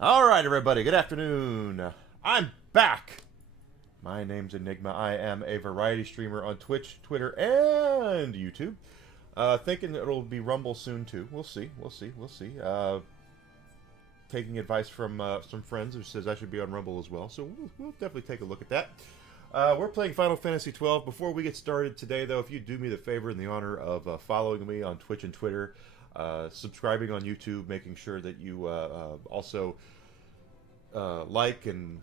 Alright, everybody, good afternoon. I'm back. My name's Enigma. I am a variety streamer on Twitch, Twitter, and YouTube. Thinking it'll be Rumble soon, too. We'll see. Taking advice from some friends who says I should be on Rumble as well, so we'll definitely take a look at that. We're playing Final Fantasy XII. Before we get started today, though, if you do me the favor and the honor of following me on Twitch and Twitter, subscribing on YouTube, making sure that you also like and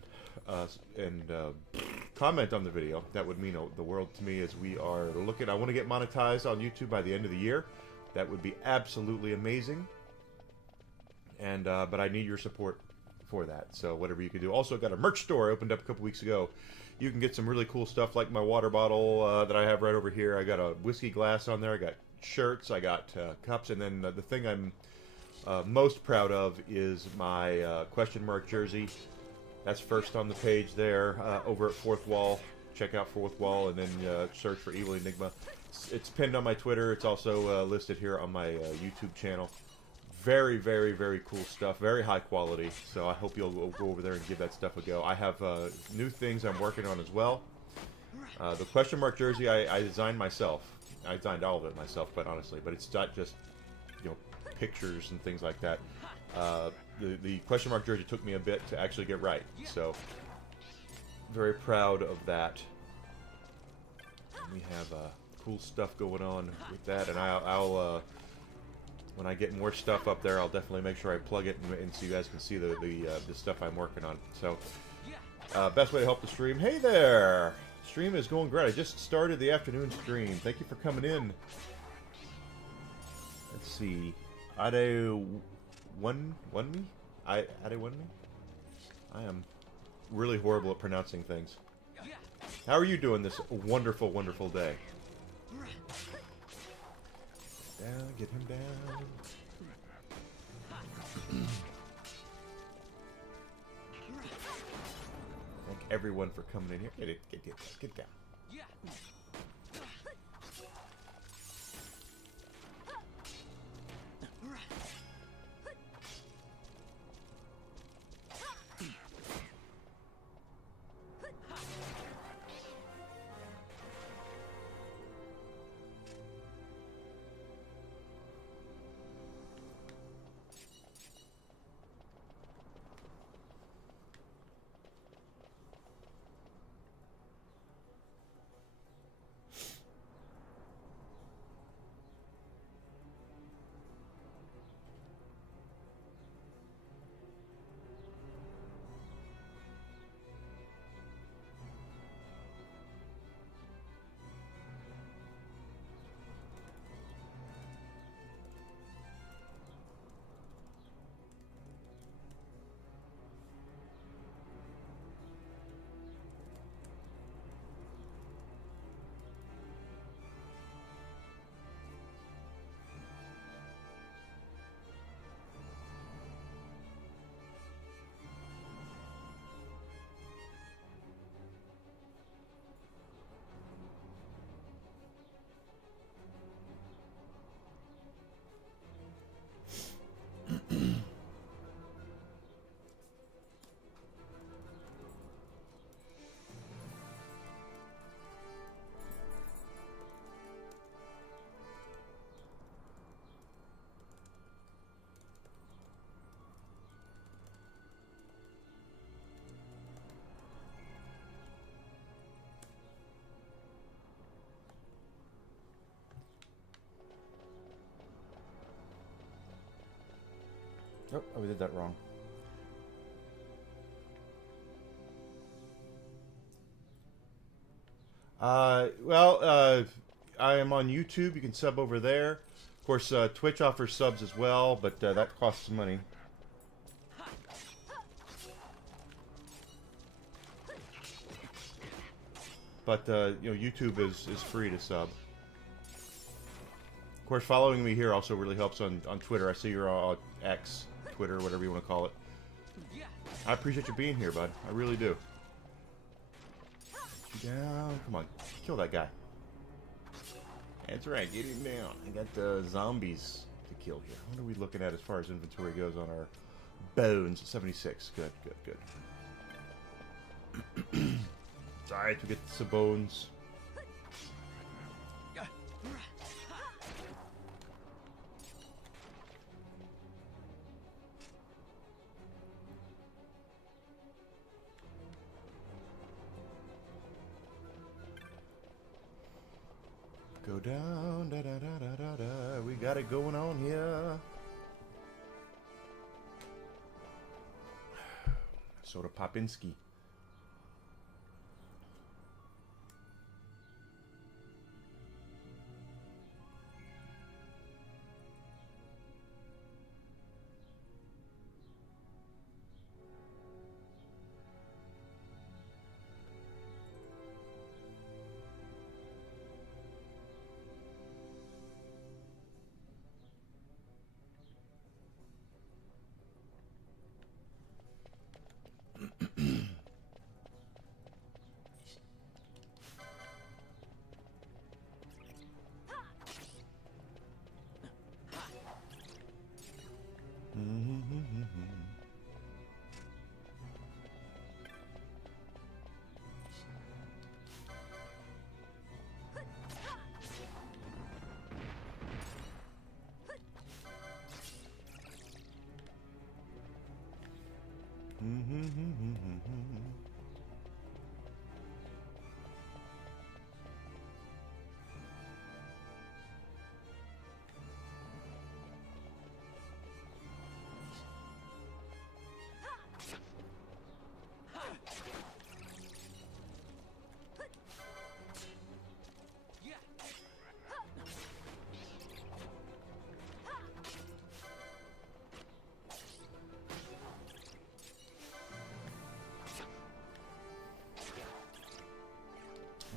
comment on the video. That would mean the world to me, as we are looking. I want to get monetized on YouTube by the end of the year. That would be absolutely amazing. And but I need your support for that. So whatever you can do. Also got a merch store opened up a couple weeks ago. You can get some really cool stuff like my water bottle that I have right over here. I got a whiskey glass on there. I got shirts. I got cups. And then the thing I'm most proud of is my question mark jersey. That's first on the page there over at Fourth Wall. Check out Fourth Wall and then search for Evil Enigma. It's pinned on my Twitter. It's also listed here on my YouTube channel. Very, very, very cool stuff. Very high quality. So I hope you'll go over there and give that stuff a go. I have new things I'm working on as well. The question mark jersey I designed myself. I designed all of it myself, quite honestly. But it's not just, you know, pictures and things like that. The question mark jersey took me a bit to actually get right. So very proud of that. We have cool stuff going on with that, and I'll when I get more stuff up there, I'll definitely make sure I plug it and so you guys can see the stuff I'm working on. So, best way to help the stream. Hey there! Stream is going great. I just started the afternoon stream. Thank you for coming in. Let's see. Ade one me? Ade one me? I am really horrible at pronouncing things. How are you doing this wonderful, wonderful day? Down, get him down. Thank everyone for coming in here. Get down. Oh, we did that wrong. I am on YouTube. You can sub over there. Of course, Twitch offers subs as well, but that costs money. But you know, YouTube is free to sub. Of course, following me here also really helps on Twitter. I see you're on X, Twitter, whatever you want to call it. I appreciate you being here, bud. I really do. Down. Come on. Kill that guy. That's right. Get him down. I got zombies to kill here. What are we looking at as far as inventory goes on our Bones, 76. Good, good, good. It's alright to get some bones. Go down, da da da da da da. We got it going on here. Soda Popinski.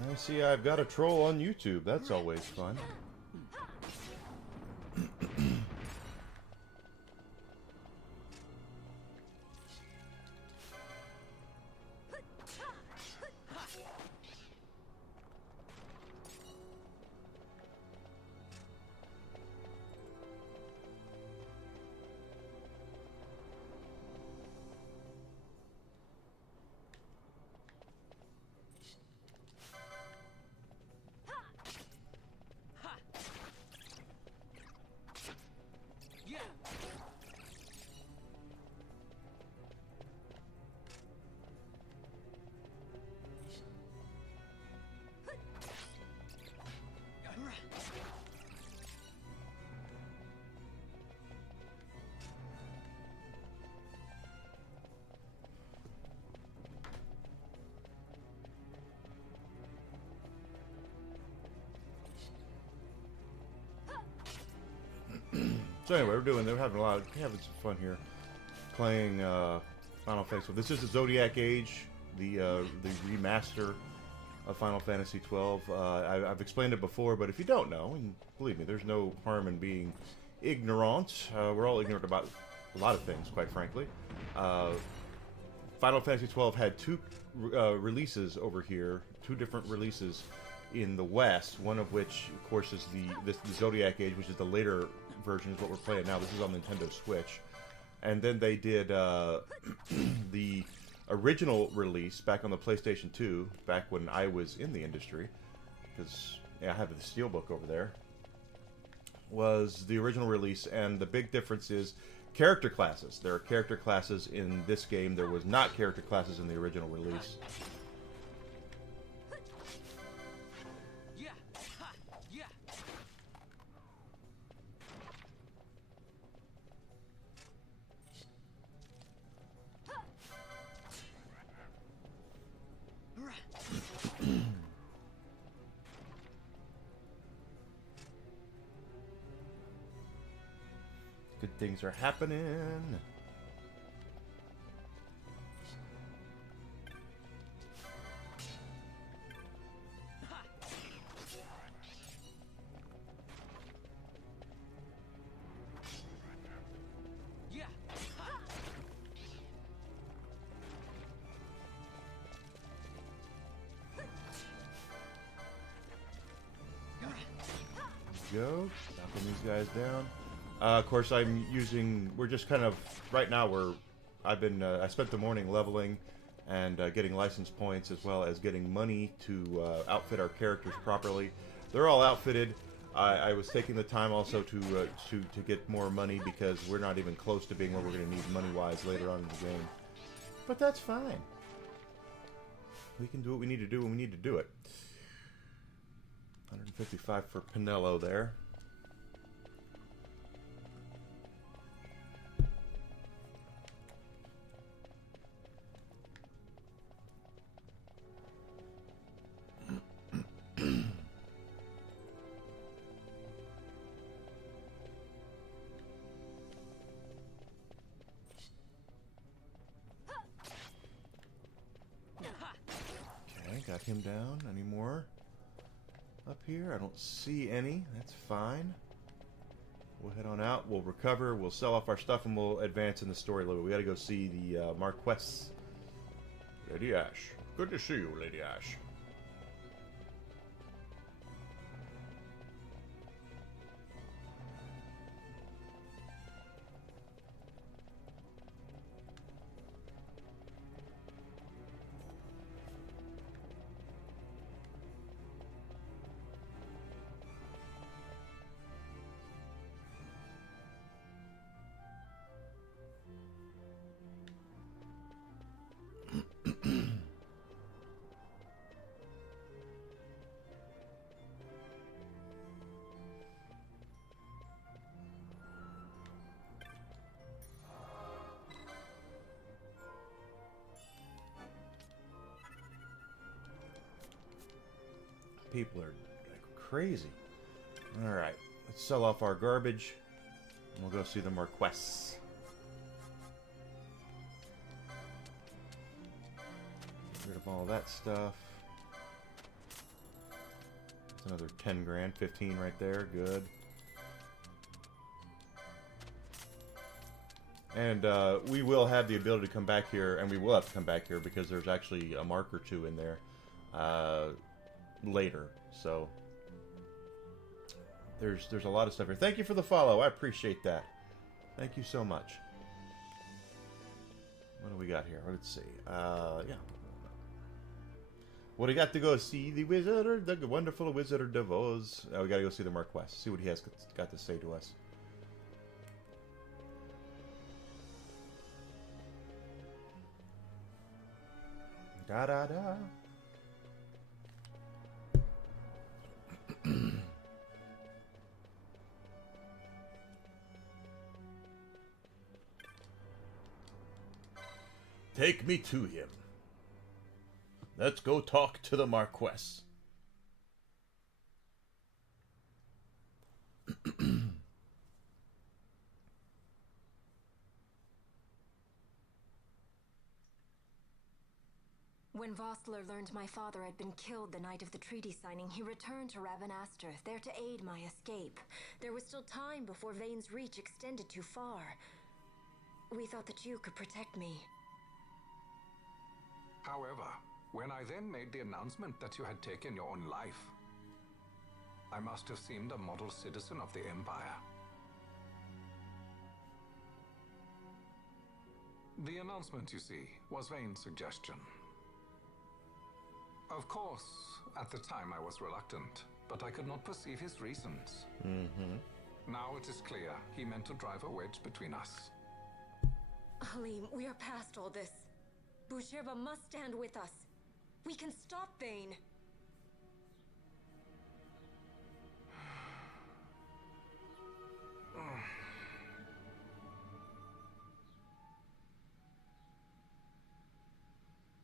I see I've got a troll on YouTube. That's always fun. So anyway, we're having some fun here, playing Final Fantasy. This is the Zodiac Age, the remaster of Final Fantasy XII. I've explained it before, but if you don't know, and believe me, there's no harm in being ignorant. We're all ignorant about a lot of things, quite frankly. Final Fantasy XII had two releases over here, two different releases in the West. One of which, of course, is the Zodiac Age, which is the later version, is what we're playing now. This is on Nintendo Switch. And then they did the original release back on the PlayStation 2, back when I was in the industry, because I have the Steelbook over there, was the original release. And the big difference is character classes. There are character classes in this game. There was not character classes in the original release. Good things are happening. Go. Knocking these guys down. Of course, I'm using. We're just kind of right now. I've been. I spent the morning leveling and getting license points as well as getting money to outfit our characters properly. They're all outfitted. I was taking the time also to get more money because we're not even close to being where we're going to need money-wise later on in the game. But that's fine. We can do what we need to do when we need to do it. 155 for Pinello there. Got him down. Any more up here? I don't see any. That's fine. We'll head on out. We'll recover. We'll sell off our stuff, and we'll advance in the story a little bit. We got to go see the Marquess. Lady Ash. Good to see you, Lady Ash. People are like crazy. Alright, let's sell off our garbage. And we'll go see the Marquess. Get rid of all that stuff. That's another 10 grand, 15 right there, good. And we will have the ability to come back here, and we will have to come back here because there's actually a mark or two in there. Later, so there's a lot of stuff here. Thank you for the follow. I appreciate that. Thank you so much. What do we got here? Let's see. Yeah. What do we got to go see? The wizard, the wonderful wizard of Oz. Oh, we got to go see the Marquess. See what he has got to say to us. Da da da. Take me to him. Let's go talk to the Marquess. When Vossler learned my father had been killed the night of the treaty signing, he returned to Ravenastor, there to aid my escape. There was still time before Vane's reach extended too far. We thought that you could protect me. However, when I then made the announcement that you had taken your own life, I must have seemed a model citizen of the Empire. The announcement, you see, was Vane's suggestion. Of course, at the time I was reluctant, but I could not perceive his reasons. Now it is clear he meant to drive a wedge between us. Halim, we are past all this. Bushirba must stand with us. We can stop Vane.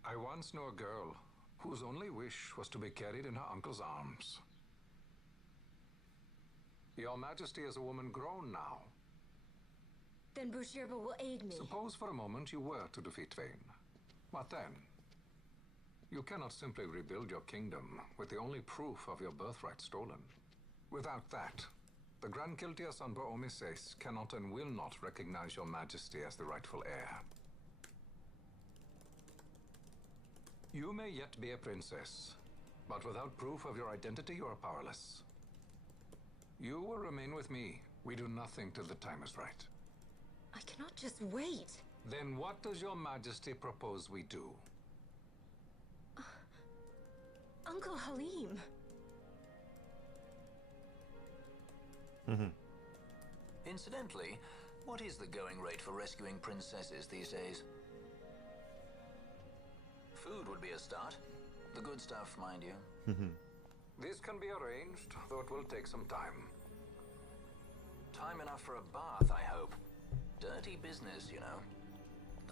I once knew a girl whose only wish was to be carried in her uncle's arms. Your Majesty is a woman grown now. Then Bushirba will aid me. Suppose for a moment you were to defeat Vane. What then? You cannot simply rebuild your kingdom with the only proof of your birthright stolen. Without that, the Grand Kiltias on Bo-Omises cannot and will not recognize your Majesty as the rightful heir. You may yet be a princess, but without proof of your identity, you are powerless. You will remain with me We do nothing till the time is right. I cannot just wait. Then what does your majesty propose we do? Uncle Halim. Incidentally, what is the going rate for rescuing princesses these days? Food would be a start. The good stuff, mind you. This can be arranged, though it will take some time. Time enough for a bath, I hope. Dirty business, you know.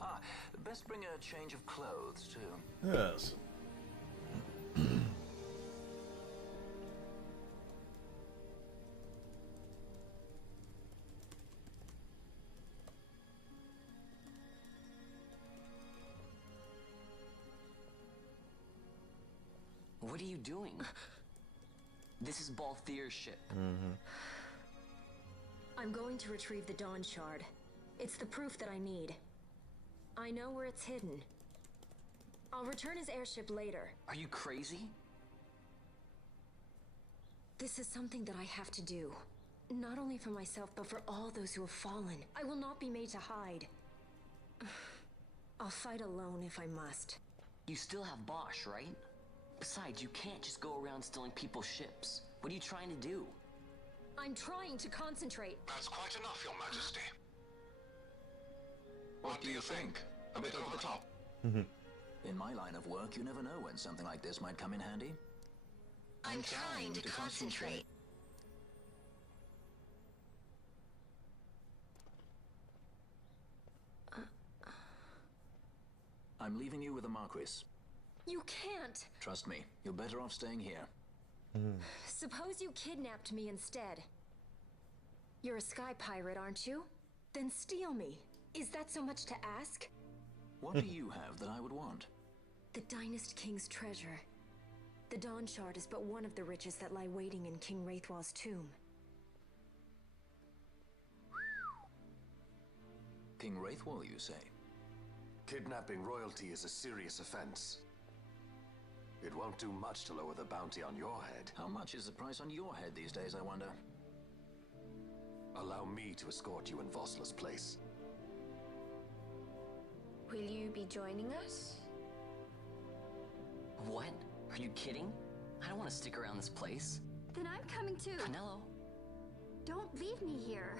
Ah, best bring a change of clothes, too. Yes. What are you doing? This is Balthier's ship. I'm going to retrieve the Dawn Shard. It's the proof that I need. I know where it's hidden. I'll return his airship later. Are you crazy? This is something that I have to do. Not only for myself, but for all those who have fallen. I will not be made to hide. I'll fight alone if I must. You still have Bosch, right? Besides, you can't just go around stealing people's ships. What are you trying to do? I'm trying to concentrate. That's quite enough, Your Majesty. What do you think? A bit over the top? In my line of work, you never know when something like this might come in handy. I'm trying to concentrate. I'm leaving you with the Marquis. You can't. Trust me, you're better off staying here. Suppose you kidnapped me instead. You're a sky pirate, aren't you? Then steal me. Is that so much to ask? What do you have that I would want? The Dynast King's treasure. The Dawn Shard is but one of the riches that lie waiting in King Wraithwall's tomb. King Wraithwall, you say? Kidnapping royalty is a serious offense. It won't do much to lower the bounty on your head. How much is the price on your head these days, I wonder? Allow me to escort you in Vosla's place. Will you be joining us? What? Are you kidding? I don't want to stick around this place. Then I'm coming too. Canelo. Don't leave me here.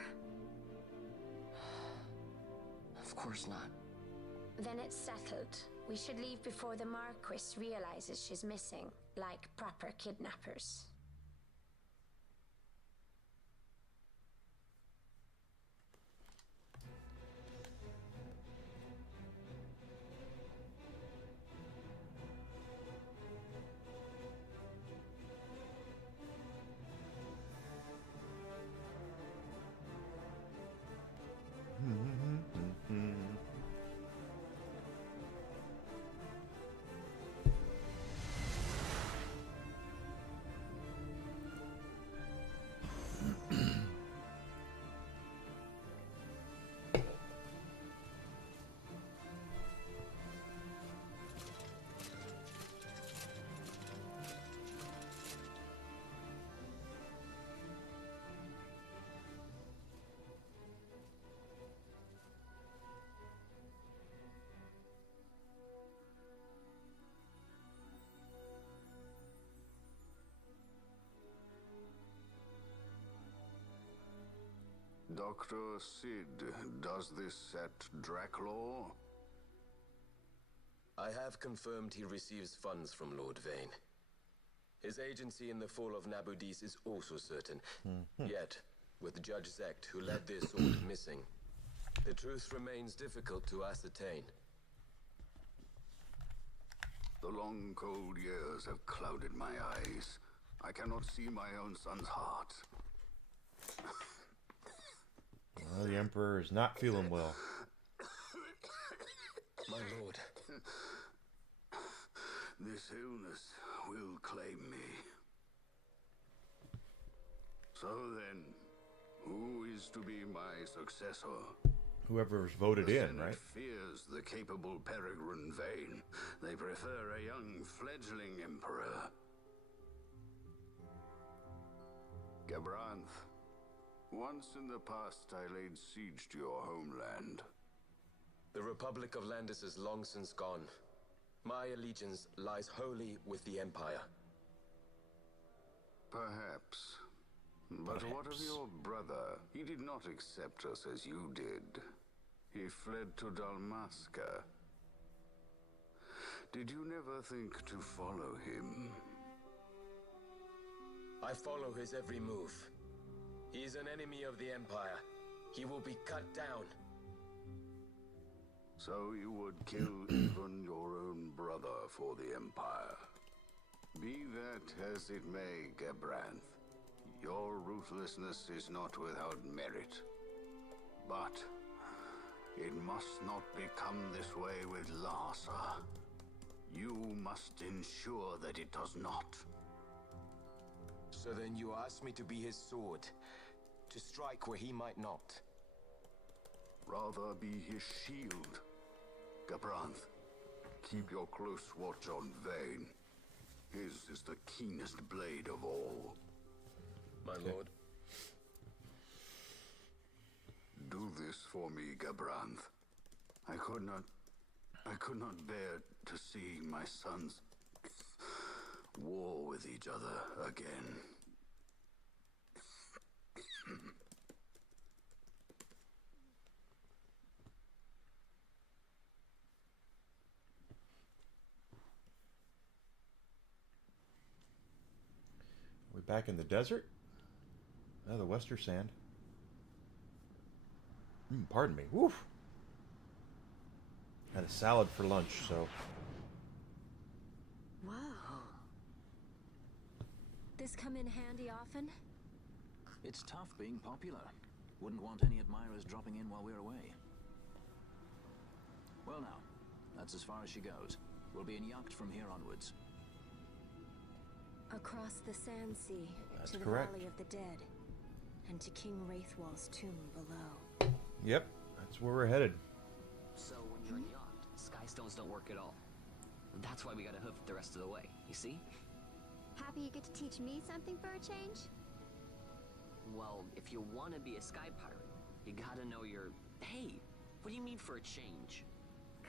Of course not. Then it's settled. We should leave before the Marquis realizes she's missing, like proper kidnappers. Dr. Sid, does this set Draclaw? I have confirmed he receives funds from Lord Vane. His agency in the fall of Nabudis is also certain. Yet, with Judge Zekt, who led the assault, missing, the truth remains difficult to ascertain. The long, cold years have clouded my eyes. I cannot see my own son's heart. Well, the Emperor is not feeling well. My lord. This illness will claim me. So then, who is to be my successor? Whoever's voted The in, Senate right? fears the capable Peregrine Vane. They prefer a young fledgling emperor. Gabranth, Once in the past, I laid siege to your homeland. The Republic of Landis is long since gone. My allegiance lies wholly with the Empire. Perhaps. But what of your brother? He did not accept us as you did. He fled to Dalmasca. Did you never think to follow him? I follow his every move. He is an enemy of the Empire. He will be cut down. So you would kill even your own brother for the Empire. Be that as it may, Gabranth, your ruthlessness is not without merit. But it must not become this way with Larsa. You must ensure that it does not. So then you ask me to be his sword, to strike where he might not. Rather be his shield. Gabranth, keep your close watch on Vane. His is the keenest blade of all. My lord. Do this for me, Gabranth. I could not bear to see my sons war with each other again. Are we back in the desert? Oh, the Wester Sand. Pardon me. Woof. Had a salad for lunch, so. Whoa. This come in handy often? It's tough being popular. Wouldn't want any admirers dropping in while we're away. Well now, that's as far as she goes. We'll be in yacht from here onwards. Across the Sand Sea, That's to the correct. Valley of the Dead, and to King Wraithwall's tomb below. Yep, that's where we're headed. So when you're in yacht, skystones don't work at all. That's why we gotta hoof it the rest of the way, you see? Happy you get to teach me something for a change? Well, if you want to be a sky pirate, you gotta know your... Hey, what do you mean for a change?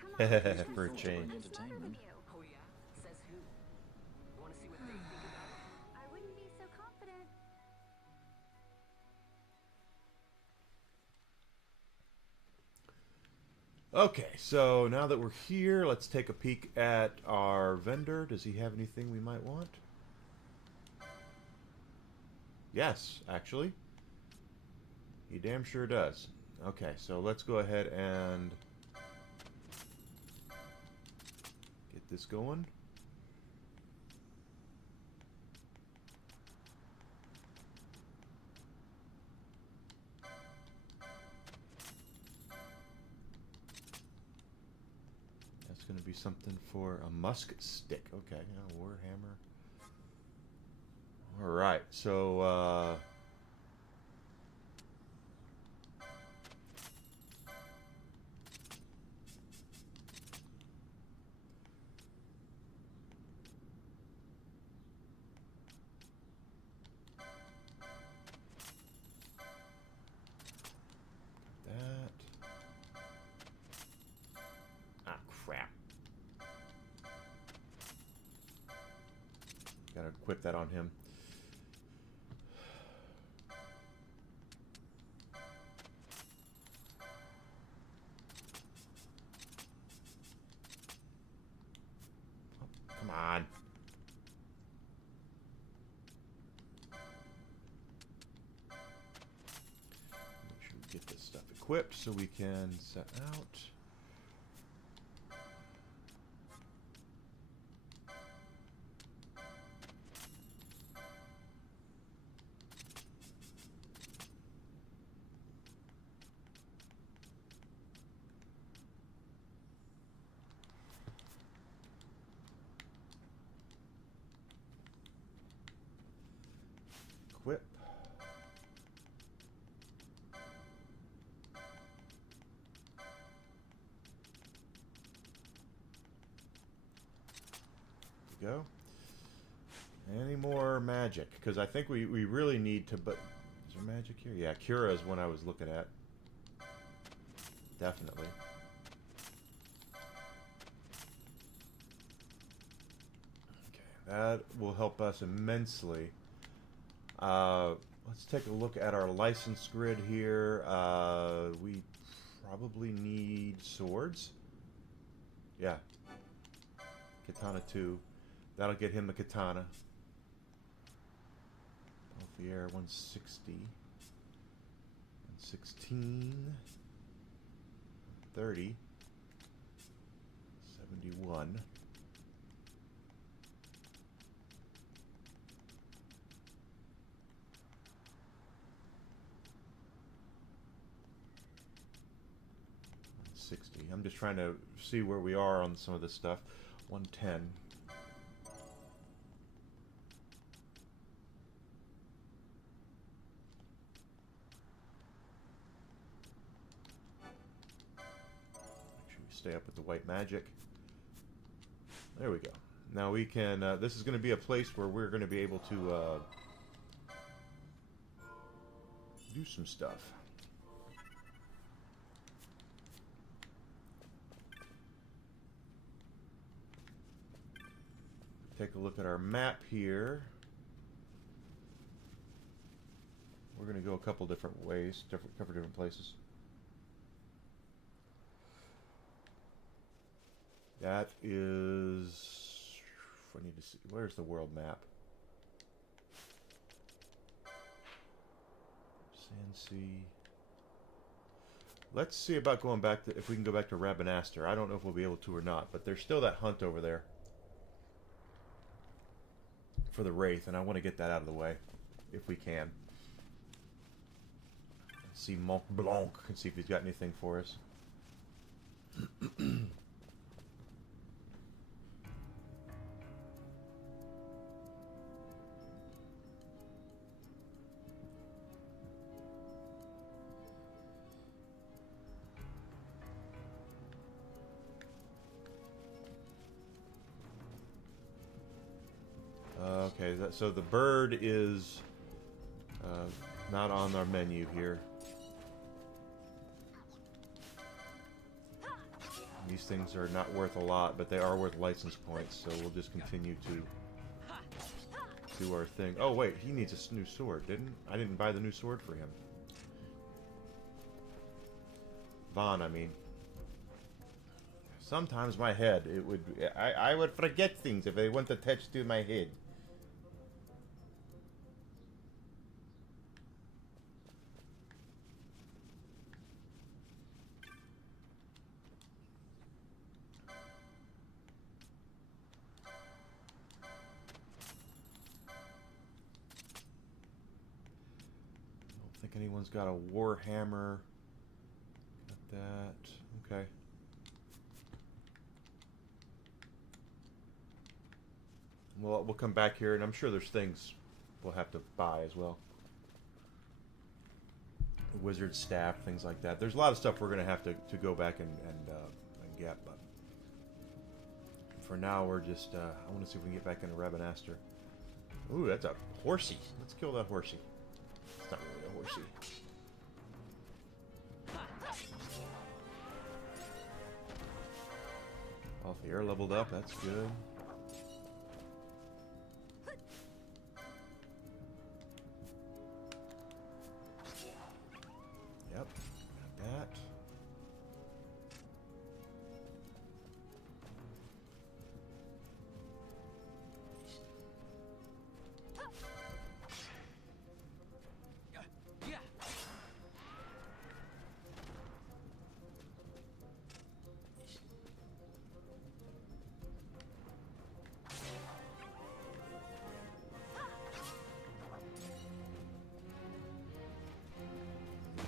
Come on, For a change. I'm smarter than you. Oh yeah? Says who? You wanna see what they think about it? I wouldn't be so confident. Okay, so now that we're here, let's take a peek at our vendor. Does he have anything we might want? Yes, actually. He damn sure does. Okay, so let's go ahead and get this going. That's going to be something for a musk stick. Okay, yeah, Warhammer. All right, so that. Ah, crap. Gotta equip that on him. Come on. Make sure we get this stuff equipped so we can set out. Equip. There we go. Any more magic? Because I think we really need to, but is there magic here? Yeah, Cura is one I was looking at. Definitely. Okay, that will help us immensely. Let's take a look at our license grid here. We probably need swords. Yeah. Katana 2. That'll get him a katana. Alfier 160. 116. 30. 71. I'm just trying to see where we are on some of this stuff. 110. Make sure we stay up with the white magic. There we go. Now we can, this is going to be a place where we're going to be able to do some stuff. Take a look at our map here. We're going to go a couple different ways, couple different places. That is... I need to see. Where's the world map? Sandsea. Let's see about going back to... If we can go back to Rabanastre. I don't know if we'll be able to or not, but there's still that hunt over there for the Wraith, and I want to get that out of the way, if we can. Let's see Mont Blanc, and see if he's got anything for us. Okay, so the bird is not on our menu here. These things are not worth a lot, but they are worth license points, so we'll just continue to do our thing. Oh wait, he needs a new sword, I didn't buy the new sword for him. Vaughn, I mean. Sometimes my head, I would forget things if they went attached to my head. Anyone's got a warhammer. Got that. Okay. Well, we'll come back here, and I'm sure there's things we'll have to buy as well. A wizard staff, things like that. There's a lot of stuff we're going to have to go back and get, but for now we're just, I want to see if we can get back into Rabanastre. Ooh, that's a horsey. Let's kill that horsey. It's not really a horsey. Alfier leveled up, that's good. Yep, got that.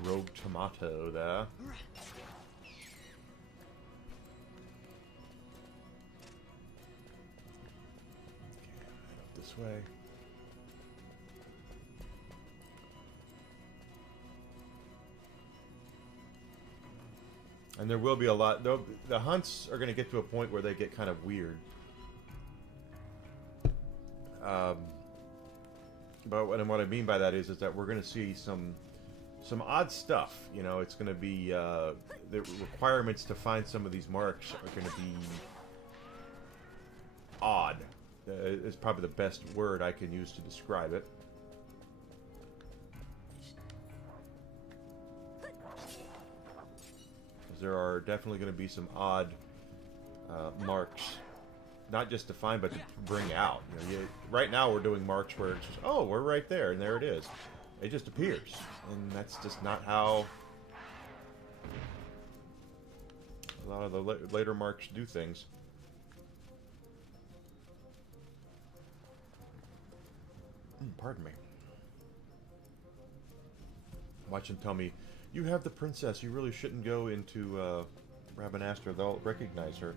Rogue tomato there. Okay, head up this way. And there will be a lot. The hunts are going to get to a point where they get kind of weird. But what I mean by that is that we're going to see some odd stuff. You know, it's going to be the requirements to find some of these marks are going to be odd. Is probably the best word I can use to describe it. There are definitely going to be some odd marks, not just to find, but to bring out. You know, right now we're doing marks where it's just, oh, we're right there, and there it is. It just appears, and that's just not how a lot of the later marks do things. Pardon me. Watch him tell me, you have the princess, you really shouldn't go into Rabanastre, they'll recognize her.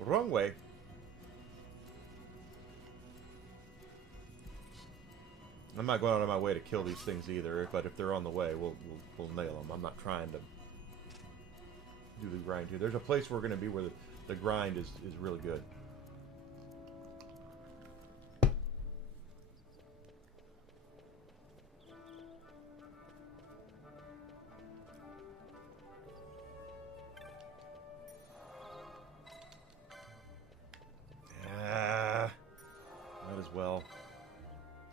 Wrong way. I'm not going out of my way to kill these things either, but if they're on the way, we'll nail them. I'm not trying to do the grind here. There's a place we're going to be where the grind is really good. Might as well.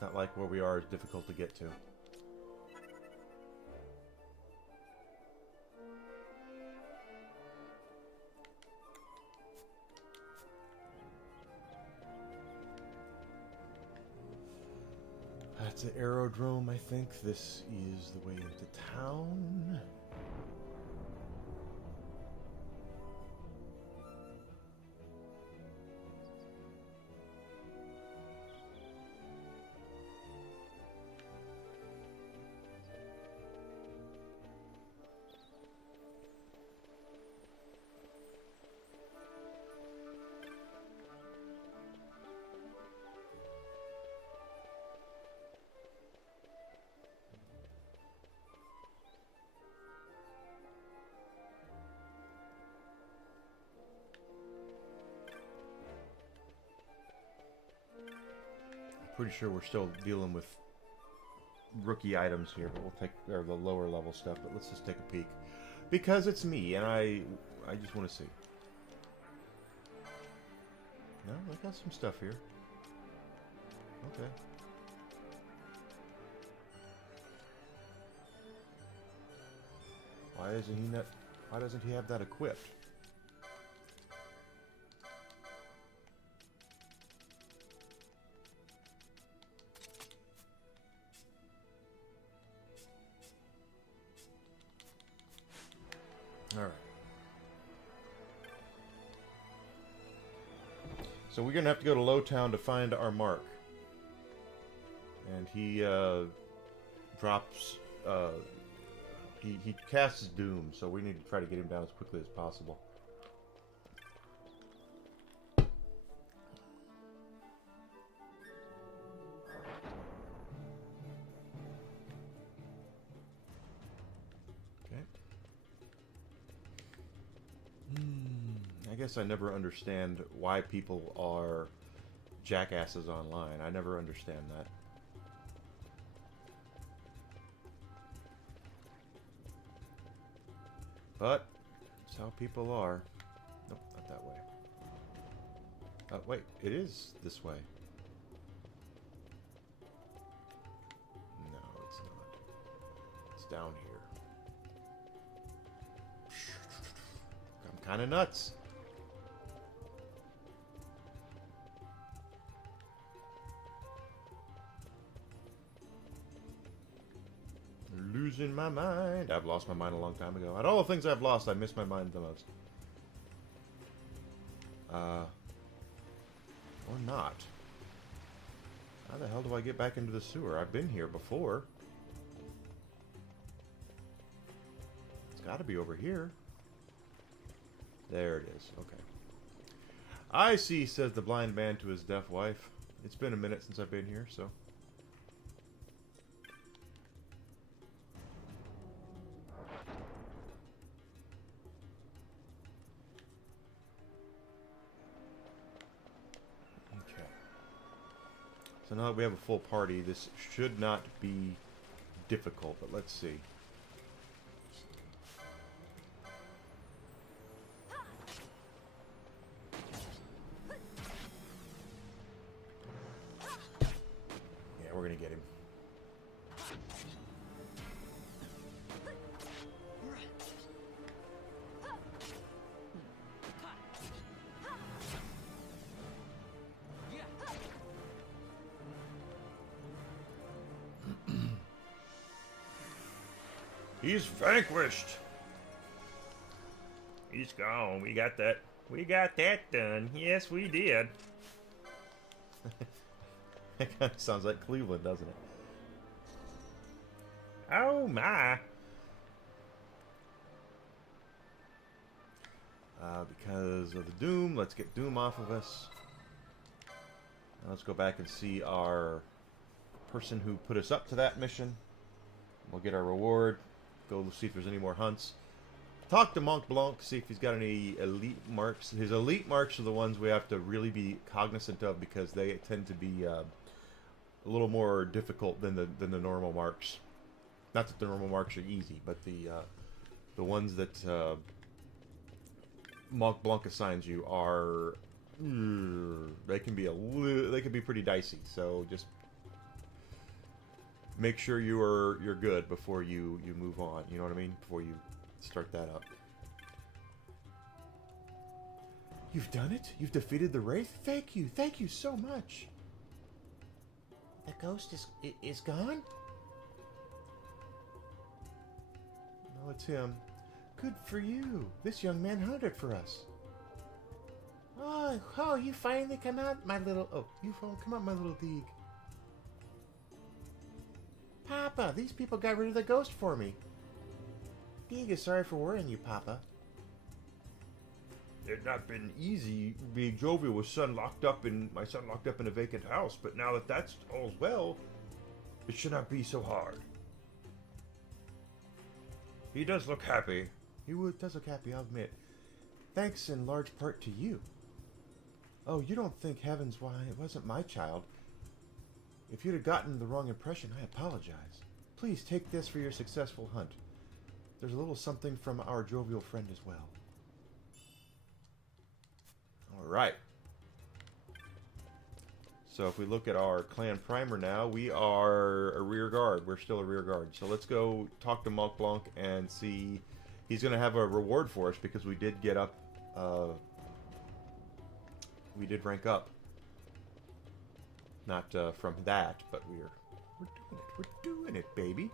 Not like where we are is difficult to get to. That's the aerodrome, I think. This is the way into town. Pretty sure we're still dealing with rookie items here, but we'll take the lower level stuff. But let's just take a peek because it's me, and I just want to see. No, I got some stuff here. Okay. Why isn't he not? Why doesn't he have that equipped? Alright. So we're going to have to go to Lowtown to find our mark. And he drops... He casts Doom, so we need to try to get him down as quickly as possible. I guess I never understand why people are jackasses online. I never understand that. But it's how people are. Nope, not that way. Wait, it is this way. No, it's not. It's down here. I'm kind of nuts. Losing my mind. I've lost my mind a long time ago. Out of all the things I've lost, I miss my mind the most. Or not. How the hell do I get back into the sewer? I've been here before. It's got to be over here. There it is. Okay. I see, says the blind man to his deaf wife. It's been a minute since I've been here, so... So now that we have a full party, this should not be difficult, but let's see. Yeah, we're gonna get him. He's vanquished. He's gone. We got that. We got that done. Yes, we did. That kind of sounds like Cleveland, doesn't it? Oh my. Because of the Doom, let's get Doom off of us. Now let's go back and see our person who put us up to that mission. We'll get our reward. Go see if there's any more hunts. Talk to Mont Blanc, see if he's got any elite marks. His elite marks are the ones we have to really be cognizant of because they tend to be a little more difficult than the normal marks. Not that the normal marks are easy, but the ones that Mont Blanc assigns you are they can be pretty dicey. So just make sure you're good before you move on. You know what I mean? Before you start that up. You've done it? You've defeated the Wraith? Thank you so much. The ghost is gone? No, it's him. Good for you. This young man hunted for us. Oh, you finally come out, my little... Oh, you finally come out, my little Deeg. Papa, these people got rid of the ghost for me. Deeg is sorry for worrying you, Papa. It had not been easy being jovial with my son locked up in a vacant house, but now that that's all's well, it should not be so hard. He does look happy. He does look happy, I'll admit. Thanks in large part to you. Oh, you don't think heavens why it wasn't my child. If you'd have gotten the wrong impression, I apologize. Please take this for your successful hunt. There's a little something from our jovial friend as well. Alright. So if we look at our clan primer now, we are a rear guard. We're still a rear guard. So let's go talk to Mont Blanc and see. He's going to have a reward for us because we did get up. We did rank up. Not from that, but we're doing it. We're doing it, baby.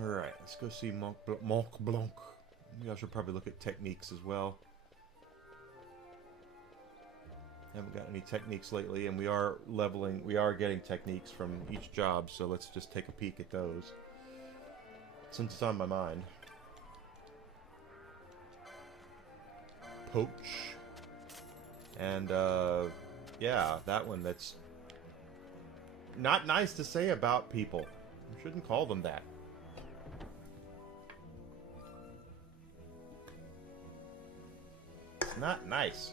Alright, let's go see Mont Blanc. Maybe I should probably look at techniques as well. Haven't got any techniques lately, and we are getting techniques from each job, so let's just take a peek at those. Since it's on my mind. Poach. And, yeah, that one, that's not nice to say about people. You shouldn't call them that. It's not nice.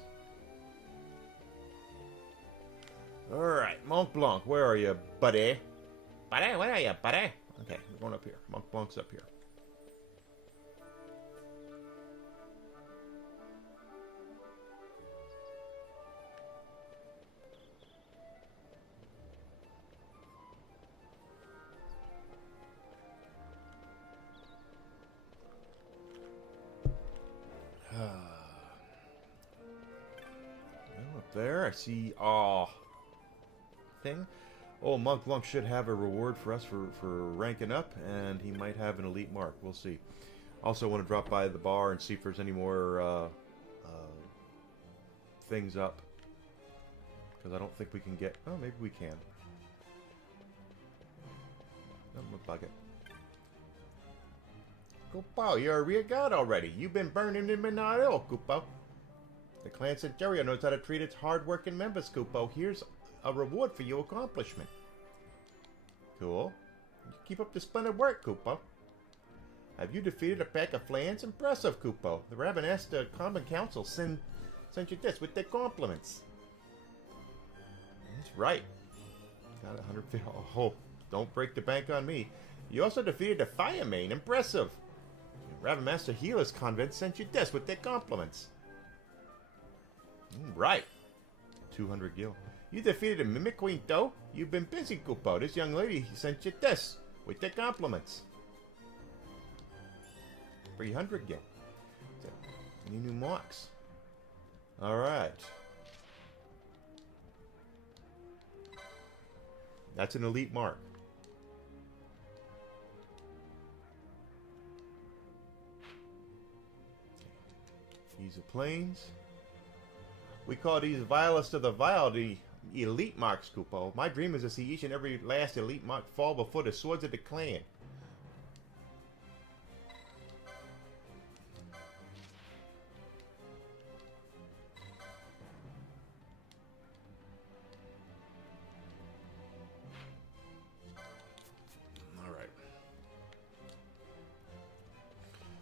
Alright, Mont Blanc, where are you, buddy? Buddy, where are you, buddy? Okay, we're going up here. Mont Blanc's up here. Up there, I see, thing. Oh, Mont Blanc should have a reward for us for ranking up, and he might have an elite mark. We'll see. Also want to drop by the bar and see if there's any more things up. Because I don't think we can get... Oh, maybe we can. I'm a bucket. Kupo, you're a rear guard already. You've been burning in midnight oil, Kupo. The clan Centurio knows how to treat its hard-working members, Kupo. Here's a reward for your accomplishment. Cool. Keep up the splendid work, Kupo. Have you defeated a pack of flans? Impressive, Kupo. The Ravenasta Common Council sent you this with their compliments. That's right. Got 150. Oh, don't break the bank on me. You also defeated a fire main. Impressive. Ravenmaster Healer's Convent sent you this with their compliments. Right. 200 gil. You defeated a Mimic Queen, though. You've been busy, Kupo. This young lady sent you this with their compliments. 300 gil. Any new marks? Alright. That's an elite mark. These are planes. We call these vilest of the vile the elite marks, Kupo. My dream is to see each and every last elite mark fall before the swords of the clan. Alright.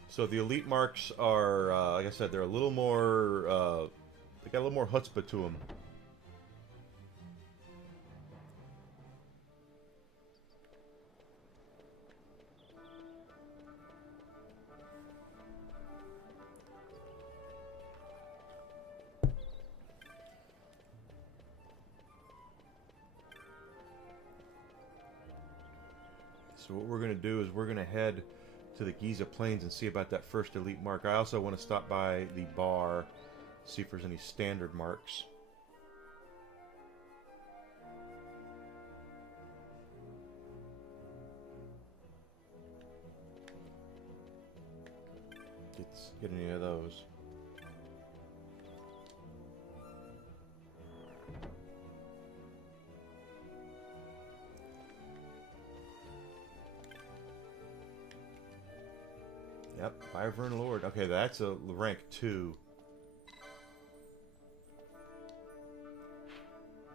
So the elite marks are, like I said, they're a little more, they got a little more chutzpah to them. So what we're going to do is we're going to head to the Giza Plains and see about that first elite mark. I also want to stop by the bar, see if there's any standard marks. Get any of those. Yep, Wyvern Lord. Okay, that's a rank 2.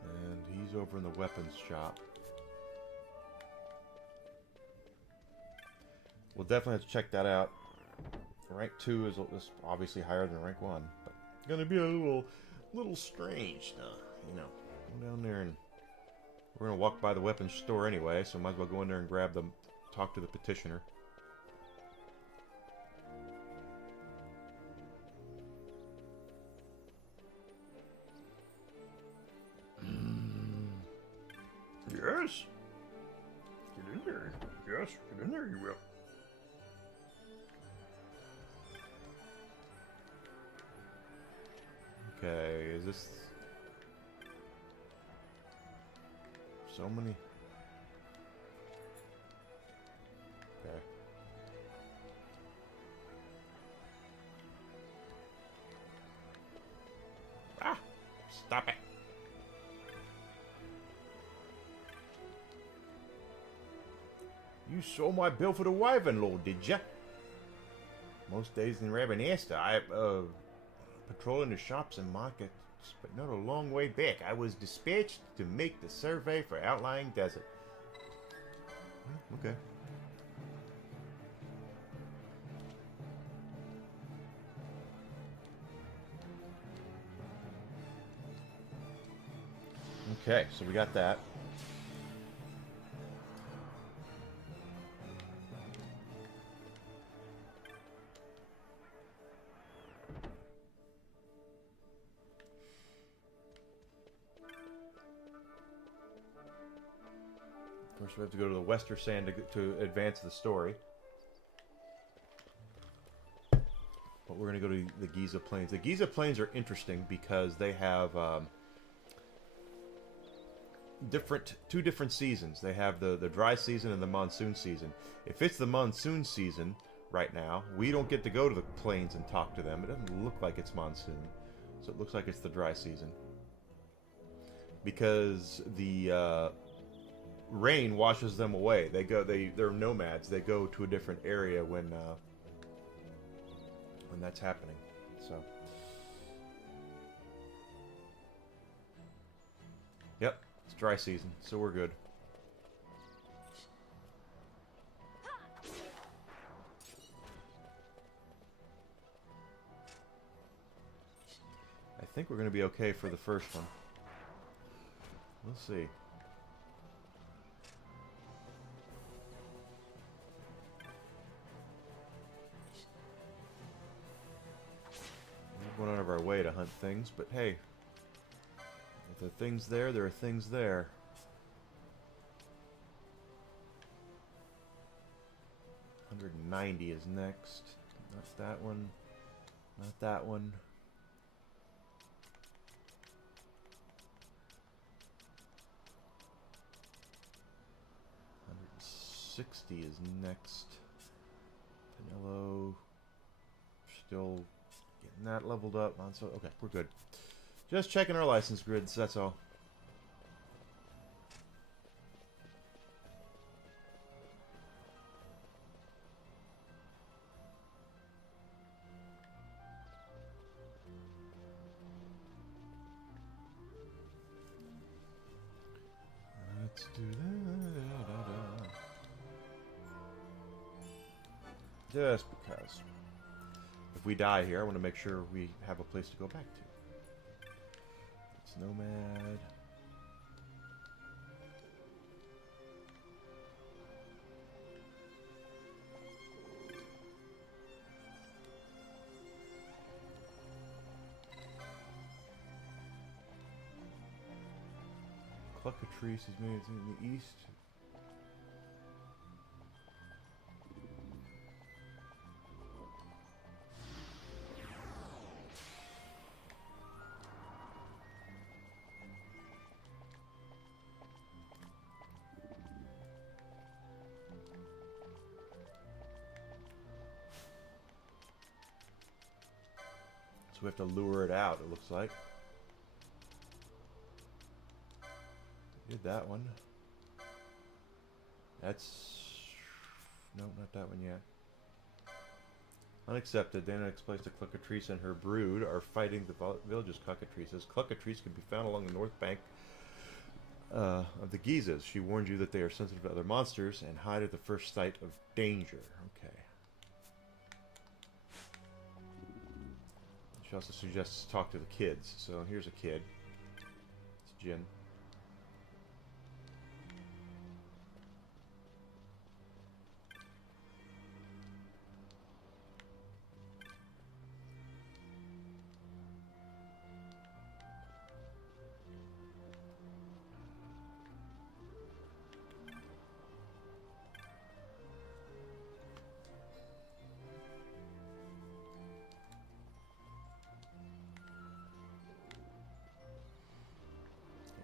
And he's over in the weapons shop. We'll definitely have to check that out. Rank 2 is obviously higher than rank 1. But it's going to be a little strange, you know. Go down there and we're going to walk by the weapons store anyway, so might as well go in there and grab them, talk to the petitioner. Yes. Get in there. Yes, get in there, you will. Okay, is this... so many... okay. Ah! Stop it! You saw my bill for the Wyvern Lord, did ya? Most days in Ravenasta, I, patrolling the shops and markets, but not a long way back. I was dispatched to make the survey for Outlying Desert. Okay. Okay, so we got that. Of course, we have to go to the Western Sand to advance the story. But we're going to go to the Giza Plains. The Giza Plains are interesting because they have two different seasons. They have the dry season and the monsoon season. If it's the monsoon season right now, we don't get to go to the plains and talk to them. It doesn't look like it's monsoon. So it looks like it's the dry season. Because the... rain washes them away. They're nomads. They go to a different area when that's happening. So Yep, it's dry season, so we're good. I think we're going to be okay for the first one. We'll see. We're going out of our way to hunt things, but hey, if there are things there, there are things there. $190 is next. Not that one. Not that one. $160 is next. Pinello. Still getting that leveled up. So okay, we're good. Just checking our license grids, that's all. Let's do that. Just because. If we die here, I want to make sure we have a place to go back to. It's Nomad. Cluckatrice is made in the east. So we have to lure it out, it looks like. Did that one. That's... No, not that one yet. Unaccepted. The next place the Cluckatrice and her brood are fighting the village's cockatrices. Cluckatrice can be found along the north bank of the Gizas. She warns you that they are sensitive to other monsters and hide at the first sight of danger. Okay. She also suggests talk to the kids. So here's a kid. It's Jin.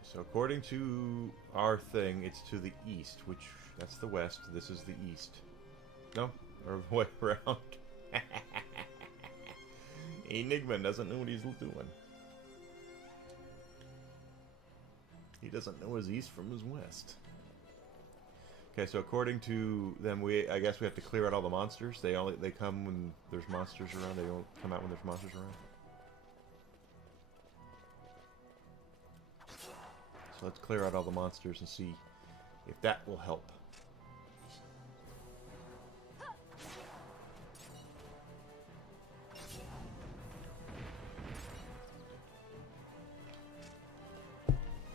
So according to our thing, it's to the east, which, that's the west, this is the east. No? Or the way around. Enigma doesn't know what he's doing. He doesn't know his east from his west. Okay, so according to them, I guess we have to clear out all the monsters. They come when there's monsters around, they don't come out when there's monsters around. So let's clear out all the monsters and see if that will help.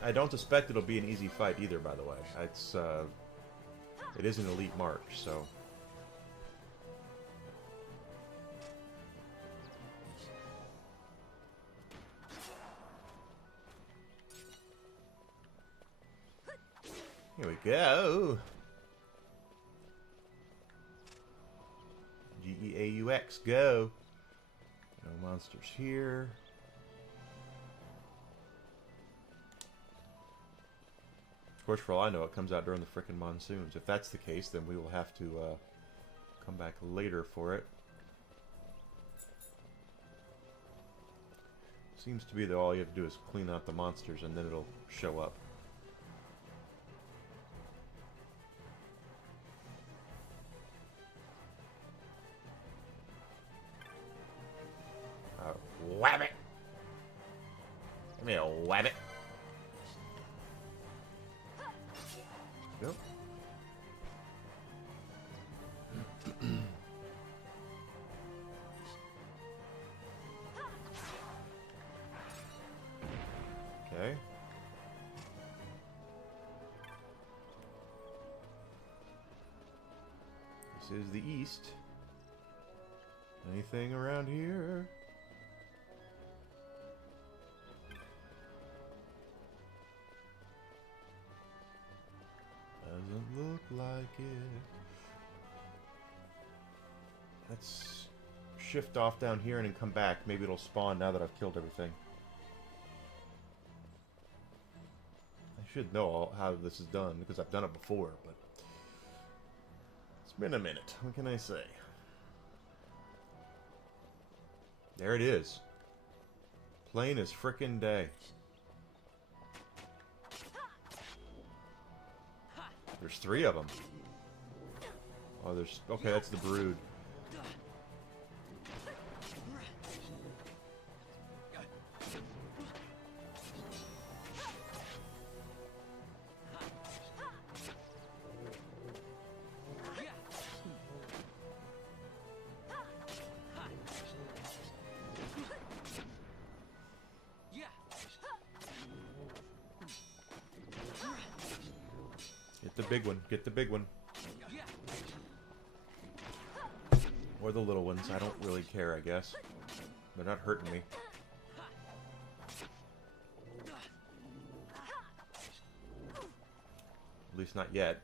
I don't suspect it'll be an easy fight either, by the way. It is an elite march, so... Here we go. G-E-A-U-X, go. No monsters here. Of course, for all I know, it comes out during the frickin' monsoons. If that's the case, then we will have to come back later for it. Seems to be that all you have to do is clean out the monsters and then it'll show up. Wabbit! Give me a wabbit! go. Okay. This is the east. Anything around here? Doesn't look like it. Let's shift off down here and then come back. Maybe it'll spawn now that I've killed everything. I should know how this is done because I've done it before, but it's been a minute. What can I say? There it is. Plain as frickin' day. There's 3 of them. Oh, there's... Okay, that's the brood. Get the big one. Get the big one. Or the little ones. I don't really care, I guess. They're not hurting me. At least not yet.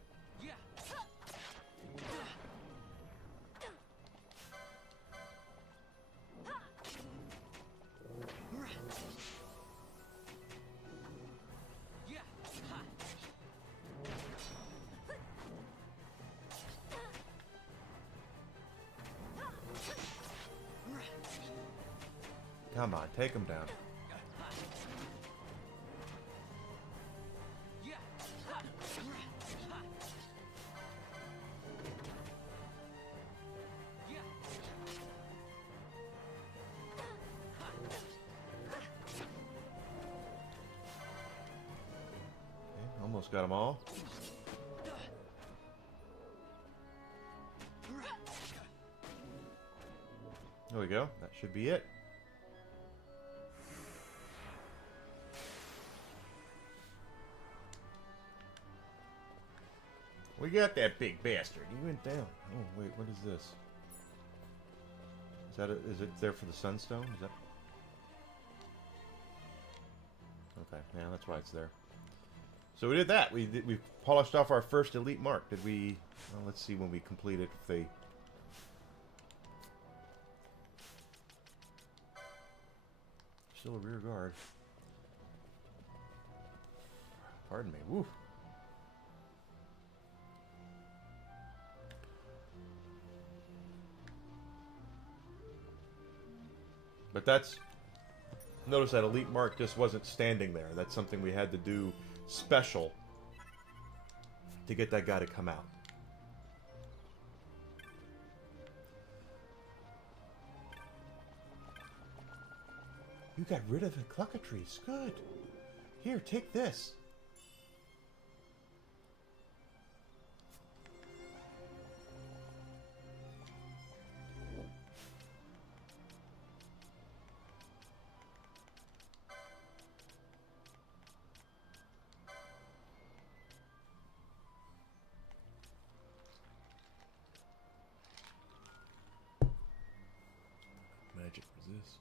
Come on, take him down. Okay, almost got them all. There we go. That should be it. We got that big bastard. He went down. Oh, wait, what is this? Is that is it there for the sunstone? Is that... Okay, yeah, that's why it's there. So we did that. We polished off our first elite mark. Did we... Well, let's see when we complete it. If they... Still a rear guard. Pardon me. Woo. But that's... Notice that elite mark just wasn't standing there. That's something we had to do special to get that guy to come out. You got rid of the cluckatrice. Good. Here, take this. Magic resist.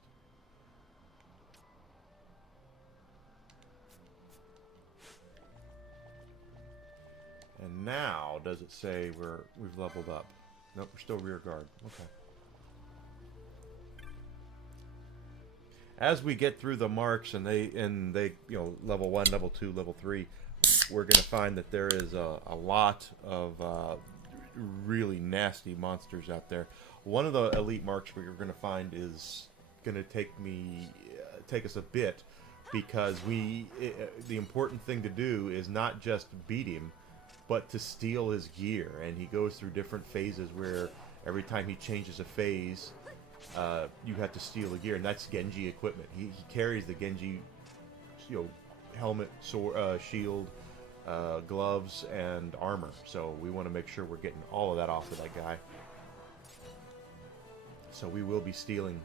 And now, does it say we've leveled up? Nope, we're still rear guard. Okay. As we get through the marks and they you know, level 1, level 2, level 3, we're going to find that there is a lot of really nasty monsters out there. One of the elite marks we're going to find is going to take us a bit, because the important thing to do is not just beat him, but to steal his gear. And he goes through different phases where every time he changes a phase, you have to steal the gear, and that's Genji equipment. He carries the Genji, you know, helmet, sword, shield, gloves, and armor. So we want to make sure we're getting all of that off of that guy. So we will be stealing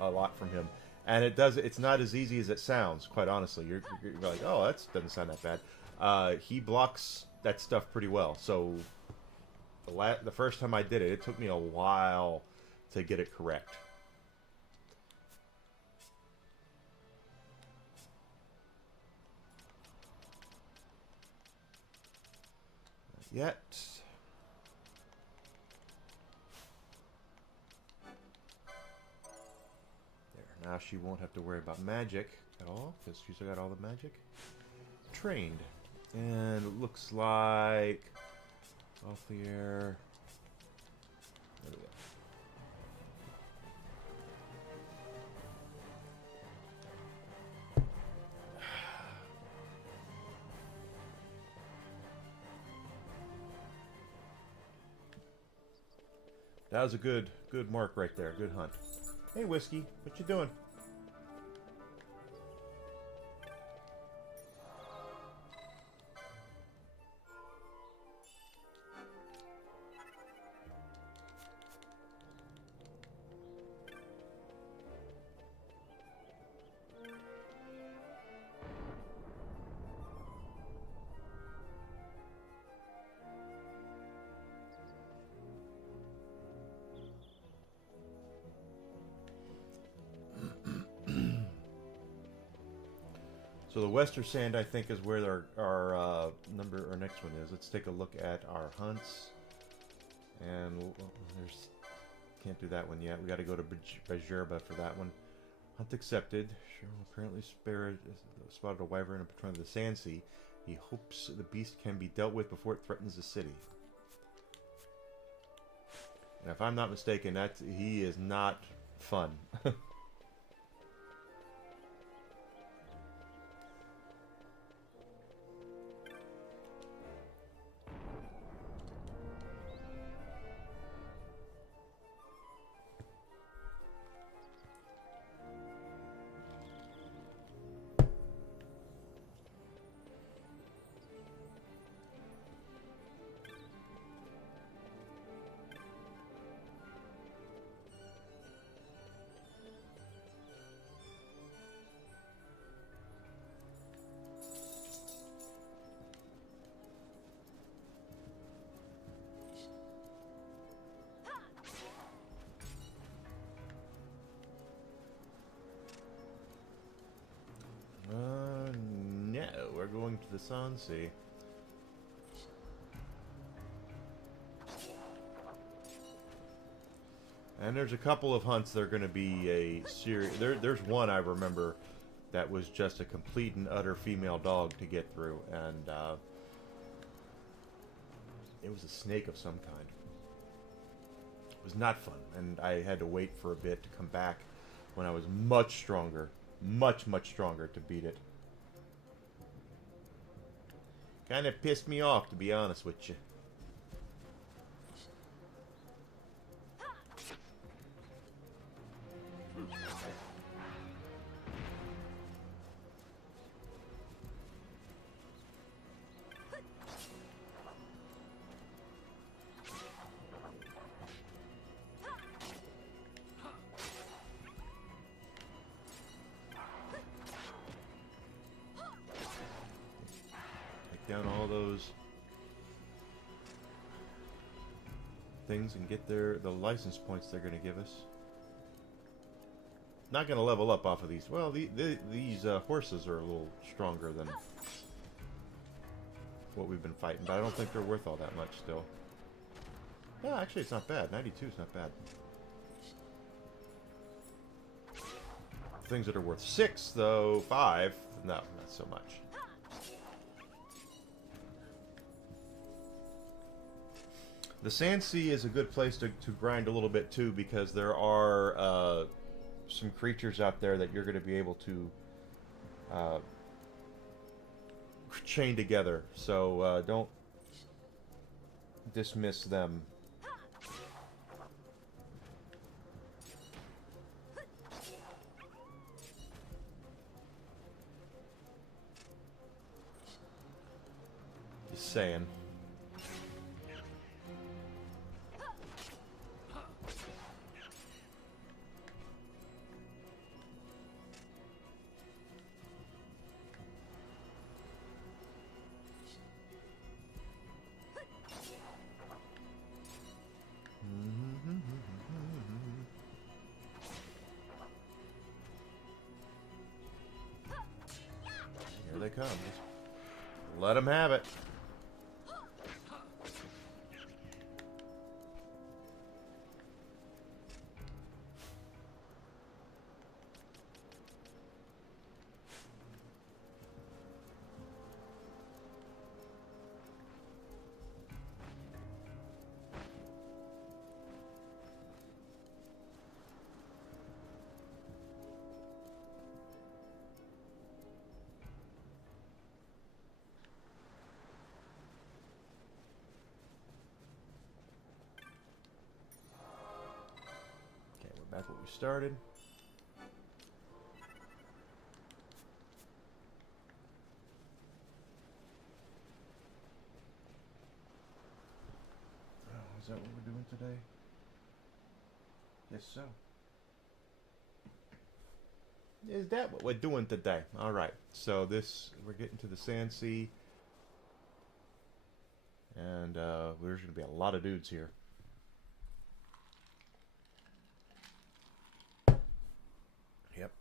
a lot from him. And it's not as easy as it sounds, quite honestly. You're like, oh, that doesn't sound that bad. He blocks that stuff pretty well. So the first time I did it, it took me a while to get it correct. Not yet. Now she won't have to worry about magic at all, because she's got all the magic trained. And it looks like off the air. There we go. That was a good mark right there. Good hunt. Hey, Whiskey, what you doing? So the Western Sand, I think, is where our next one is. Let's take a look at our hunts. And can't do that one yet. We got to go to Bajerba for that one. Hunt accepted. Cheryl apparently spotted a wyvern and patrol of the Sand Sea. He hopes the beast can be dealt with before it threatens the city. And if I'm not mistaken, he is not fun. No, we're going to the Sand Sea. And there's a couple of hunts that are going to be a series. There's one I remember that was just a complete and utter female dog to get through, and it was a snake of some kind. It was not fun, and I had to wait for a bit to come back when I was much stronger, much stronger to beat it. Kind of pissed me off, to be honest with you. Down all those things and get the license points they're going to give us. Not going to level up off of these. Well, these horses are a little stronger than what we've been fighting, but I don't think they're worth all that much still. Yeah, actually, it's not bad. 92 is not bad. Things that are worth 6, though, 5, no, not so much. The Sand Sea is a good place to grind a little bit too, because there are some creatures out there that you're going to be able to chain together. So don't dismiss them. Just saying. Here they come. Just let them have it. Back where we started. Oh, is that what we're doing today? Yes, so. Is that what we're doing today? All right. So this, we're getting to the Sand Sea. And there's going to be a lot of dudes here. Yep.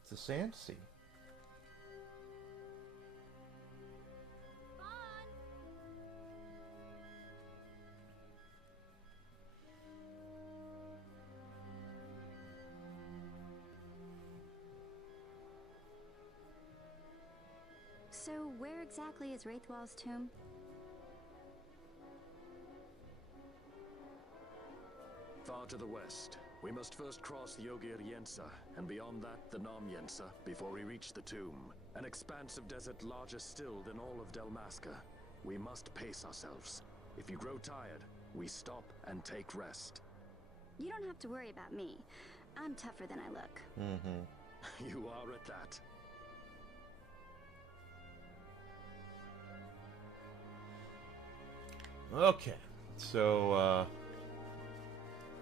It's the Sand Sea. So, where exactly is Wraithwall's tomb? Far to the west. We must first cross the Yogir Yensa, and beyond that, the Nam Yensa, before we reach the tomb. An expanse of desert larger still than all of Delmasca. We must pace ourselves. If you grow tired, we stop and take rest. You don't have to worry about me. I'm tougher than I look. Mm-hmm. You are at that. Okay, so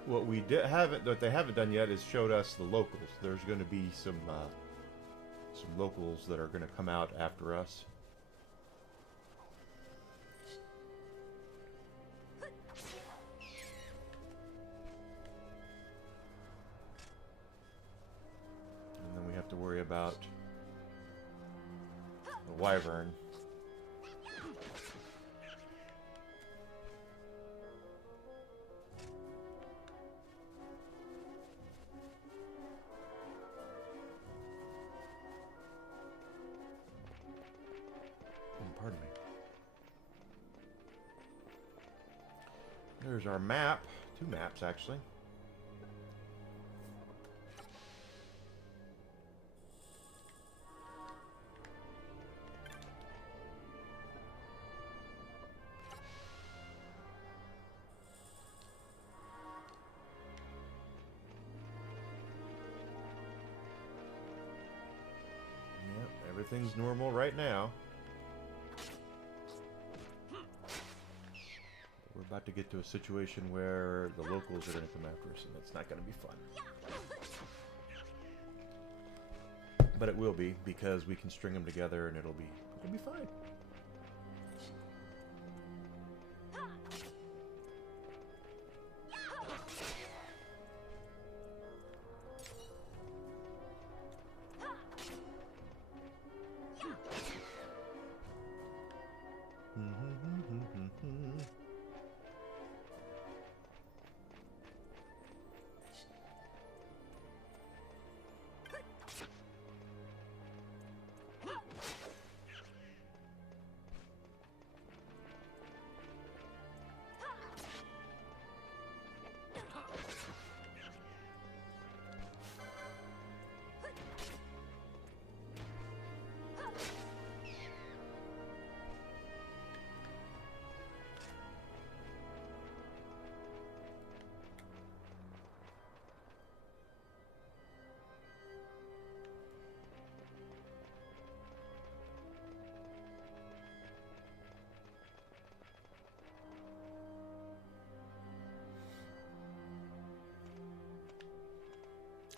what they haven't done yet is showed us the locals. There's going to be some locals that are going to come out after us. And then we have to worry about the wyvern. Pardon me. There's our map. 2 maps, actually. Yep, everything's normal right now. We're about to get to a situation where the locals are going to come after us, and it's not going to be fun. But it will be, because we can string them together, and it'll be fine.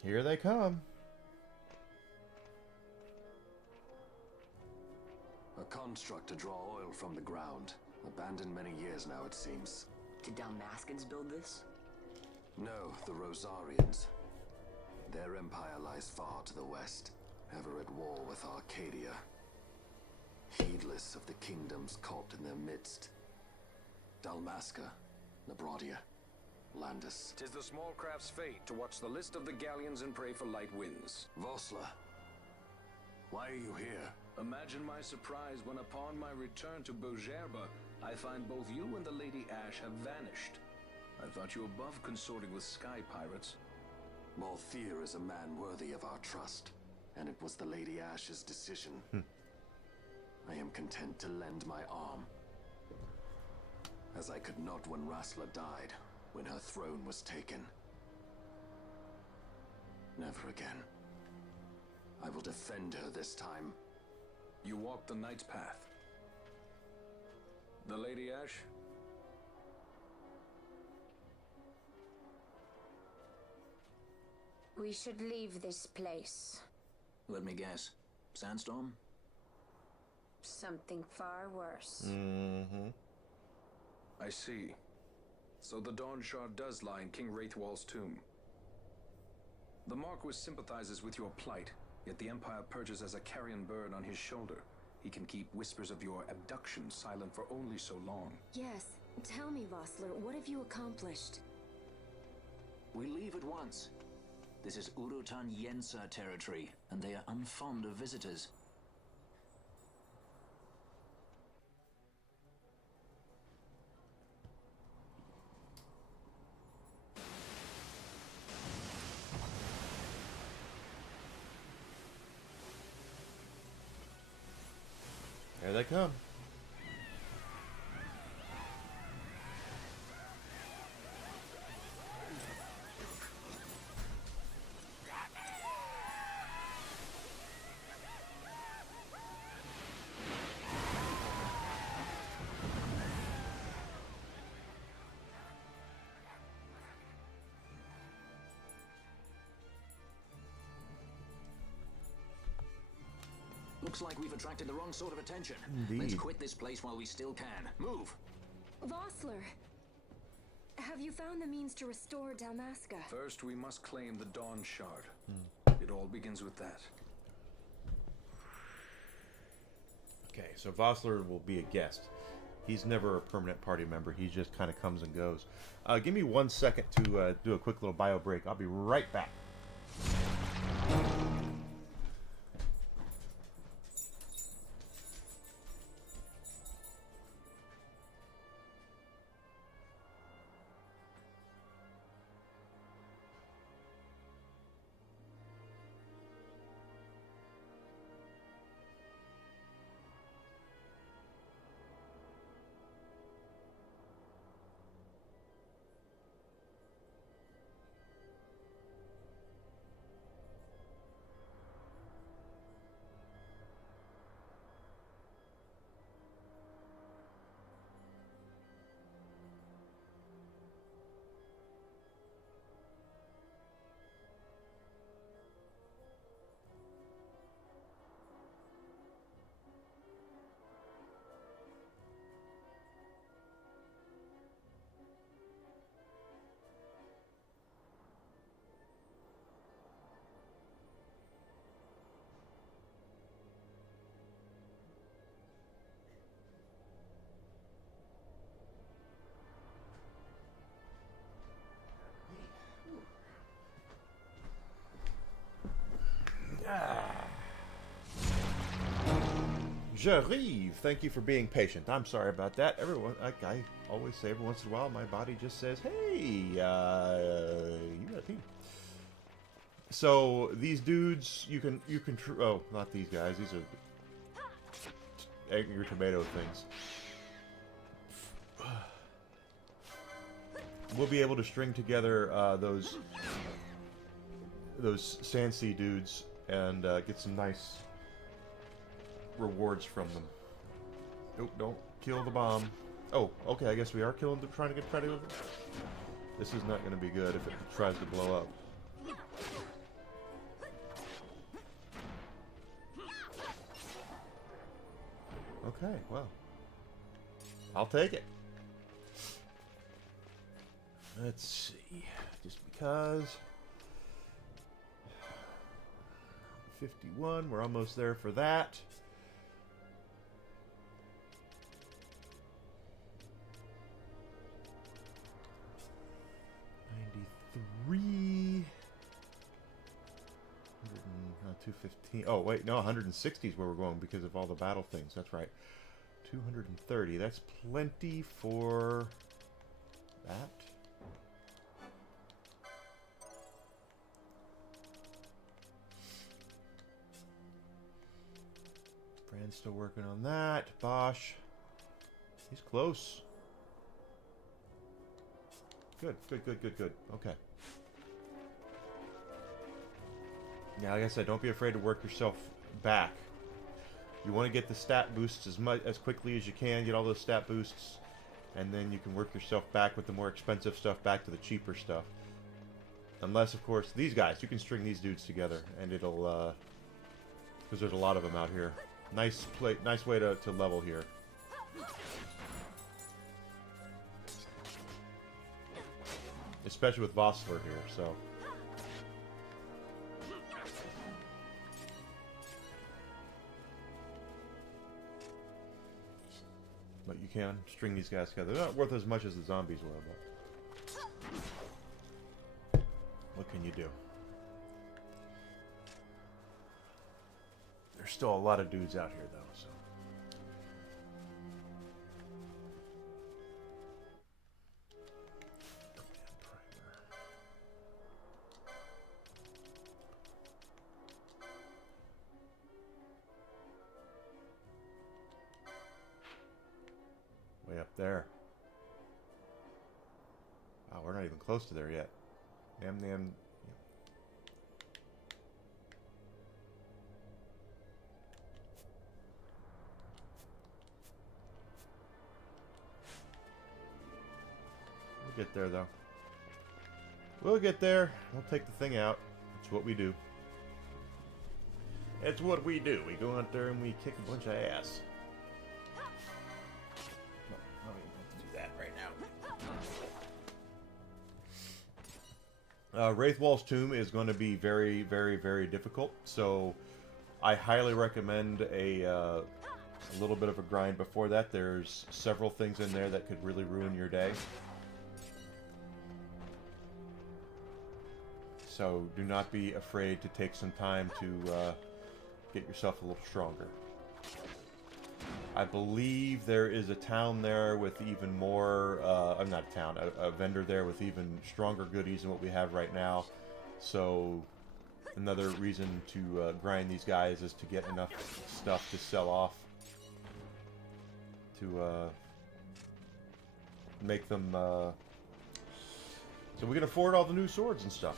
Here they come. A construct to draw oil from the ground. Abandoned many years now, it seems. Did Dalmaskans build this? No, the Rosarians. Their empire lies far to the west, ever at war with Arcadia. Heedless of the kingdoms caught in their midst. Dalmasca, Nabrodia, Landis. 'Tis the small craft's fate to watch the list of the galleons and pray for light winds. Vossler, why are you here? Imagine my surprise when upon my return to Bogerba, I find both you and the Lady Ash have vanished. I thought you above consorting with sky pirates. Malthier is a man worthy of our trust, and it was the Lady Ash's decision. I am content to lend my arm, as I could not when Rassler died, when her throne was taken. Never again. I will defend her this time. You walked the Knight's path. The Lady Ash? We should leave this place. Let me guess. Sandstorm? Something far worse. Mm-hmm. I see. So the Dawn Shard does lie in King Wraithwall's tomb. The Marquis sympathizes with your plight, yet the Empire perches as a carrion bird on his shoulder. He can keep whispers of your abduction silent for only so long. Yes. Tell me, Vossler, what have you accomplished? We leave at once. This is Urutan Yensa territory, and they are unfond of visitors. Here they come. Looks like we've attracted the wrong sort of attention. Indeed. Let's quit this place while we still can. Move! Vossler! Have you found the means to restore Dalmasca? First, we must claim the Dawn Shard. It all begins with that. Okay, so Vossler will be a guest. He's never a permanent party member. He just kind of comes and goes. Give me 1 second to do a quick little bio break. I'll be right back. J'arrive. Thank you for being patient. I'm sorry about that. Everyone, like I always say, every once in a while, my body just says, "Hey, you gotta pee." So these dudes, you can. Oh, not these guys. These are angry tomato things. We'll be able to string together those sand sea dudes and get some nice rewards from them. Nope, don't kill the bomb. Oh, okay, I guess we are killing them, trying to. This is not going to be good if it tries to blow up. Okay, well. I'll take it. Let's see. Just because. 51, we're almost there for that. $93. 215. Oh, wait, no, 160 is where we're going because of all the battle things. That's right. 230. That's plenty for that. Brand's still working on that. Bosch. He's close. Good, good, good, good, good. Okay. Yeah, like I said, don't be afraid to work yourself back. You want to get the stat boosts as quickly as you can, get all those stat boosts, and then you can work yourself back with the more expensive stuff back to the cheaper stuff. Unless, of course, these guys, you can string these dudes together, and it'll, because there's a lot of them out here. Nice way to level here. Especially with Vossler here, so. But you can string these guys together. They're not worth as much as the zombies were, but what can you do? There's still a lot of dudes out here, though, so. Way up there. Wow, we're not even close to there yet. Nam. We'll get there, though. We'll get there. We'll take the thing out. It's what we do. It's what we do. We go out there and we kick a bunch of ass. Wraithwall's Tomb is going to be very, very, very difficult, so I highly recommend a little bit of a grind before that. There's several things in there that could really ruin your day. So do not be afraid to take some time to get yourself a little stronger. I believe there is a town there with even more, not a town, a vendor there with even stronger goodies than what we have right now. So another reason to grind these guys is to get enough stuff to sell off. To make them, so we can afford all the new swords and stuff.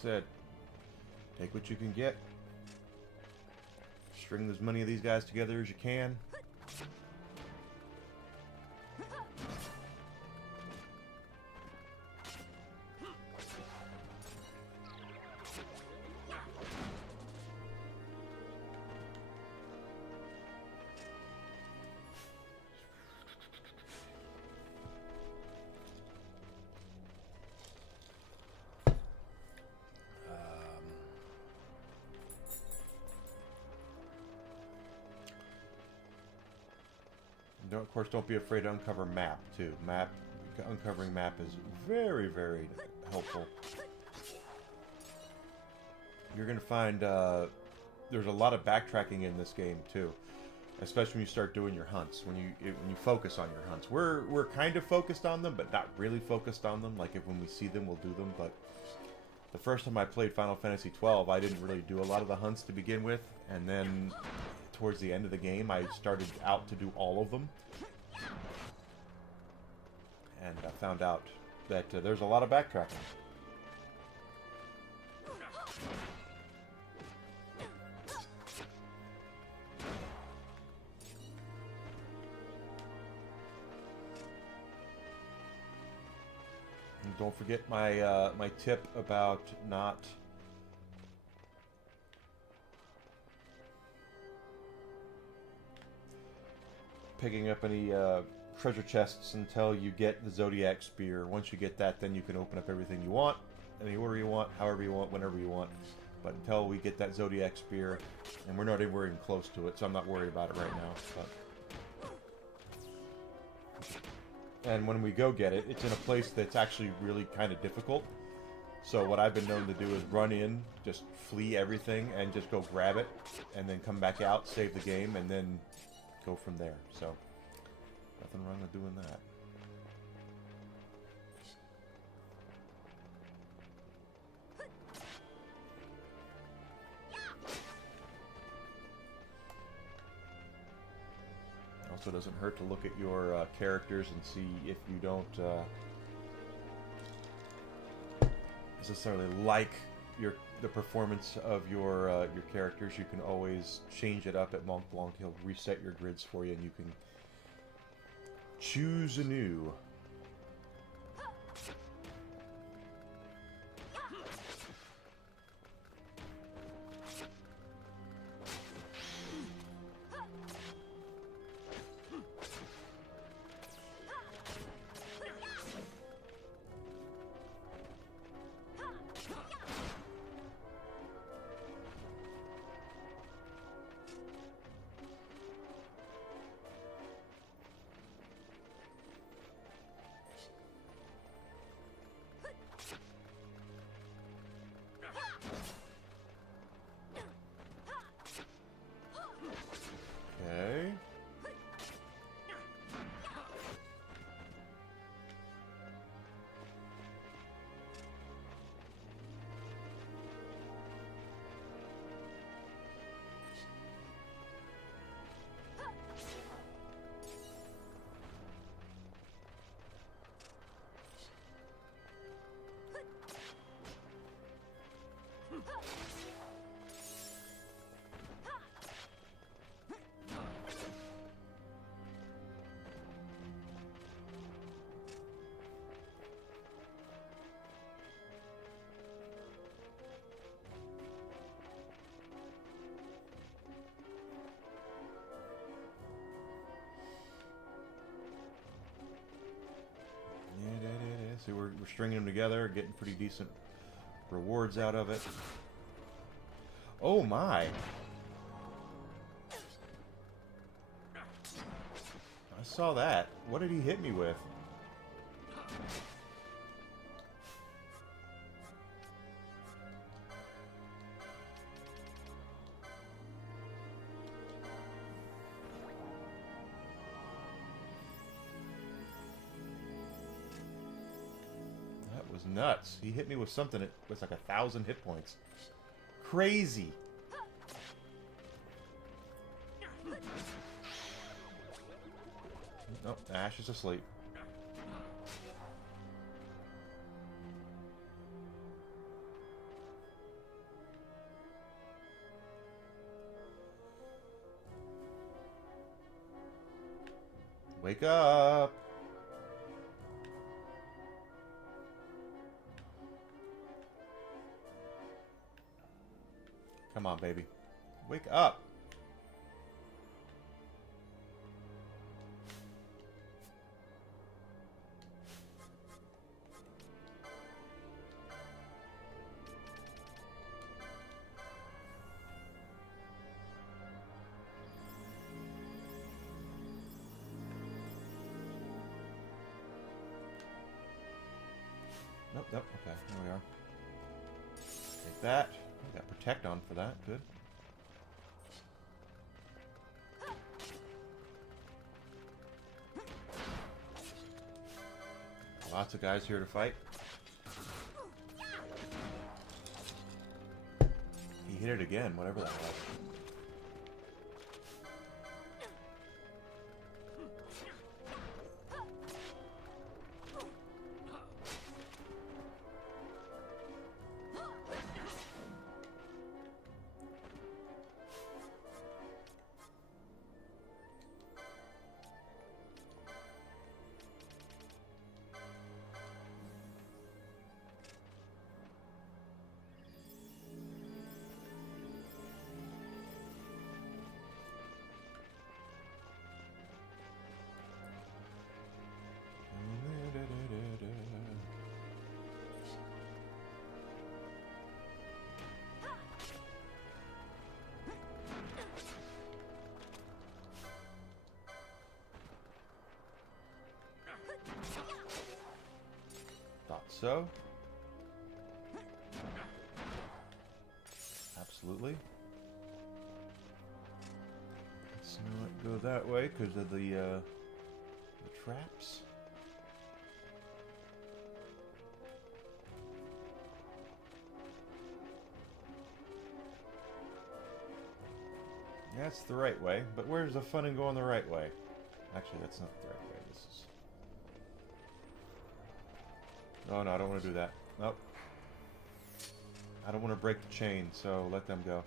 Said, take what you can get. String as many of these guys together as you can. Of course, don't be afraid to uncover map, too. Map uncovering map is very, very helpful. You're going to find there's a lot of backtracking in this game too, especially when you start doing your hunts. When you focus on your hunts, we're kind of focused on them, but not really focused on them. Like when we see them, we'll do them. But the first time I played Final Fantasy XII, I didn't really do a lot of the hunts to begin with, and then towards the end of the game, I started out to do all of them, and I found out that there's a lot of backtracking. And don't forget my my tip about not picking up any treasure chests until you get the Zodiac Spear. Once you get that, then you can open up everything you want, any order you want, however you want, whenever you want. But until we get that Zodiac Spear, and we're not anywhere even close to it, so I'm not worried about it right now. And when we go get it, it's in a place that's actually really kind of difficult. So what I've been known to do is run in, just flee everything, and just go grab it, and then come back out, save the game, and then go from there. So nothing wrong with doing that. Also doesn't hurt to look at your characters and see if you don't necessarily like the performance of your characters. You can always change it up at Mont Blanc. He'll reset your grids for you, and you can choose anew. Okay. See, we're stringing them together, getting pretty decent rewards out of it. Oh my! I saw that. What did he hit me with? Nuts. He hit me with something that was like 1,000 hit points. Crazy. Oh, Ash is asleep. Wake up. Come on, baby. Wake up. Nope, nope. Okay, there we are. Take that. We got protect on for that. Good. Lots of guys here to fight. He hit it again, whatever that was. Thought so. Absolutely. Let's not go that way because of the traps. That's the right way, but where's the fun in going the right way? Actually, that's not the right way. This is... Oh no, I don't want to do that. Nope. I don't want to break the chain, so let them go.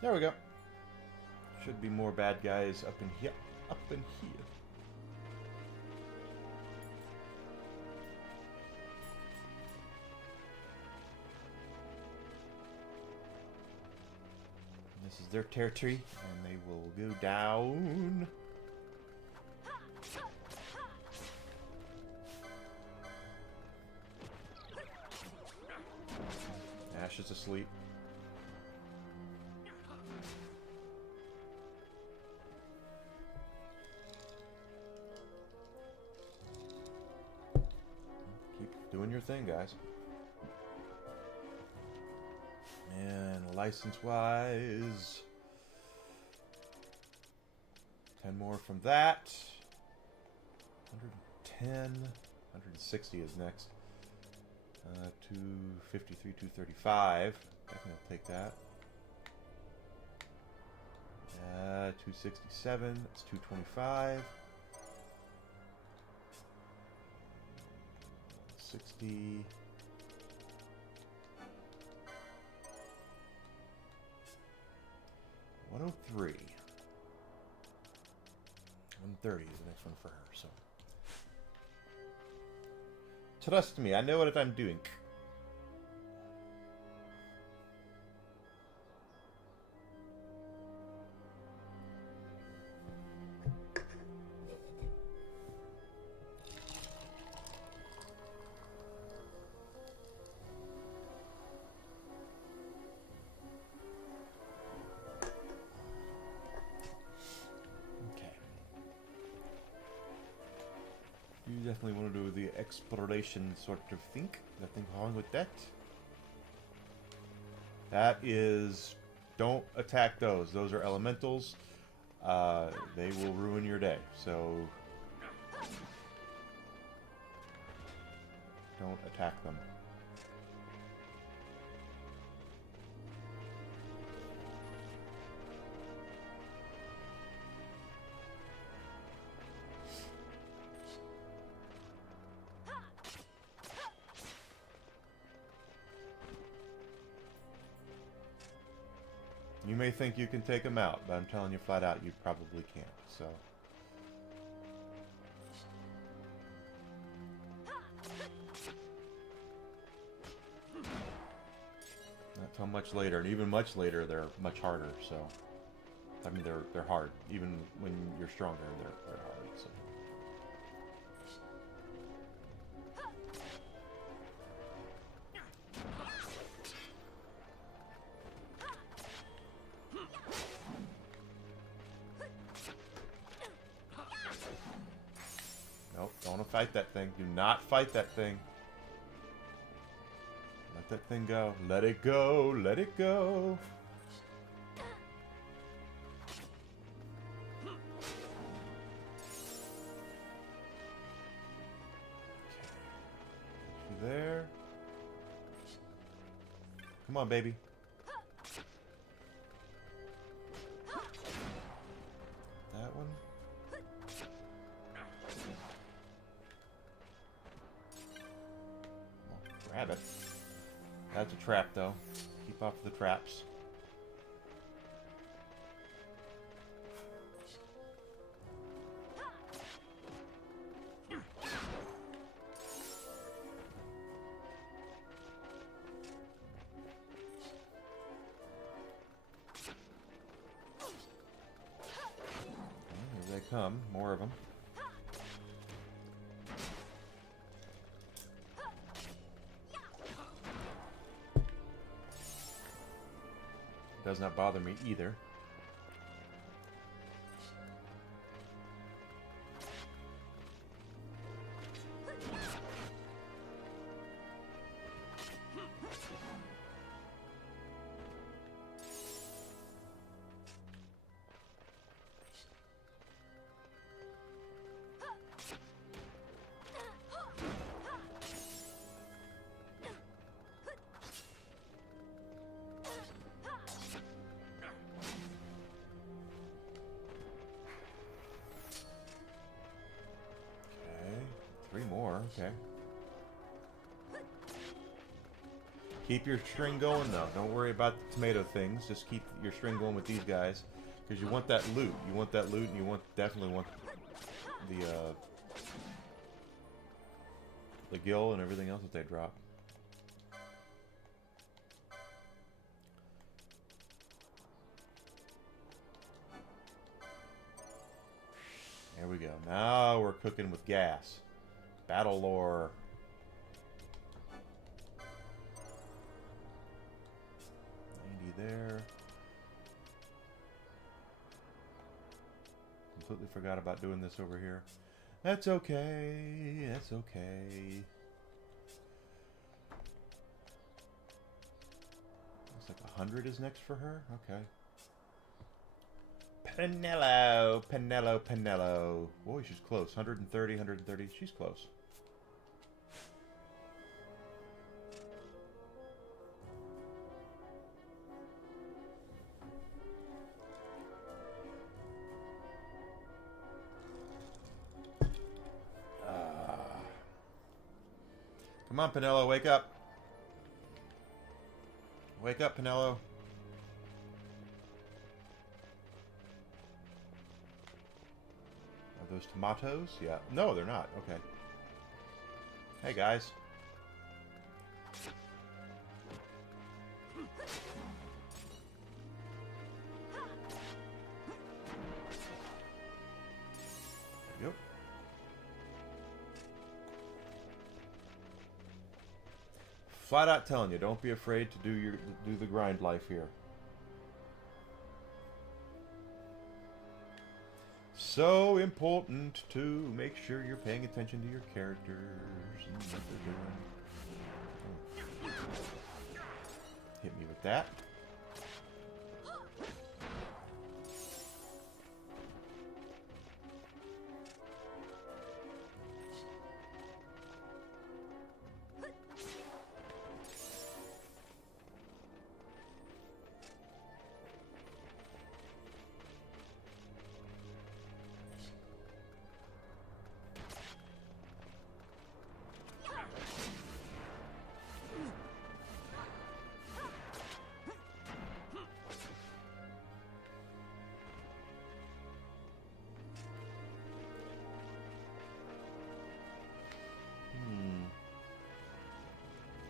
There we go. Should be more bad guys up in here. Up in here. This is their territory, and they will go down. Ash is asleep. Keep doing your thing, guys. And license-wise, 10 more from that. 110, 160 is next. 253, 235. Definitely will take that. 267. That's 225. 60. 103. 130 is the next one for her, so. Trust me, I know what I'm doing. You definitely want to do the exploration sort of thing. Nothing wrong with that. That is... Don't attack those. Those are elementals. They will ruin your day. So... Don't attack them. You may think you can take them out, but I'm telling you flat out, you probably can't, so... Not till much later, and even much later, they're much harder, so... I mean, they're hard. Even when you're stronger, they're hard, so... Don't want to fight that thing. Do not fight that thing. Let that thing go. Let it go. Let it go. There. Come on, baby. That one. Grab it. That's a trap, though. Keep off the traps. Here they come. More of them. Does not bother me either. Three more, okay. Keep your string going, though. Don't worry about the tomato things. Just keep your string going with these guys. Because you want that loot. You want that loot, and you definitely want the gill and everything else that they drop. There we go. Now we're cooking with gas. Battle lore. There. Completely forgot about doing this over here. That's okay. That's okay. Looks like 100 is next for her. Okay. Penello. Penello. Penello. Boy, she's close. 130, 130. She's close. Come on, Penello, wake up. Wake up, Penello. Are those tomatoes? Yeah. No, they're not. Okay. Hey, guys. Yep. Flat out telling you, don't be afraid to do the grind life here. So important to make sure you're paying attention to your characters and what they're doing. Hit me with that.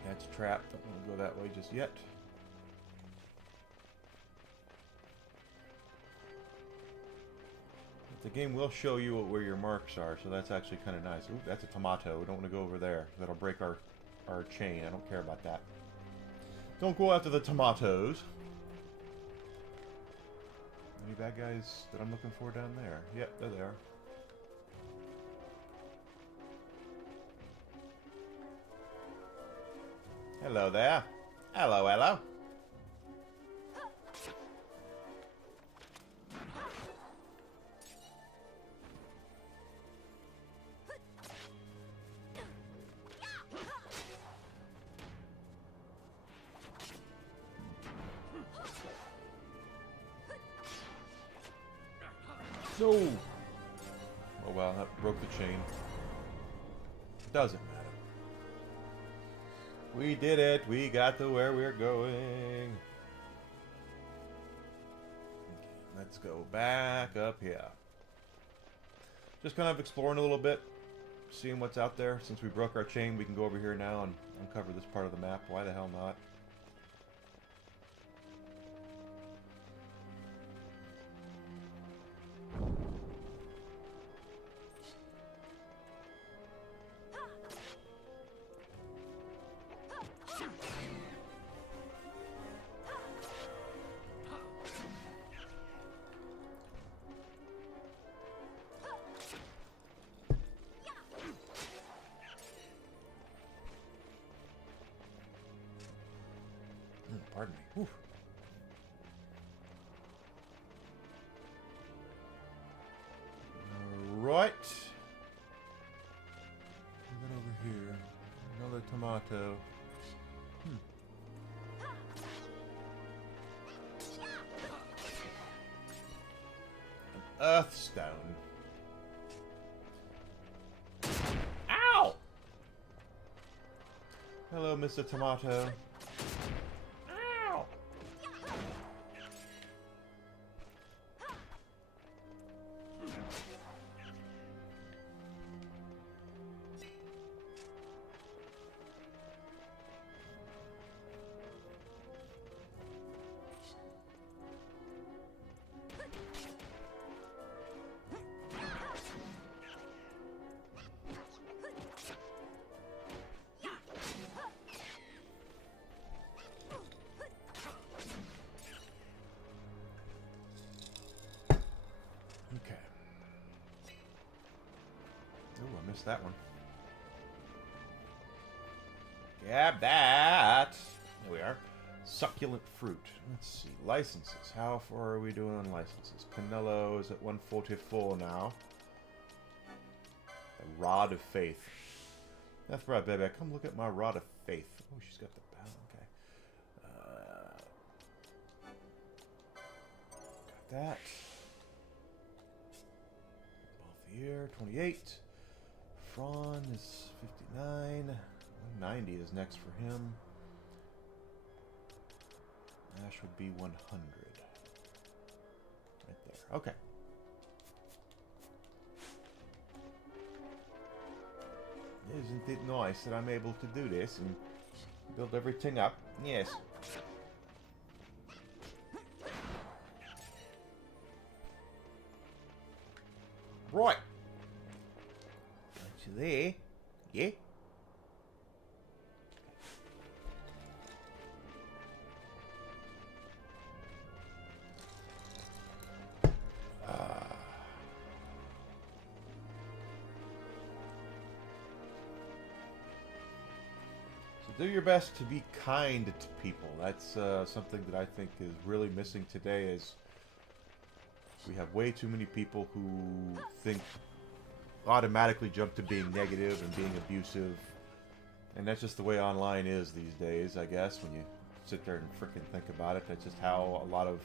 That's trapped. Don't want to go that way just yet. But the game will show you where your marks are, so that's actually kind of nice. Ooh, that's a tomato. We don't want to go over there. That'll break our chain. I don't care about that. Don't go after the tomatoes. Any bad guys that I'm looking for down there? Yep, there they are. Hello there. Hello, hello. No! Oh well, that broke the chain. Doesn't matter. We did it. We got to where we're going. Okay, let's go back up here. Just kind of exploring a little bit. Seeing what's out there. Since we broke our chain, we can go over here now and uncover this part of the map. Why the hell not? Pardon me. Whew. Alright. Get over here. Another tomato. An earthstone. Ow! Hello, Mr. Tomato. Missed that one. Grab that. There we are. Succulent fruit. Let's see. Licenses. How far are we doing on licenses? Canelo is at 144 now. The Rod of Faith. That's right, baby. Come look at my Rod of Faith. Oh, she's got the bow. Okay. Got that. Both here. 28. Fron is 59. 190 is next for him. Ash would be 100. Right there. Okay. Isn't it nice that I'm able to do this and build everything up? Yes. Right. There. Yeah. So do your best to be kind to people. That's something that I think is really missing today. Is we have way too many people who think automatically jump to being negative and being abusive, and that's just the way online is these days, I guess. When you sit there and frickin' think about it, that's just how a lot of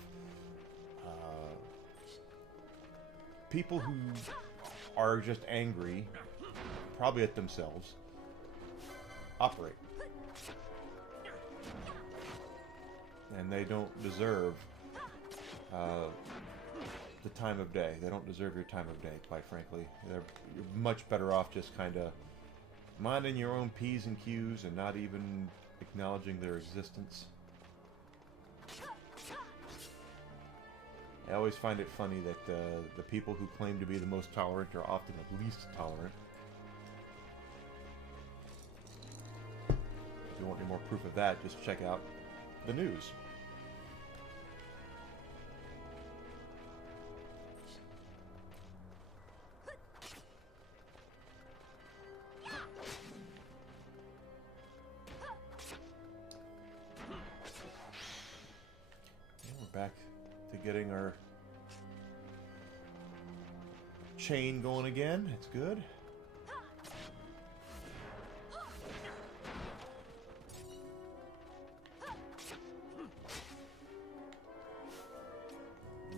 people who are just angry, probably at themselves, operate, and they don't deserve the time of day. They don't deserve your time of day, quite frankly. You're much better off just kind of minding your own P's and Q's and not even acknowledging their existence. I always find it funny that the people who claim to be the most tolerant are often the least tolerant. If you want any more proof of that, just check out the news. getting our chain going again. It's good.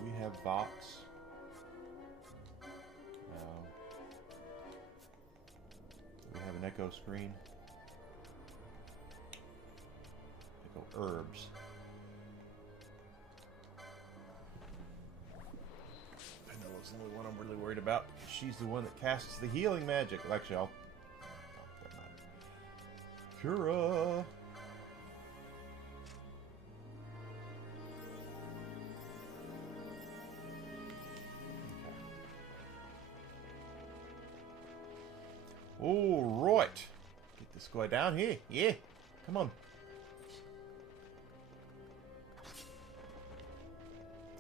We have Vox. We have an echo screen. Echo herbs. Vanilla's the only one I'm really worried about. She's the one that casts the healing magic. Well, actually, I'll Kura. All right, get this guy down here. Yeah, come on.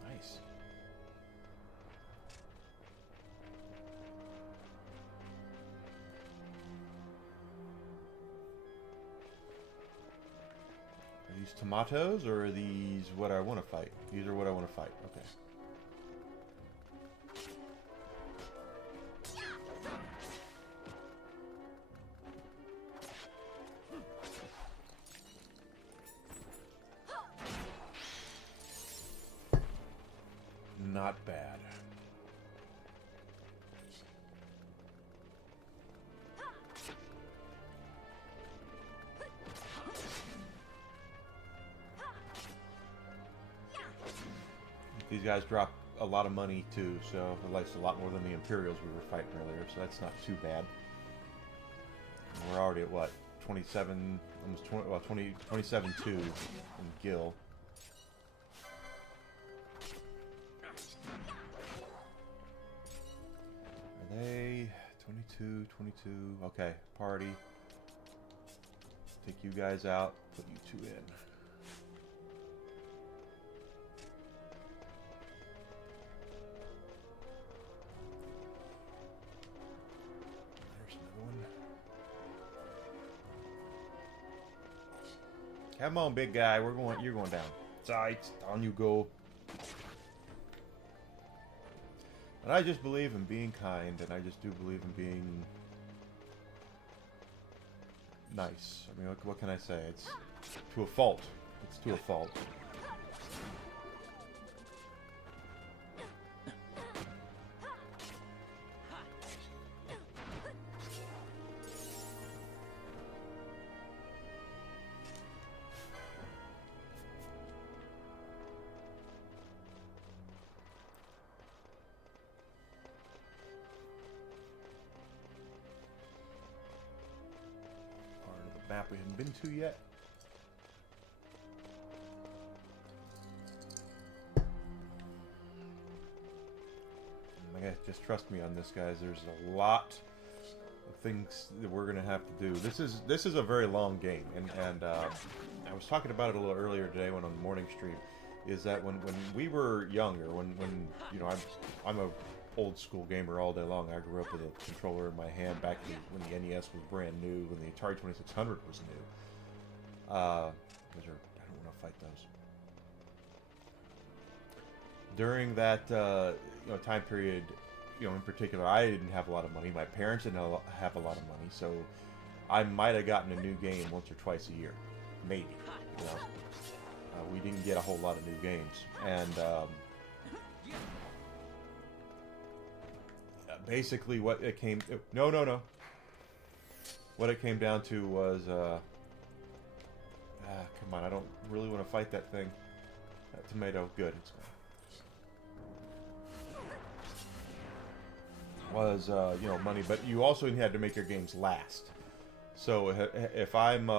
Nice. Are these tomatoes or are these what I want to fight? These are what I want to fight. Okay. Not bad. These guys drop a lot of money too, so at least a lot more than the Imperials we were fighting earlier, so that's not too bad. And we're already at what? 27, almost 20, well, 27-2 in Gil. Are they 22, 22? Okay, party. Take you guys out, put you two in. There's another one. Come on, big guy. You're going down. Sights, down you go. And I just believe in being kind, and I just do believe in being nice. I mean, what can I say? It's to a fault. It's to a fault. Map we haven't been to yet. I guess just trust me on this, guys. There's a lot of things that we're gonna have to do. This is a very long game, and I was talking about it a little earlier today when on the morning stream. Is that when we were younger, when you know I'm a old school gamer all day long. I grew up with a controller in my hand back when the NES was brand new, when the Atari 2600 was new. I don't want to fight those. During that time period, in particular, I didn't have a lot of money. My parents didn't have a lot of money, so I might have gotten a new game once or twice a year, maybe. We didn't get a whole lot of new games, and basically what it came what it came down to was come on, I don't really want to fight that thing. That tomato, good, it's gone. Was money, but you also had to make your games last. So if I'm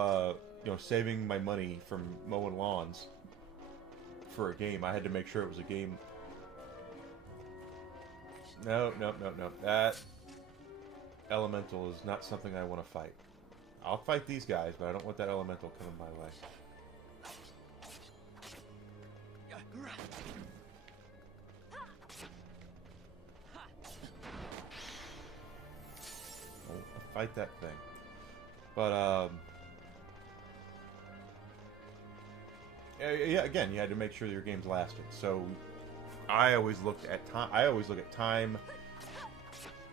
saving my money from mowing lawns for a game, I had to make sure it was a game. No. That elemental is not something I want to fight. I'll fight these guys, but I don't want that elemental coming my way. I'll fight that thing. But, yeah, again, you had to make sure your game's lasted. So, I always looked at time. I always look at time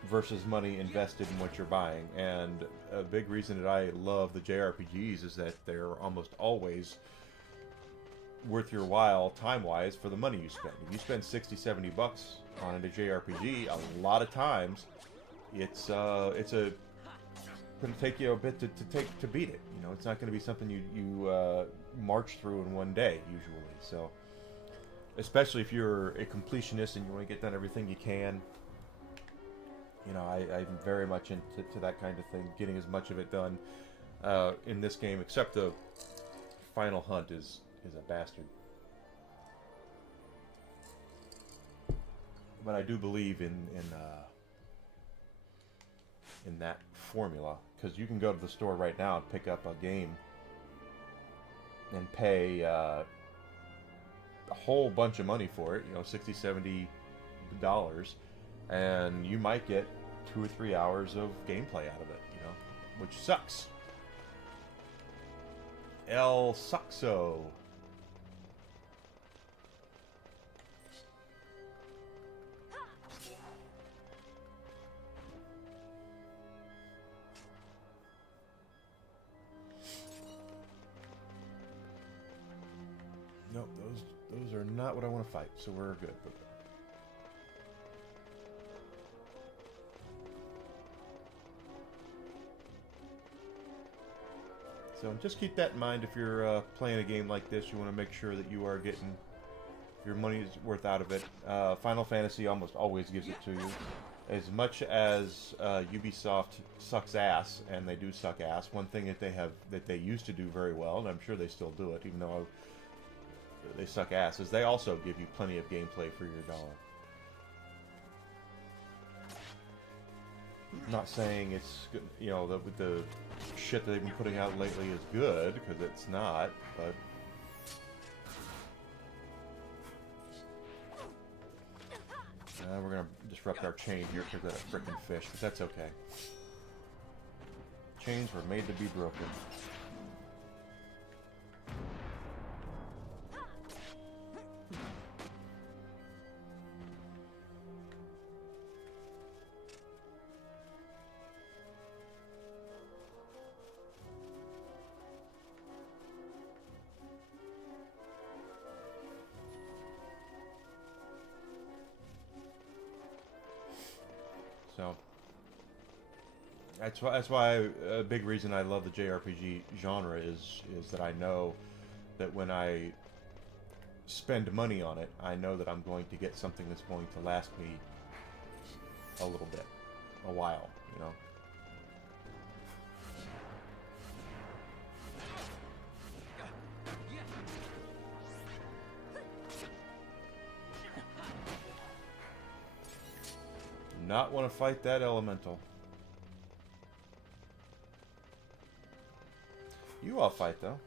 versus money invested in what you're buying. And a big reason that I love the JRPGs is that they're almost always worth your while time-wise for the money you spend. If you spend 60, 70 bucks on a JRPG, a lot of times it's going to take you a bit to beat it. You know, it's not going to be something you march through in one day usually. So, especially if you're a completionist and you want to get done everything you can. You know, I'm very much into that kind of thing, getting as much of it done in this game, except the final hunt is a bastard. But I do believe in that formula, because you can go to the store right now and pick up a game and pay a whole bunch of money for it, you know, $60, $70, and you might get 2 or 3 hours of gameplay out of it, you know, which sucks. El Suxo. Nope, those are not what I want to fight, so we're good with it. So just keep that in mind if you're playing a game like this. You want to make sure that you are getting your money's worth out of it. Final Fantasy almost always gives it to you. As much as Ubisoft sucks ass, and they do suck ass, one thing that they used to do very well, and I'm sure they still do it, even though they suck ass, is they also give you plenty of gameplay for your dollar. I'm not saying it's good, you know, the shit that they've been putting out lately is good, because it's not, but we're gonna disrupt our chain here because of that frickin' fish, but that's okay. Chains were made to be broken. So that's why a big reason I love the JRPG genre is that I know that when I spend money on it, I know that I'm going to get something that's going to last me a little bit, a while, you know. Not want to fight that elemental. You all fight though.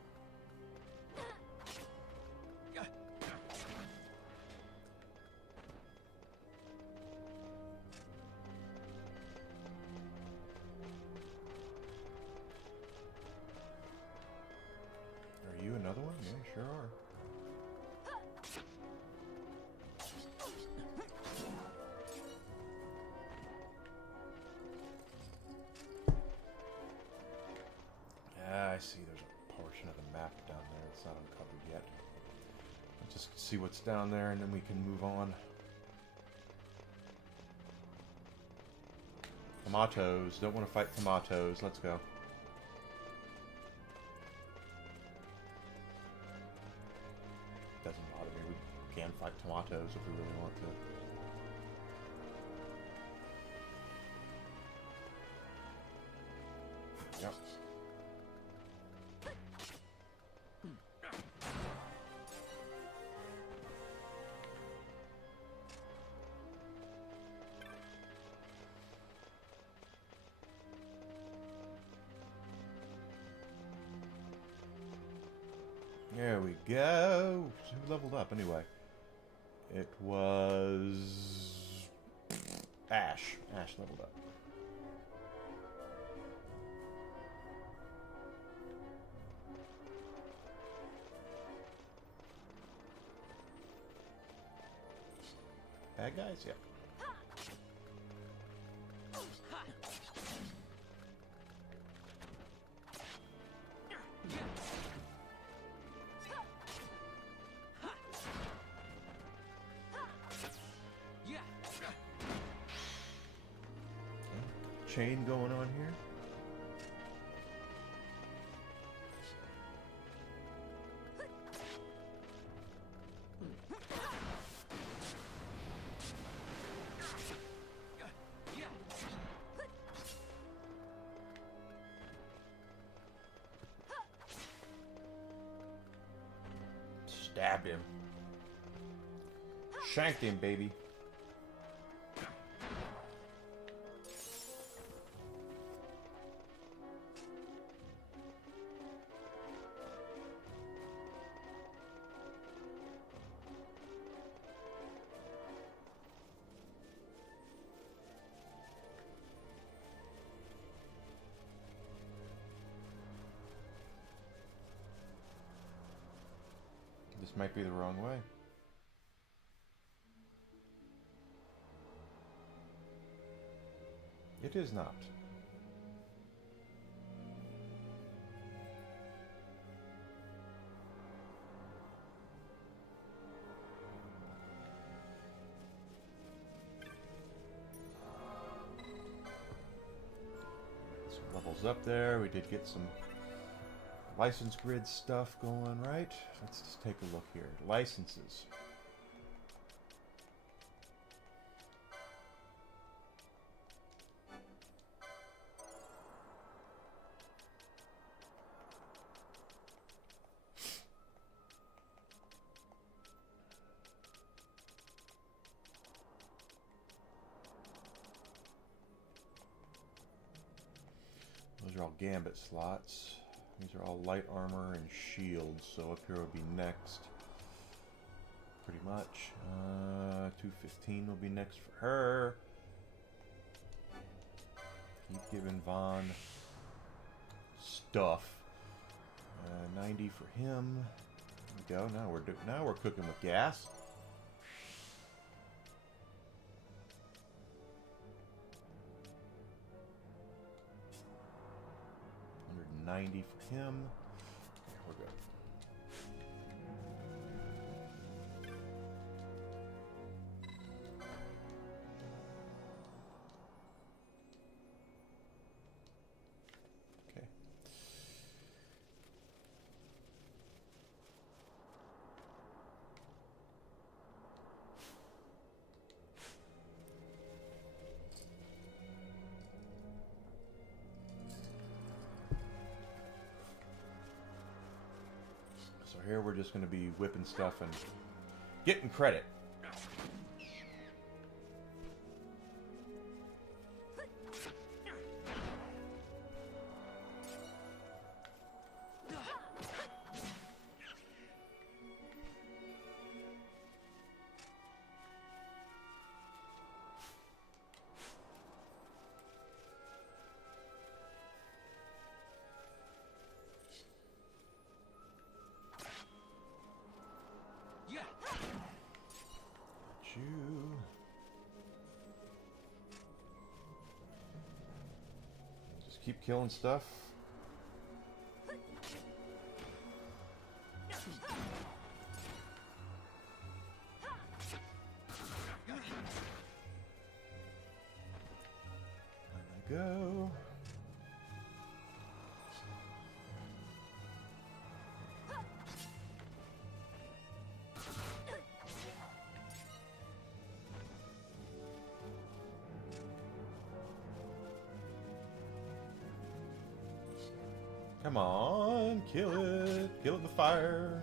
Are you another one? Yeah, sure are. I see there's a portion of the map down there that's not uncovered yet. Let's just see what's down there and then we can move on. Tomatoes. Don't want to fight tomatoes. Let's go. Doesn't bother me. We can fight tomatoes if we really want to. Yep. There we go. Who leveled up anyway? It was Ash. Ash leveled up. bad guys? Yep. Chain going on here. Stabbed him. Shanked him, baby. This might be the wrong way. It is not. Some levels up there. We did get some license grid stuff going, right? Let's just take a look here. Licenses. Those are all gambit slots. These are all light armor and shields, so up here will be next. Pretty much. 215 will be next for her. Keep giving Vaughn stuff. 90 for him. There we go. Now we're cooking with gas. $190 for him. Yeah, we're good. Okay. So here we're just going to be whipping stuff and getting credit. Just keep killing stuff. There we go. Come on, kill it. Kill it in the fire.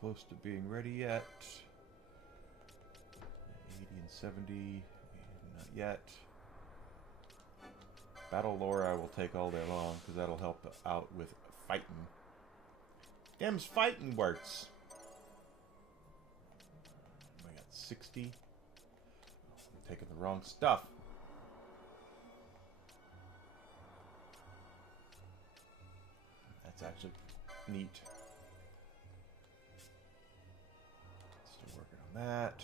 close to being ready yet. 80 and 70, not yet. Battle lore I will take all day long, because that'll help out with fighting. Them's fighting words. I got 60. I'm taking the wrong stuff. That's actually neat. Still working on that.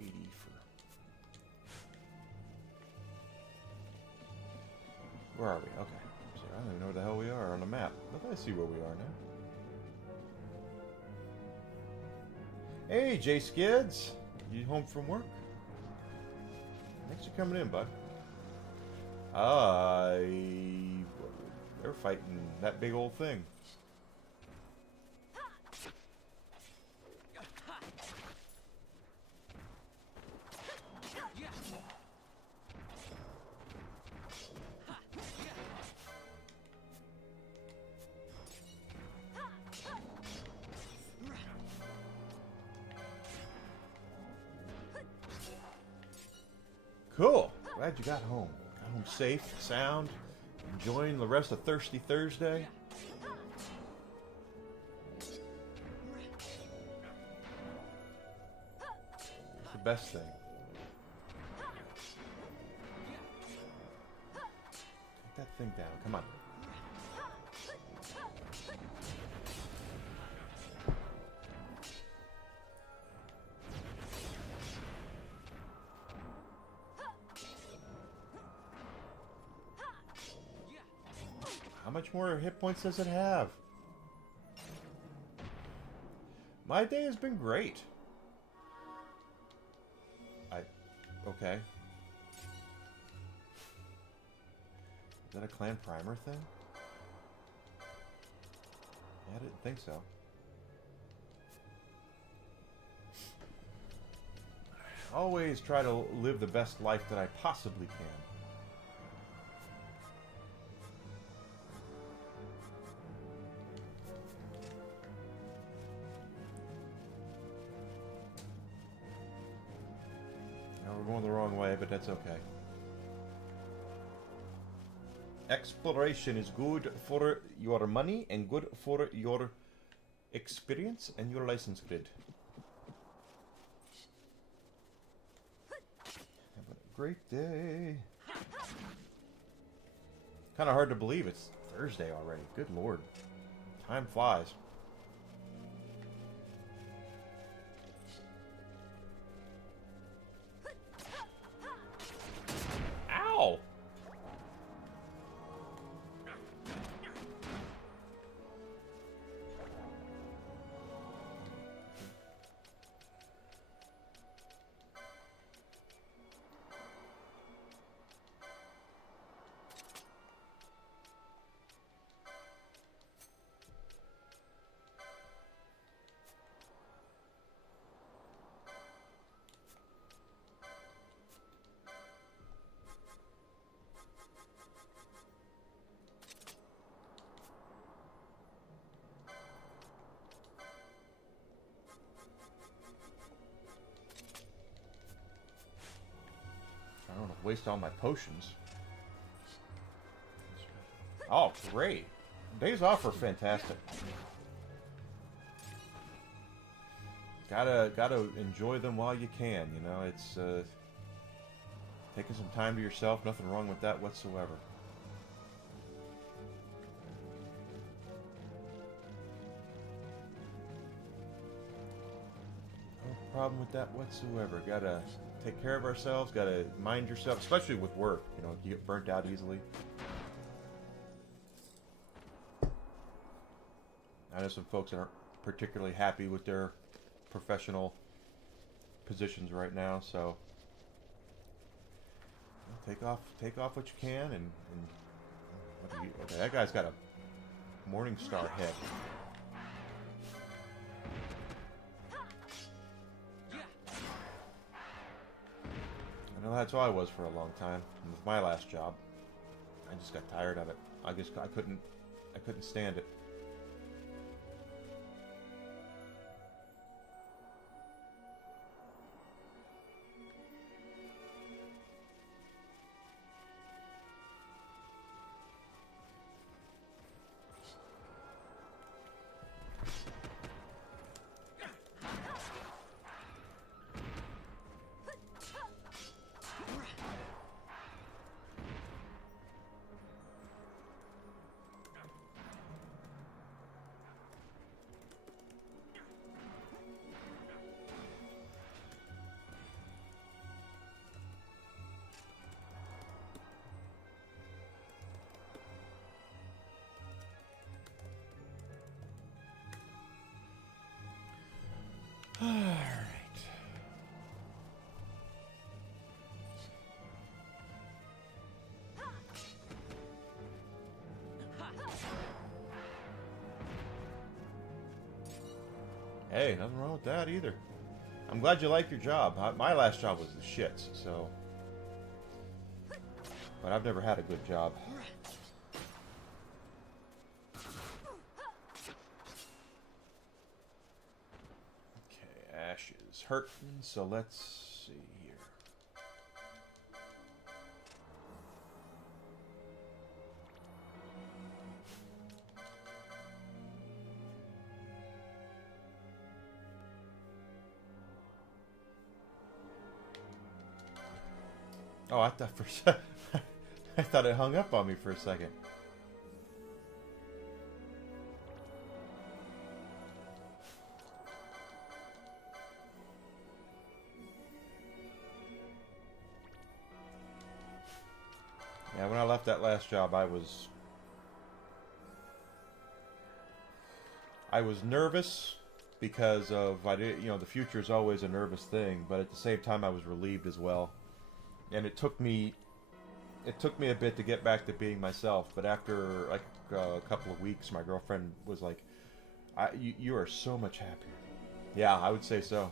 80 for... Where are we? Okay. So I don't even know where the hell we are on the map. But I see where we are now. Hey, J Skids! You home from work? Thanks for coming in, bud. They're fighting that big old thing. Cool. Glad you got home. Got home safe, sound, enjoying the rest of Thirsty Thursday. It's the best thing. Take that thing down. Come on. How much more hit points does it have? My day has been great. Okay. Is that a clan primer thing? Yeah, I didn't think so. Always try to live the best life that I possibly can. We're going the wrong way, but that's okay. Exploration is good for your money and good for your experience and your license grid. Have a great day. Kind of hard to believe it's Thursday already. Good lord. Time flies. Ow! I don't want to waste all my potions. Oh, great. Days off are fantastic. Gotta enjoy them while you can, you know, it's taking some time to yourself, nothing wrong with that whatsoever. No problem with that whatsoever. Gotta take care of ourselves, gotta mind yourself, especially with work, you know, you get burnt out easily. I know some folks that aren't particularly happy with their professional positions right now, so take off what you can, and what do you, okay, that guy's got a Morning Star head. I know that's all I was for a long time. And with my last job, I just got tired of it. I couldn't stand it. Alright. Hey, nothing wrong with that either. I'm glad you like your job. My last job was the shits, so... But I've never had a good job. Okay, Ash is hurting, so let's see here. Oh, I thought for a second... I thought it hung up on me for a second. Yeah, when I left that last job, I was nervous because of the future is always a nervous thing, but at the same time I was relieved as well. And it took me a bit to get back to being myself, but after like a couple of weeks, my girlfriend was like, you are so much happier. Yeah, I would say so.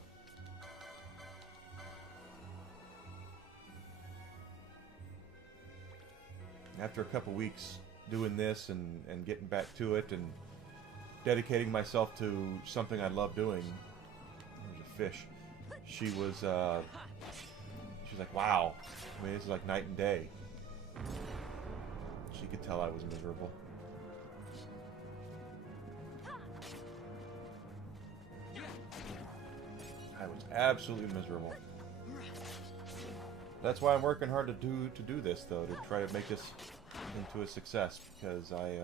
After a couple weeks doing this and getting back to it and dedicating myself to something I love doing, there's a fish. She was like, wow. I mean, this is like night and day. She could tell I was miserable. I was absolutely miserable. That's why I'm working hard to do this, though, to try to make this into a success, because I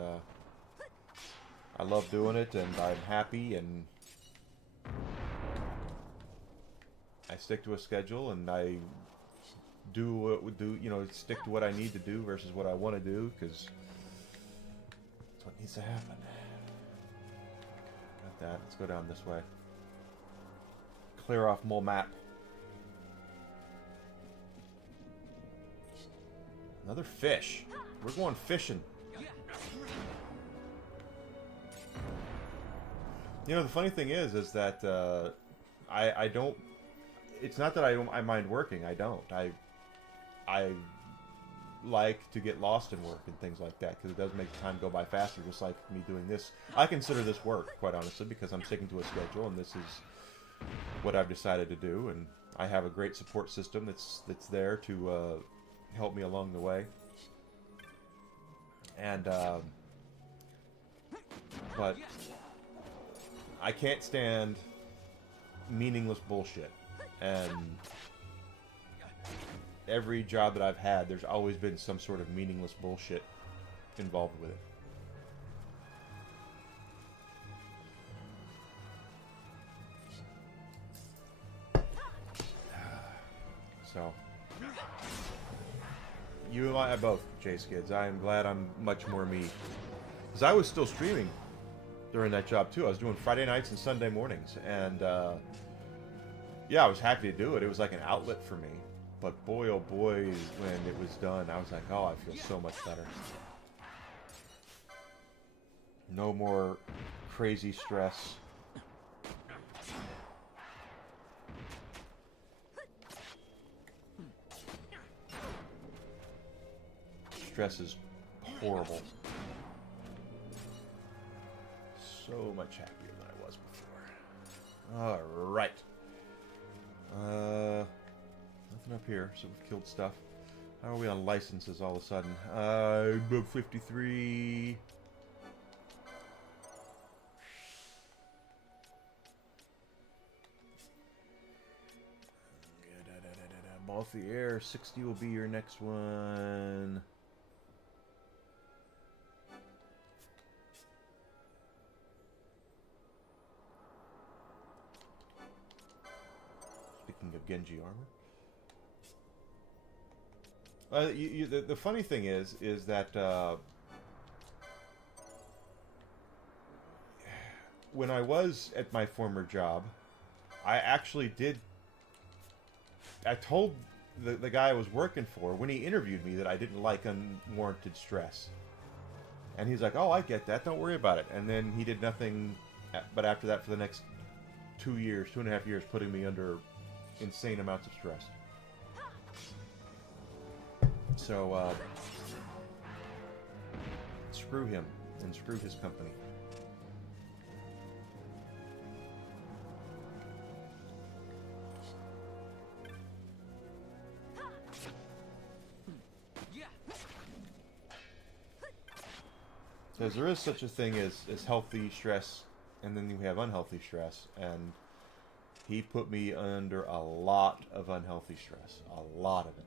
love doing it and I'm happy and I stick to a schedule and I stick to what I need to do versus what I want to do, because that's what needs to happen. Got that. Let's go down this way. Clear off mole map. Another fish. We're going fishing. You know, the funny thing is that I don't. It's not that I mind working. I don't. I like to get lost in work and things like that because it does make time go by faster, just like me doing this. I consider this work, quite honestly, because I'm sticking to a schedule and this is what I've decided to do, and I have a great support system that's there to help me along the way. And but I can't stand meaningless bullshit, and every job that I've had, there's always been some sort of meaningless bullshit involved with it. So, you and I both, Chase Kids. I am glad I'm much more me. Because I was still streaming during that job, too. I was doing Friday nights and Sunday mornings. And, yeah, I was happy to do it. It was like an outlet for me. But boy, oh boy, when it was done, I was like, oh, I feel so much better. No more crazy stress. Stress is horrible. So much happier than I was before. Alright. Nothing up here, so we've killed stuff. How are we on licenses all of a sudden? 53. Off the air, 60 will be your next one. Speaking of Genji armor. The funny thing is that when I was at my former job, I actually did. I told the guy I was working for when he interviewed me that I didn't like unwarranted stress. And he's like, "Oh, I get that. Don't worry about it." And then he did nothing but after that for the next 2 years, 2.5 years, putting me under insane amounts of stress. So, screw him and screw his company. Because there is such a thing as healthy stress, and then you have unhealthy stress, and he put me under a lot of unhealthy stress. A lot of it.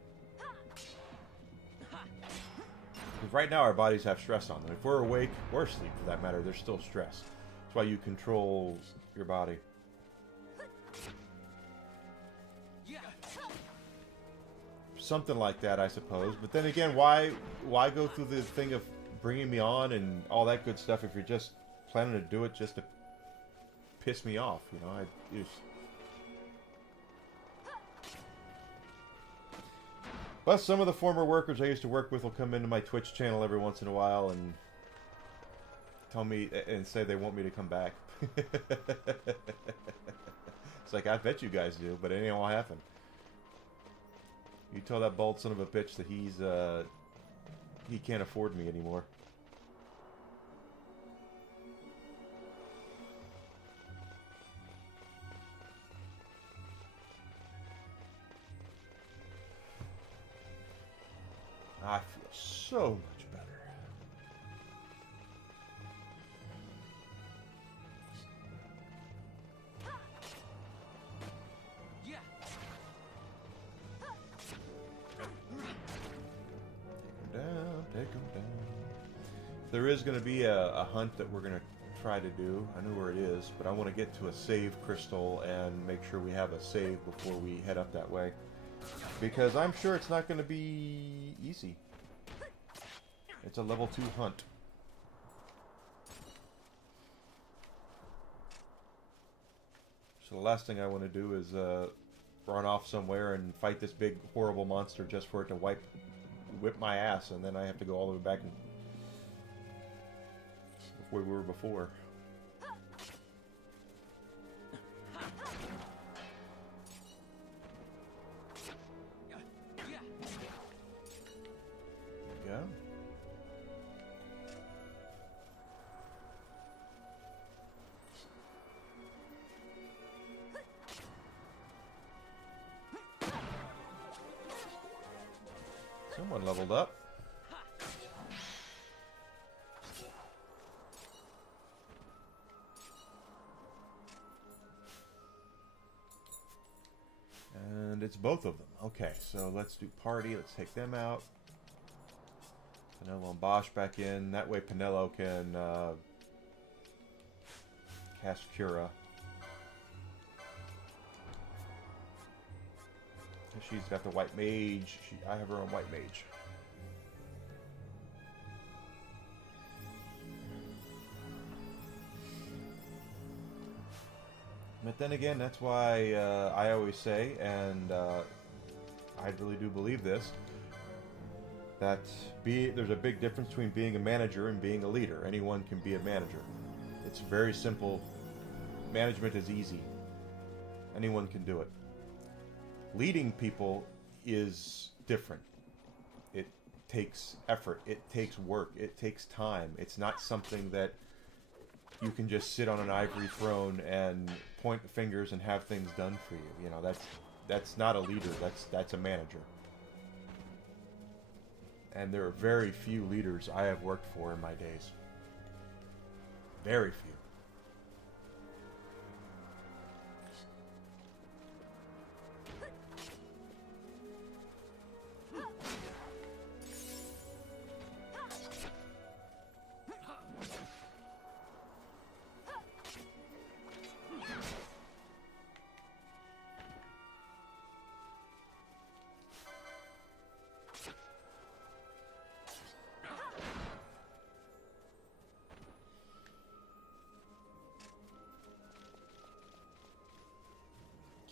Because right now our bodies have stress on them. If we're awake, or asleep for that matter, there's still stress. That's why you control your body. Something like that, I suppose. But then again, why go through the thing of bringing me on and all that good stuff if you're just planning to do it just to piss me off, you know? But some of the former workers I used to work with will come into my Twitch channel every once in a while and tell me and say they want me to come back. It's like, I bet you guys do, but it ain't gonna happen. You tell that bald son of a bitch that he can't afford me anymore. I feel so much better. Take them down. There is going to be a hunt that we're going to try to do. I know where it is, but I want to get to a save crystal and make sure we have a save before we head up that way. Because I'm sure it's not going to be easy. It's a level 2 hunt. So the last thing I want to do is run off somewhere and fight this big horrible monster just for it to whip my ass, and then I have to go all the way back where we were before. Yeah. Someone leveled up. And it's both of them. Okay, so let's do party. Let's take them out. Pinello and Bosch back in. That way Pinello can cast Cura. She's got the white mage. I have her own white mage. But then again, that's why I always say, and I really do believe this, that there's a big difference between being a manager and being a leader. Anyone can be a manager. It's very simple. Management is easy. Anyone can do it. Leading people is different. It takes effort. It takes work. It takes time. It's not something that you can just sit on an ivory throne and point fingers and have things done for you. You know, that's not a leader. That's a manager. And there are very few leaders I have worked for in my days. Very few.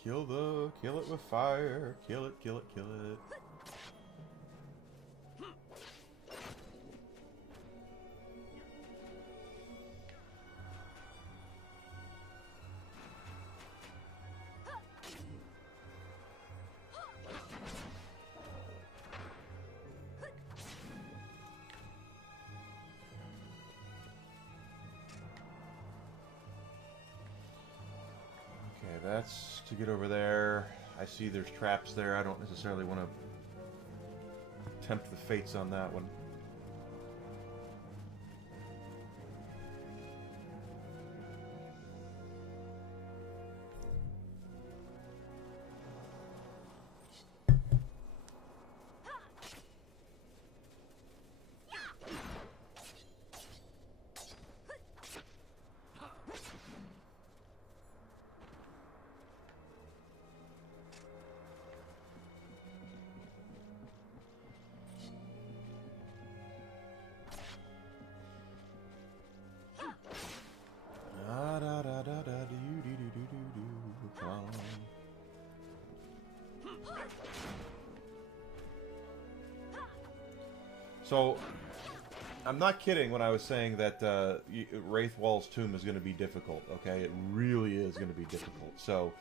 Kill it with fire. Kill it, kill it, kill it. That's to get over there. I see there's traps there. I don't necessarily want to tempt the fates on that one. So, I'm not kidding when I was saying that Wraithwall's tomb is going to be difficult, okay? It really is going to be difficult. So,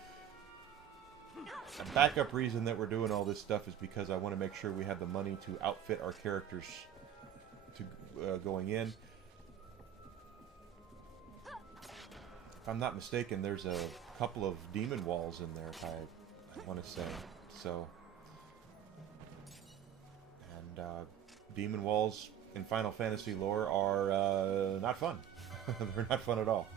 a backup reason that we're doing all this stuff is because I want to make sure we have the money to outfit our characters to going in. If I'm not mistaken, there's a couple of demon walls in there, if I want to say. So, and demon walls in Final Fantasy lore are not fun. They're not fun at all.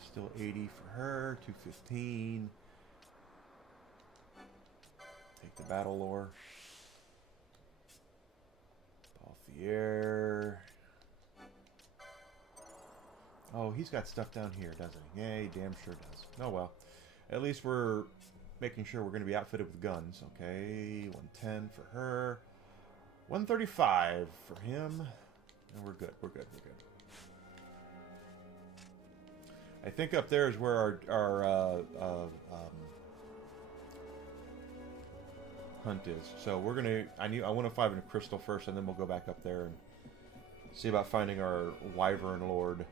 Still 80 for her, 215. Take the battle lore. Balthier. Oh, he's got stuff down here, doesn't he? Yeah, he damn sure does. Oh well. At least we're making sure we're going to be outfitted with guns. Okay, 110 for her. 135 for him. And we're good, we're good, we're good. I think up there is where our hunt is. So we're gonna. I want to find a crystal first, and then we'll go back up there and see about finding our wyvern lord.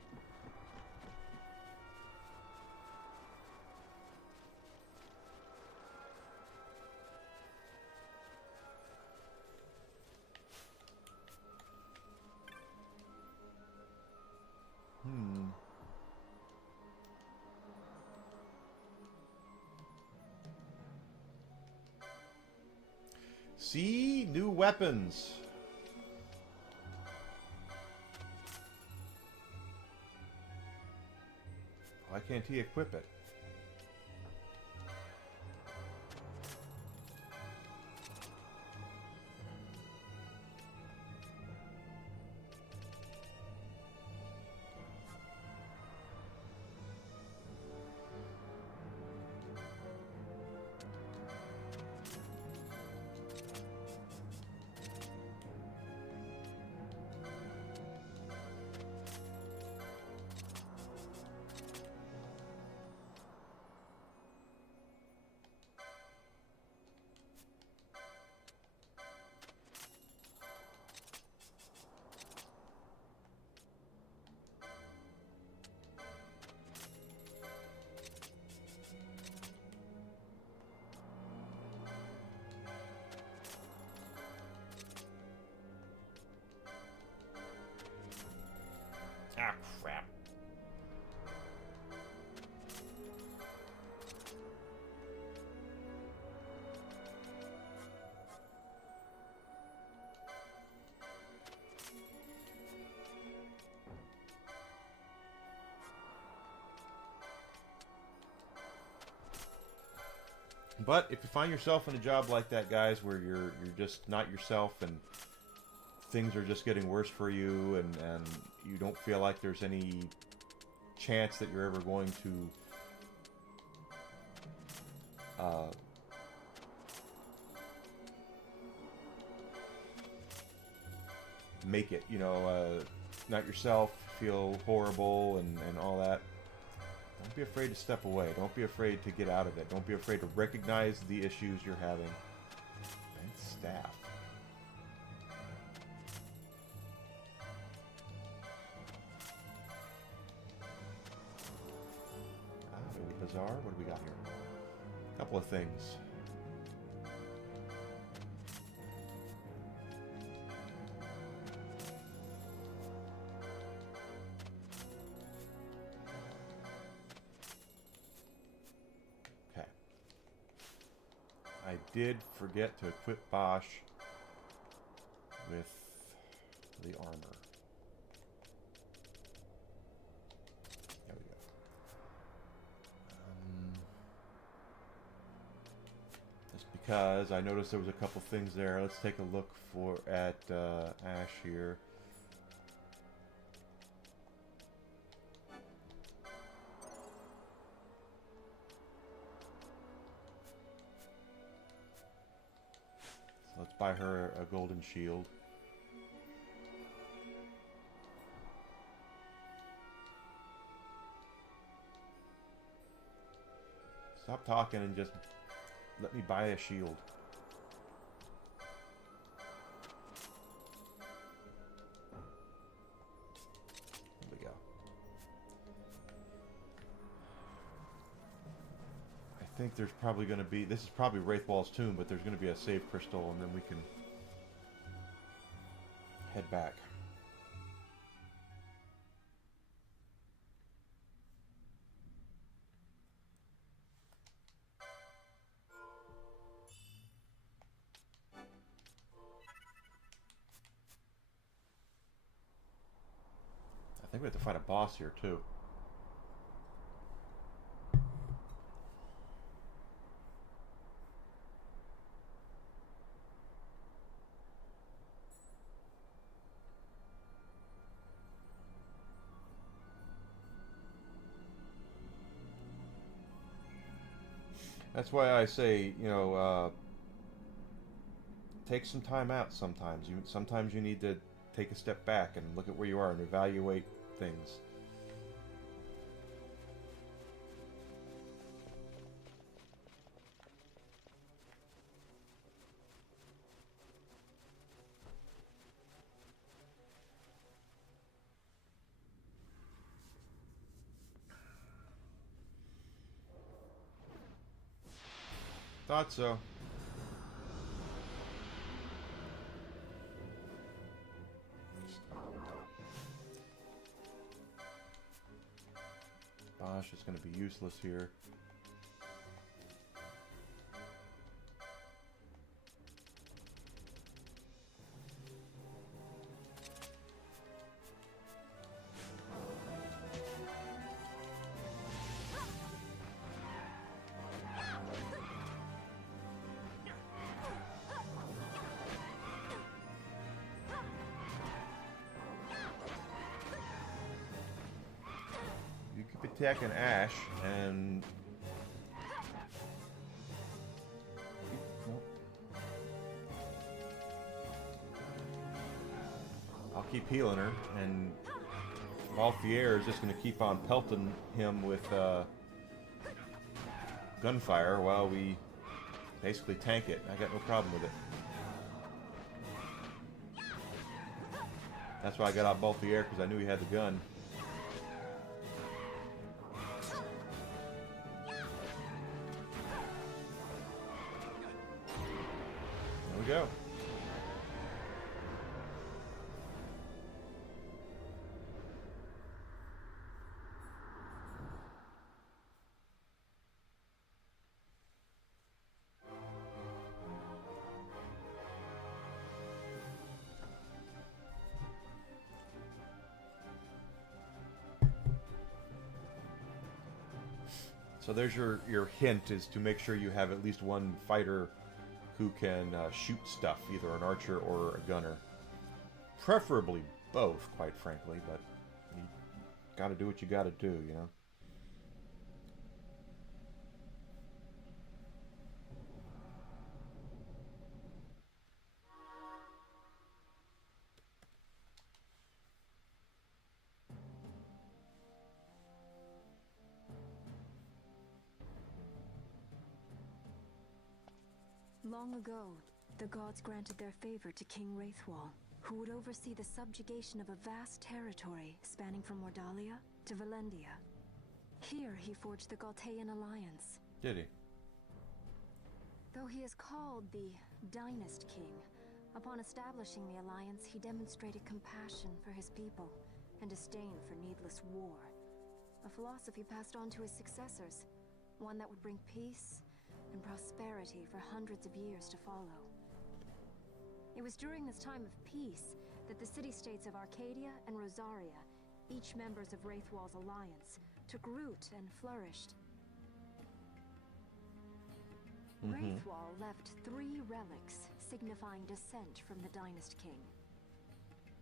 See? New weapons. Why can't he equip it? But if you find yourself in a job like that, guys, where you're just not yourself and things are just getting worse for you, and you don't feel like there's any chance that you're ever going to make it, you know, not yourself, feel horrible and all that, don't be afraid to step away. Don't be afraid to get out of it. Don't be afraid to recognize the issues you're having. And staff. Bazaar. What do we got here? A couple of things. Okay. I did forget to equip Bosch with the armor. Because I noticed there was a couple things there. Let's take a look at Ash here. So let's buy her a golden shield. Stop talking and just let me buy a shield. There we go. I think there's probably going to be... This is probably Wraithwall's tomb, but there's going to be a save crystal, and then we can head back. I think we have to fight a boss here too. That's why I say, you know, take some time out sometimes. Sometimes you need to take a step back and look at where you are and evaluate things. Thought so. Bosch is going to be useless here. Attacking Ash and nope. I'll keep healing her, and Balthier is just going to keep on pelting him with gunfire while we basically tank it. I got no problem with it. That's why I got out Balthier, because I knew he had the gun. Go. So there's your hint, is to make sure you have at least one fighter who can shoot stuff, either an archer or a gunner. Preferably both, quite frankly, but you gotta do what you gotta do, you know? Long ago, the gods granted their favor to King Wraithwall, who would oversee the subjugation of a vast territory spanning from Mordalia to Valendia. Here he forged the Galtean alliance. Did he? Though he is called the Dynast King, upon establishing the alliance, he demonstrated compassion for his people and disdain for needless war. A philosophy passed on to his successors, one that would bring peace and prosperity for hundreds of years to follow. It was during this time of peace that the city-states of Arcadia and Rosaria, each members of Wraithwall's alliance, took root and flourished. Wraithwall left 3 relics signifying descent from the Dynast King.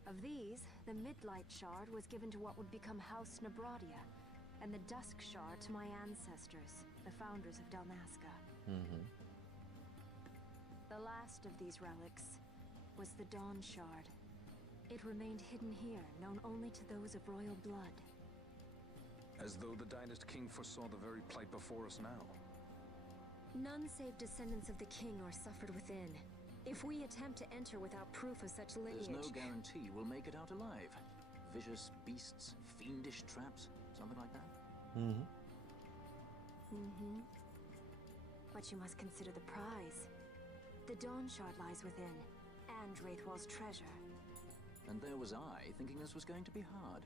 Of these, the Midlight Shard was given to what would become House Nabradia, and the Dusk Shard to my ancestors, the founders of Dalmasca. The last of these relics was the Dawn Shard. It remained hidden here, known only to those of royal blood. As though the Dynast King foresaw the very plight before us now. None save descendants of the king are suffered within. If we attempt to enter without proof of such lineage... There's no guarantee we'll make it out alive. Vicious beasts, fiendish traps, something like that? But you must consider the prize. The Dawn Shard lies within, and Wraithwall's treasure. And there was I, thinking this was going to be hard.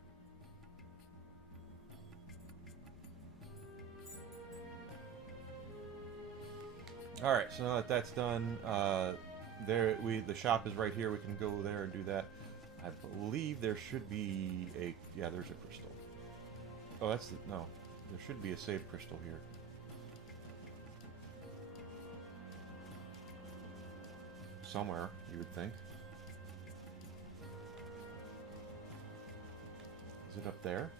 All right, so now that that's done, the shop is right here. We can go there and do that. I believe there should be a there's a crystal. Oh, no. There should be a save crystal here. Somewhere, you would think. Is it up there?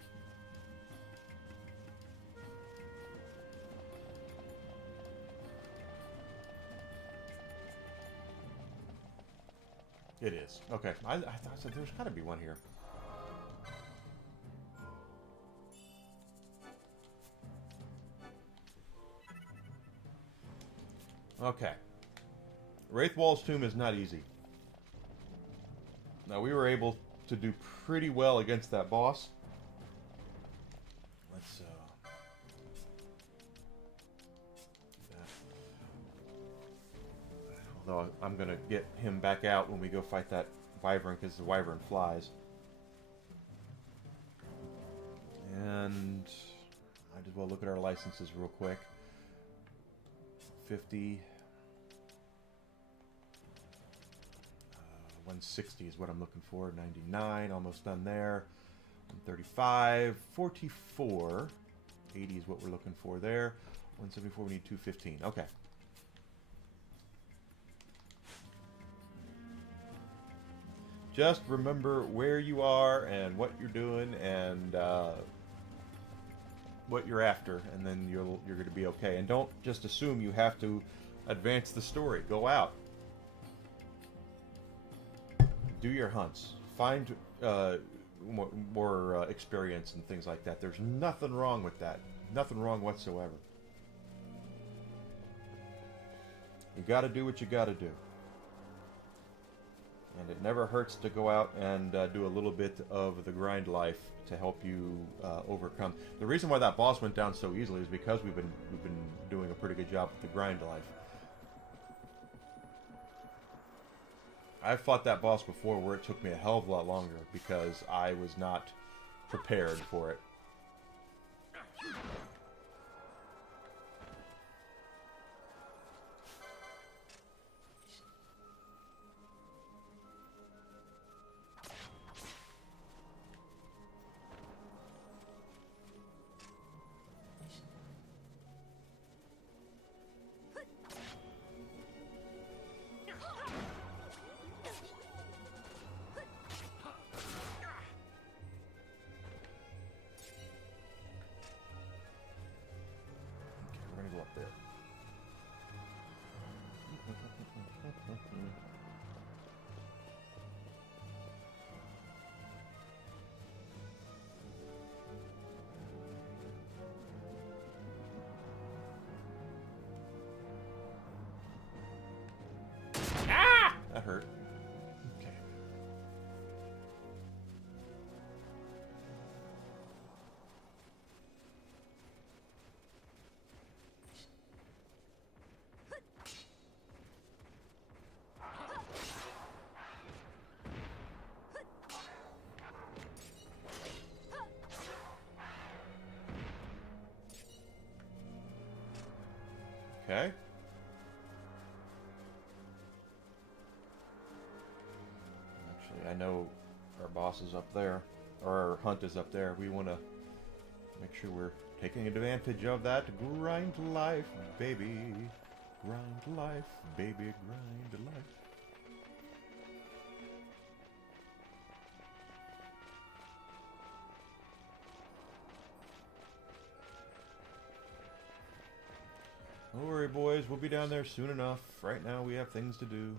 It is. Okay. I thought there's got to be one here. Okay. Wraithwall's tomb is not easy. Now, we were able to do pretty well against that boss. Let's do that. Although I'm going to get him back out when we go fight that wyvern, because the wyvern flies. And might as well look at our licenses real quick. 50... 160 is what I'm looking for. 99, almost done there. 135, 44. 80 is what we're looking for there. 174, we need 215. Okay. Just remember where you are and what you're doing and what you're after, and then you're going to be okay. And don't just assume you have to advance the story. Go out. Do your hunts. Find more experience and things like that. There's nothing wrong with that. Nothing wrong whatsoever. You got to do what you got to do. And it never hurts to go out and do a little bit of the grind life to help you overcome. The reason why that boss went down so easily is because we've been doing a pretty good job with the grind life. I've fought that boss before where it took me a hell of a lot longer because I was not prepared for it. there. Ah! That hurt. Okay. Okay. Actually, I know our boss is up there, or our hunt is up there. We want to make sure we're taking advantage of that. Grind life, baby. Grind life, baby. Grind life. Don't worry, boys. We'll be down there soon enough. Right now, we have things to do.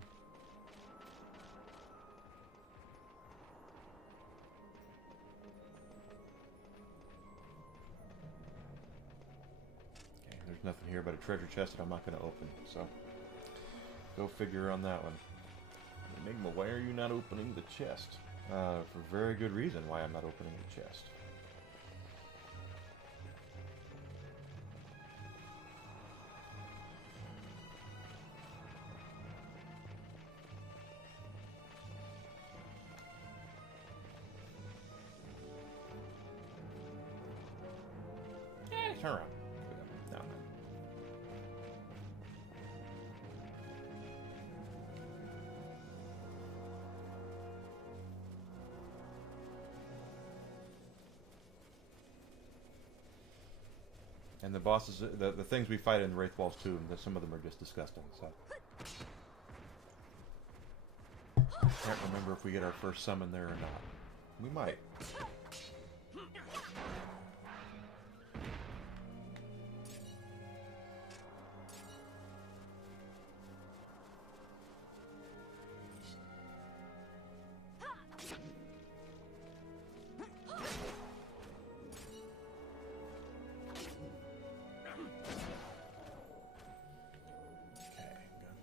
Okay, there's nothing here but a treasure chest that I'm not going to open. So, go figure on that one. Enigma, why are you not opening the chest? For very good reason why I'm not opening the chest. Turn around. No, no. And the bosses, the things we fight in Wraithwall's tomb, some of them are just disgusting. So I can't remember if we get our first summon there or not. We might.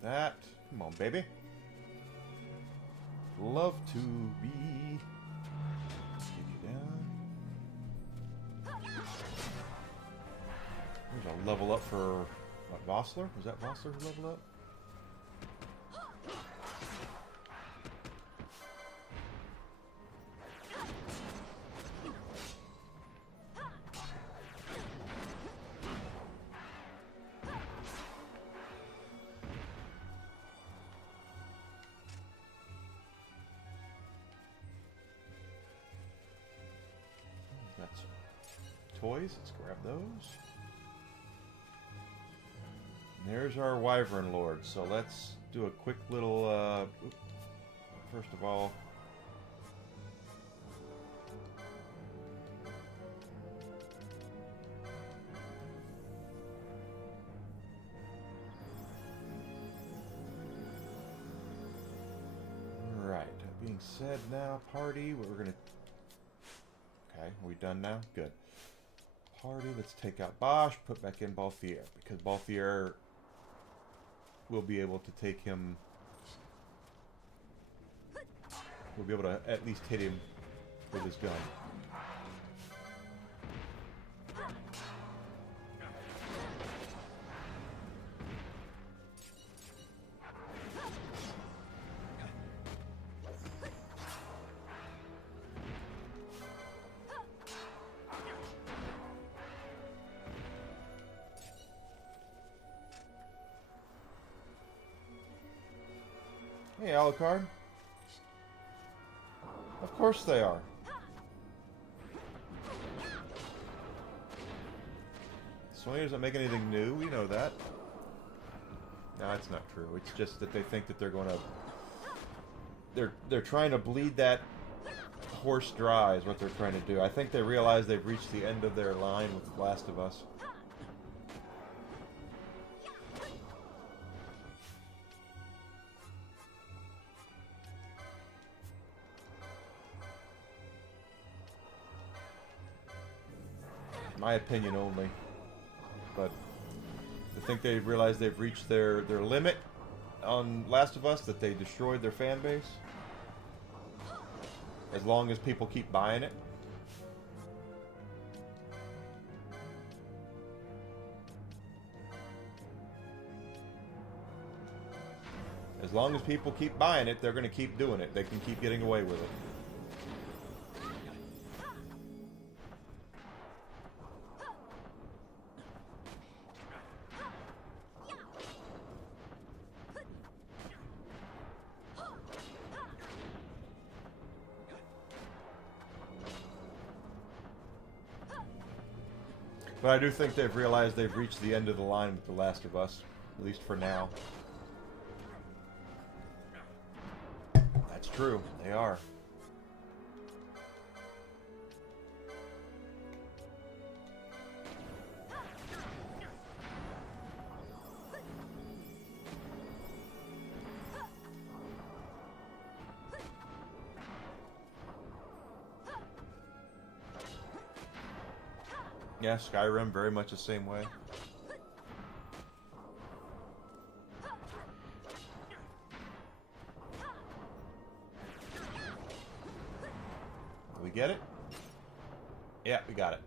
That. Come on, baby. Love to be. Get you down. There's a level up for what, Vossler? Was that Vossler who leveled up? Toys, let's grab those. And there's our Wyvern Lord. So let's do a quick little, first of all, alright, that being said now, party, we're gonna, okay, are we done now? Good. Party, let's take out Bosch, put back in Balthier, because Balthier will be able to take him, we'll be able to at least hit him with his gun. Hey, Alucard. Of course they are. Sony doesn't make anything new, we know that. No, that's not true. It's just that they think that they're gonna... They're trying to bleed that horse dry is what they're trying to do. I think they realize they've reached the end of their line with The Last of Us. My opinion only. But I think they've realized they've reached their limit on Last of Us, that they destroyed their fan base. As long as people keep buying it. As long as people keep buying it, they're going to keep doing it. They can keep getting away with it. But I do think they've realized they've reached the end of the line with The Last of Us, at least for now. That's true, they are. Yeah, Skyrim, very much the same way. Did we get it? Yeah, we got it.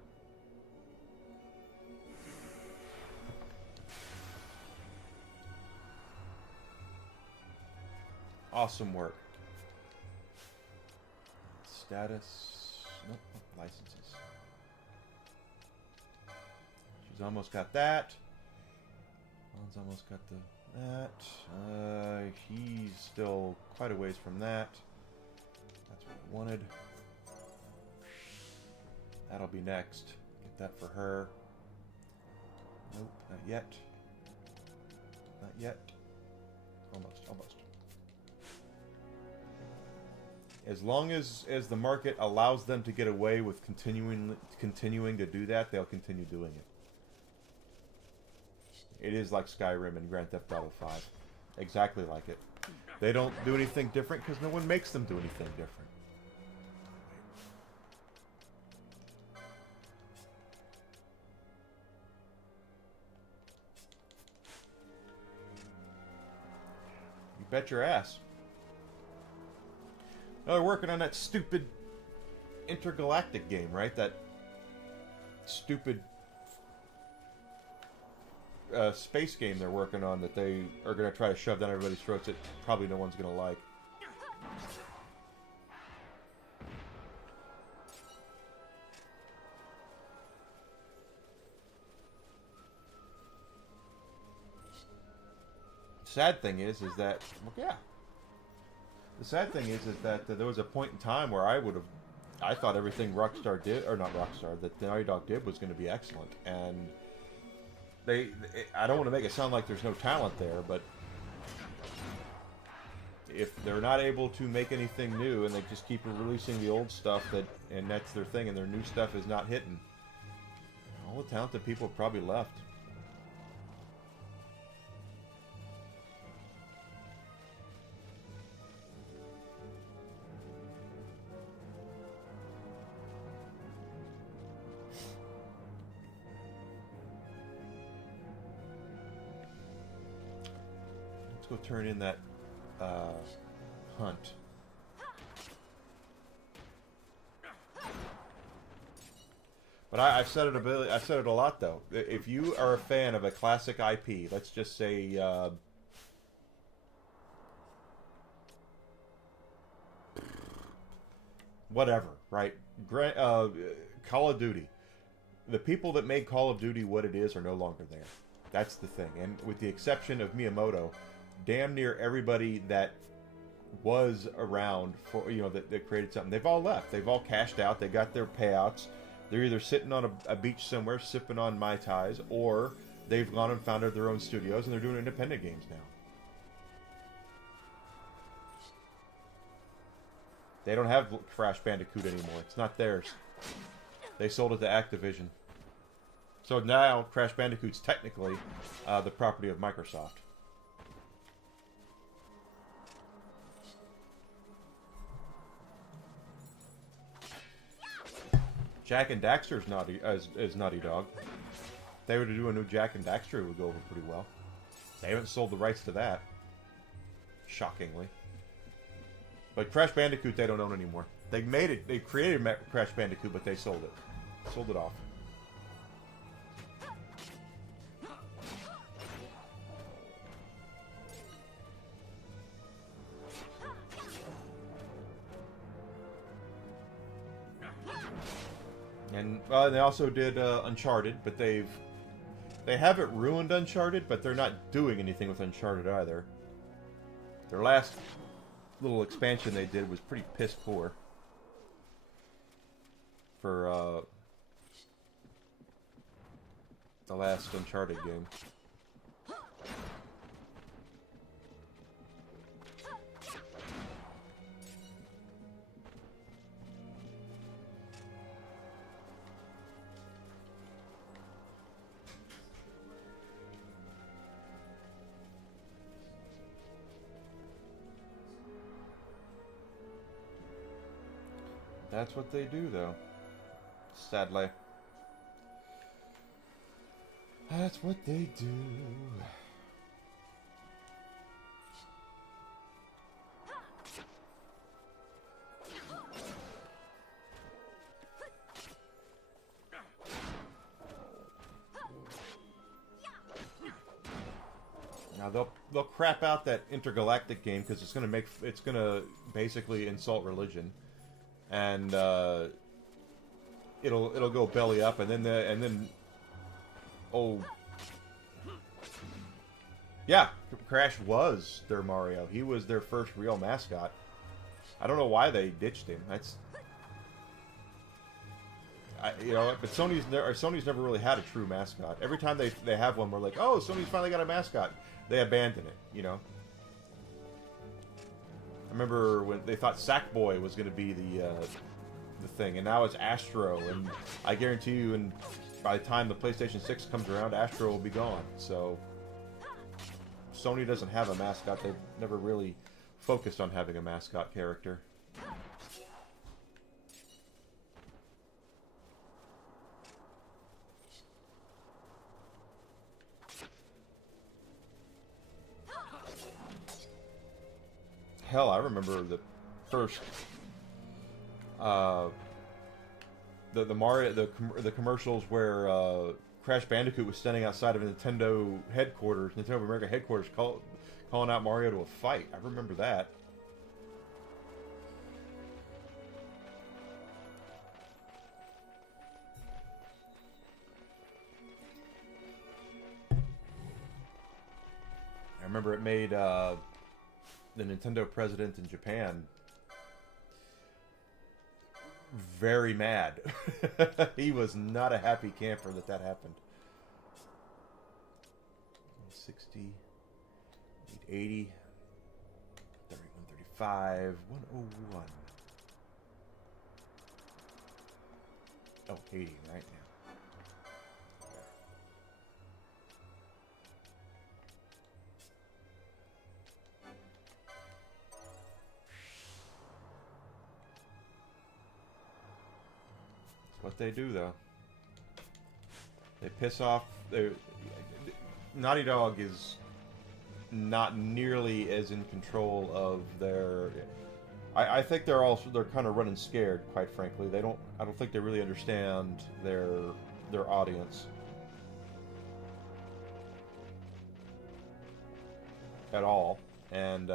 Awesome work. Status. Nope, licenses. She's almost got that. One's almost got that. He's still quite a ways from that. That's what we wanted. That'll be next. Get that for her. Nope, not yet. Not yet. Almost, almost. As long as the market allows them to get away with continuing to do that, they'll continue doing it. It is like Skyrim and Grand Theft Auto 5. Exactly like it. They don't do anything different because no one makes them do anything different. You bet your ass. No, they're working on that stupid intergalactic game, right? That stupid space game they're working on that they are going to try to shove down everybody's throats that probably no one's going to like. Sad thing is that, well, yeah. The sad thing is that there was a point in time where I thought everything Rockstar did, or not Rockstar, that Naughty Dog did was going to be excellent, and I don't want to make it sound like there's no talent there, but if they're not able to make anything new and they just keep releasing the old stuff and that's their thing, and their new stuff is not hitting, all the talented people have probably left. Go turn in that hunt. But I've said it I've said it a lot though. If you are a fan of a classic IP, let's just say whatever, right? Call of Duty. The people that made Call of Duty what it is are no longer there. That's the thing. And with the exception of Miyamoto, damn near everybody that was around for, that created something, they've all left. They've all cashed out. They got their payouts. They're either sitting on a beach somewhere sipping on Mai Tais, or they've gone and founded their own studios and they're doing independent games now. They don't have Crash Bandicoot anymore. It's not theirs. They sold it to Activision. So now Crash Bandicoot's technically the property of Microsoft. Jack and Daxter's Naughty Dog. If they were to do a new Jack and Daxter, it would go over pretty well. They haven't sold the rights to that. Shockingly. But Crash Bandicoot they don't own anymore. They made it, they created Crash Bandicoot, but they sold it. Sold it off. And they also did Uncharted, but they haven't ruined Uncharted, but they're not doing anything with Uncharted either. Their last little expansion they did was pretty piss poor for the last Uncharted game. That's what they do, though. Sadly. That's what they do. Now they'll crap out that intergalactic game because it's gonna basically insult religion. And it'll go belly up, and then yeah, Crash was their Mario. He was their first real mascot. I don't know why they ditched him. But Sony's never really had a true mascot. Every time they have one, we're like, oh, Sony's finally got a mascot. They abandon it, you know. I remember when they thought Sackboy was going to be the thing, and now it's Astro, and I guarantee you, and by the time the PlayStation 6 comes around, Astro will be gone. So Sony doesn't have a mascot. They've never really focused on having a mascot character. Hell, I remember the first, the Mario, the commercials where Crash Bandicoot was standing outside of Nintendo headquarters, Nintendo of America headquarters, calling out Mario to a fight. I remember that. I remember it made the Nintendo president in Japan very mad. He was not a happy camper that happened. 60, 80, 31, 35, 101. Oh, 80 right now. What they do, though, they piss off. Naughty Dog is not nearly as in control of their. I think they're kind of running scared, quite frankly. I don't think they really understand their audience at all, and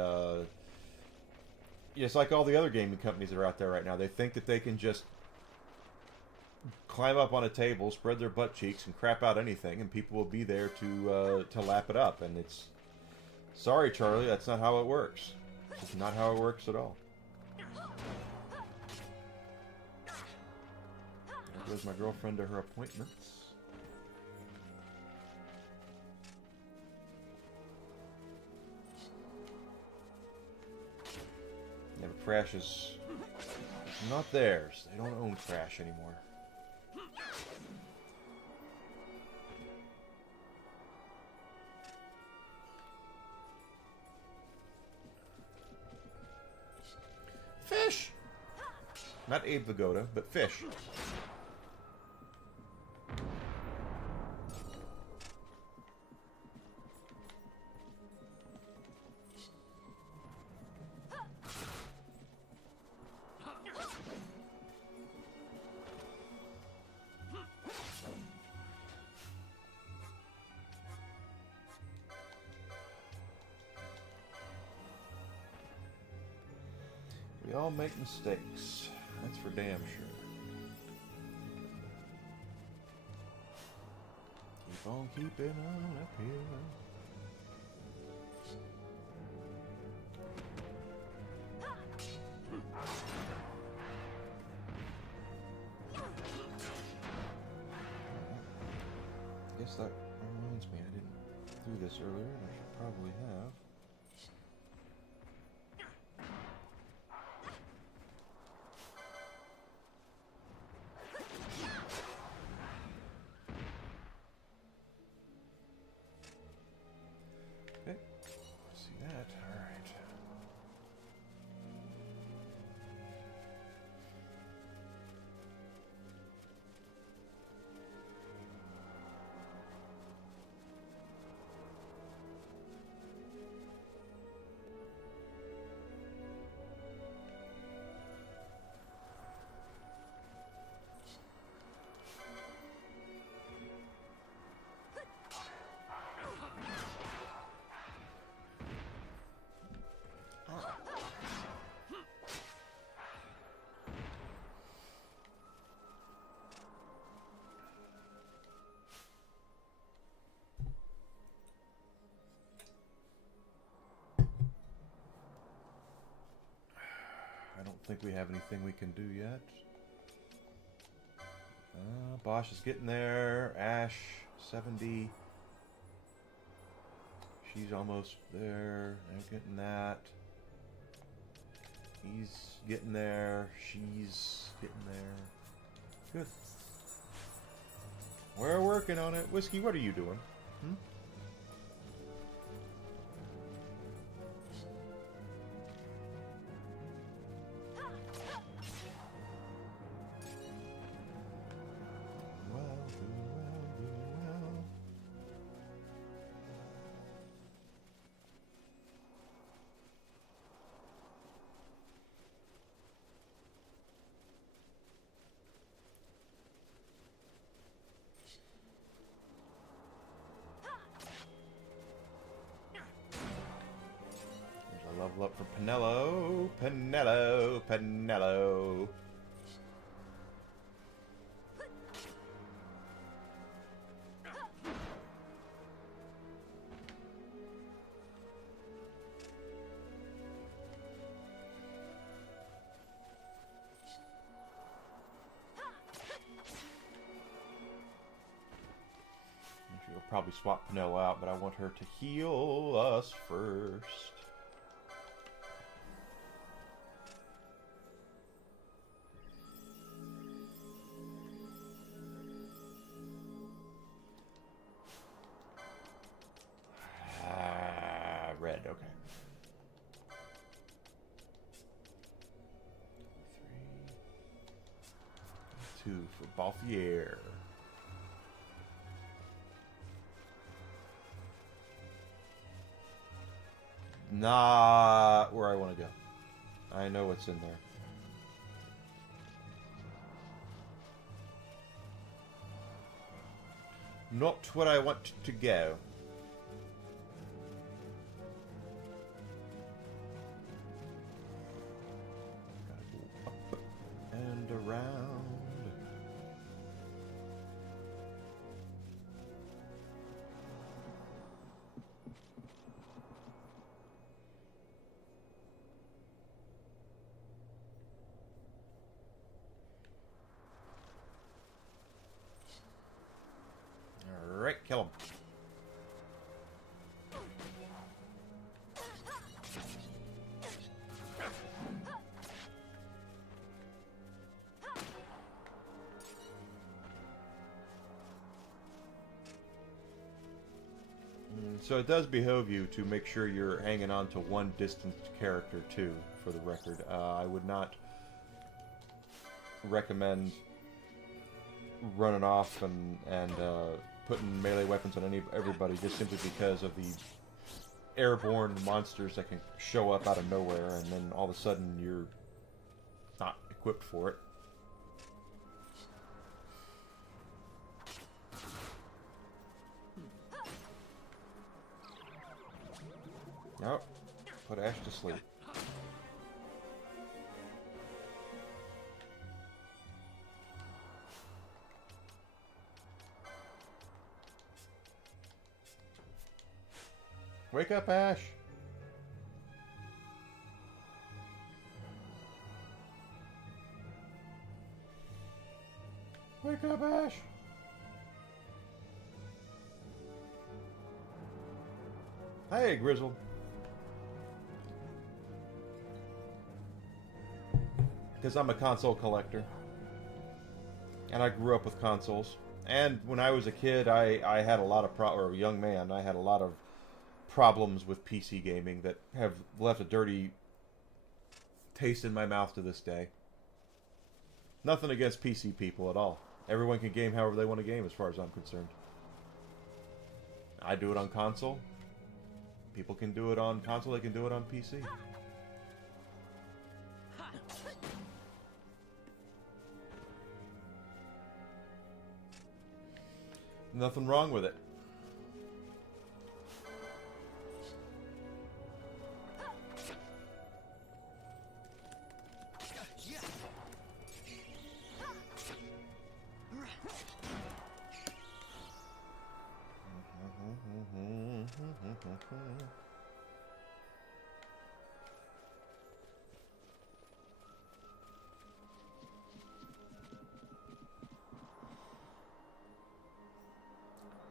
it's like all the other gaming companies that are out there right now. They think that they can just climb up on a table, spread their butt cheeks, and crap out anything, and people will be there to lap it up. And it's, sorry, Charlie, that's not how it works. It's not how it works at all. There goes my girlfriend to her appointments. Never Crash is not theirs. They don't own Crash anymore. Fish! Not Abe Vigoda, but fish. all make mistakes. That's for damn sure. Keep on keeping on up here. Guess that reminds me, I didn't do this earlier, and I should probably have. Okay, see that, alright. I don't think we have anything we can do yet. Bosch is getting there. Ash, 70. She's almost there. I'm getting that. He's getting there. She's getting there. Good. We're working on it. Whiskey, what are you doing? Hmm? Level up for Penello. Penello. Penello. We'll probably swap Penello out, but I want her to heal us first. Red, okay. 3, 2 for Balthier. Not where I want to go. I know what's in there. Not where I want to go. And around. All right, kill him. So it does behove you to make sure you're hanging on to one distanced character too, for the record. I would not recommend running off and putting melee weapons on everybody just simply because of the airborne monsters that can show up out of nowhere and then all of a sudden you're not equipped for it. Nope. Put Ash to sleep. Wake up, Ash. Wake up, Ash. Hey, Grizzle. Because I'm a console collector. And I grew up with consoles. And when I was a kid, I had a lot of or a young man, I had a lot of problems with PC gaming that have left a dirty taste in my mouth to this day. Nothing against PC people at all. Everyone can game however they want to game as far as I'm concerned. I do it on console. People can do it on console, they can do it on PC. Nothing wrong with it.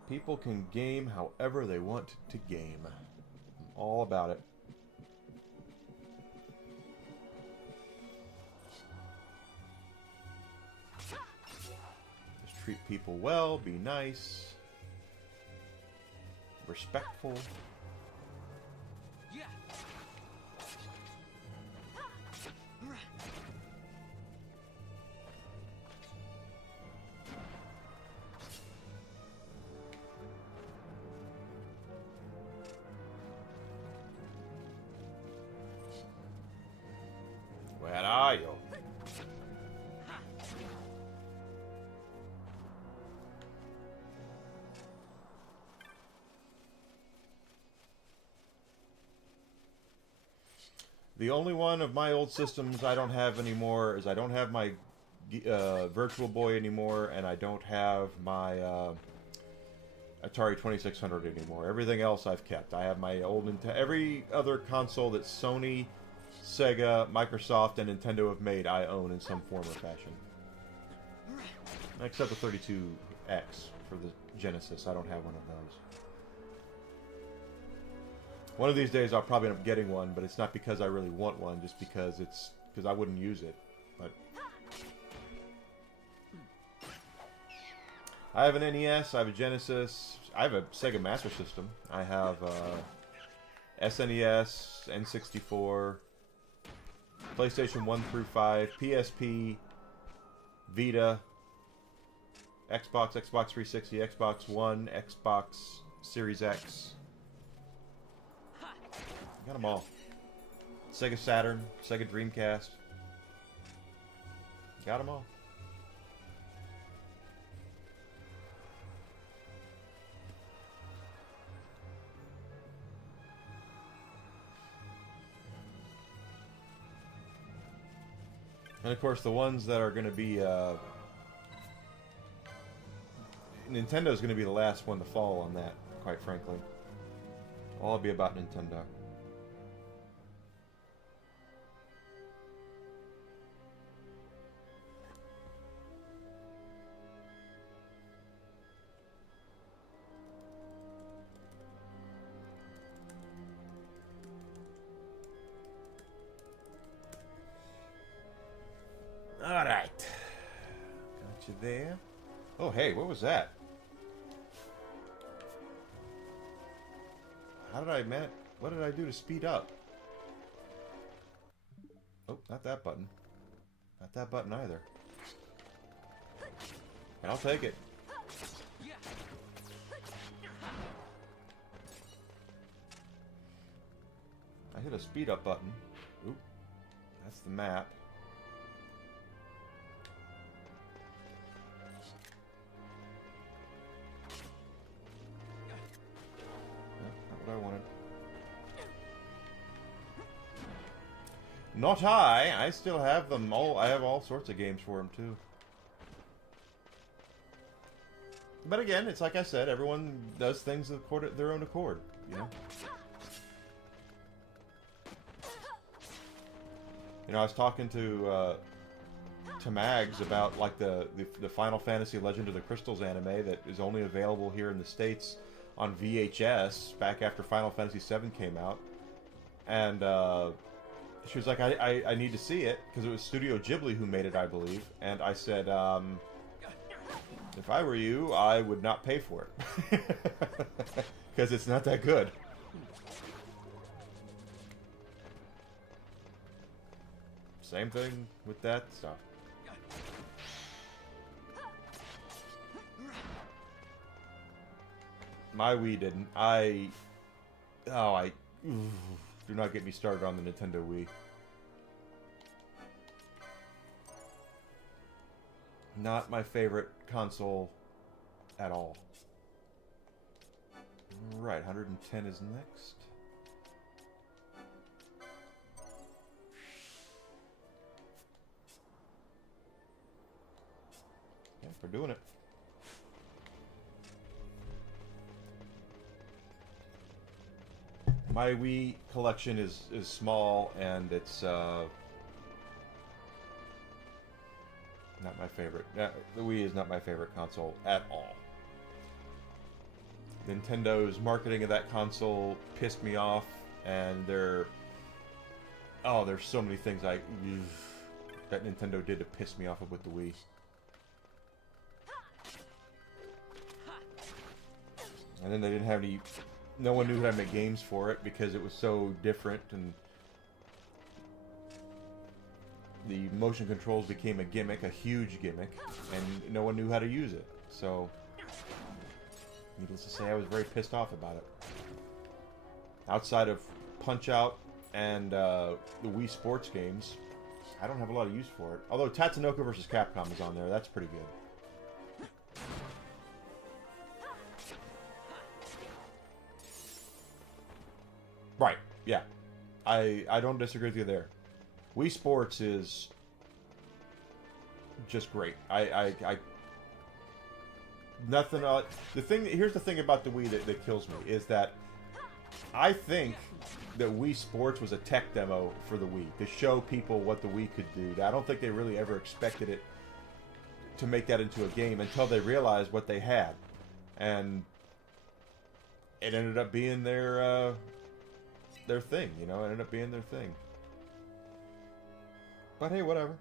People can game however they want to game. I'm all about it. Just treat people well, be nice, respectful. Where are you? The only one of my old systems I don't have anymore is I don't have my Virtual Boy anymore, and I don't have my Atari 2600 anymore. Everything else I've kept. I have my old every other console that Sony, Sega, Microsoft, and Nintendo have made, I own in some form or fashion. Except the 32X for the Genesis. I don't have one of those. One of these days I'll probably end up getting one, but it's not because I really want one, just because I wouldn't use it. But I have an NES, I have a Genesis, I have a Sega Master System, I have SNES, N64, PlayStation 1 through 5, PSP, Vita, Xbox, Xbox 360, Xbox One, Xbox Series X. Got them all. Sega Saturn, Sega Dreamcast. Got them all. And of course, the ones that are going to be Nintendo's going to be the last one to fall on that, quite frankly. All be about Nintendo. Alright. Got you there. Oh, hey, what was that? How did I what did I do to speed up? Oh, not that button. Not that button either. And I'll take it. I hit a speed up button. Oop. That's the map. I wanted. Not I still have them all. I have all sorts of games for them too. But again, it's like I said, everyone does things of their own accord, you know? You know, I was talking to Mags about like the Final Fantasy Legend of the Crystals anime that is only available here in the States on VHS back after Final Fantasy VII came out, and she was like, I need to see it because it was Studio Ghibli who made it, I believe, and I said, if I were you, I would not pay for it because it's not that good. Same thing with that stuff. My Wii didn't. Do not get me started on the Nintendo Wii. Not my favorite console at all. Right, 110 is next. Yeah, we're doing it. My Wii collection is small, and it's not my favorite. The Wii is not my favorite console at all. Nintendo's marketing of that console pissed me off, and there's so many things that Nintendo did to piss me off with the Wii. And then they didn't have any. No one knew how to make games for it because it was so different, and the motion controls became a gimmick, a huge gimmick, and no one knew how to use it. So, needless to say, I was very pissed off about it. Outside of Punch-Out and the Wii Sports games, I don't have a lot of use for it. Although Tatsunoko vs. Capcom is on there, that's pretty good. Right, yeah. I don't disagree with you there. Wii Sports is just great. Nothing here's the thing about the Wii that kills me is that I think that Wii Sports was a tech demo for the Wii to show people what the Wii could do. I don't think they really ever expected it to make that into a game until they realized what they had. And it ended up being their thing, you know, it ended up being their thing. But hey, whatever.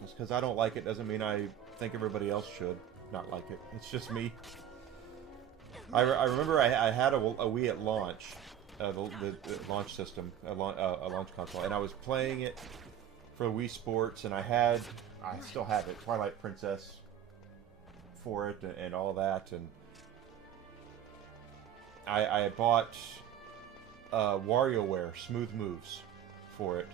Just because I don't like it doesn't mean I think everybody else should not like it. It's just me. I remember I had a Wii at launch. The launch system, a launch console, and I was playing it for Wii Sports, and I still have it, Twilight Princess for it, and all that, and I had bought WarioWare Smooth Moves for it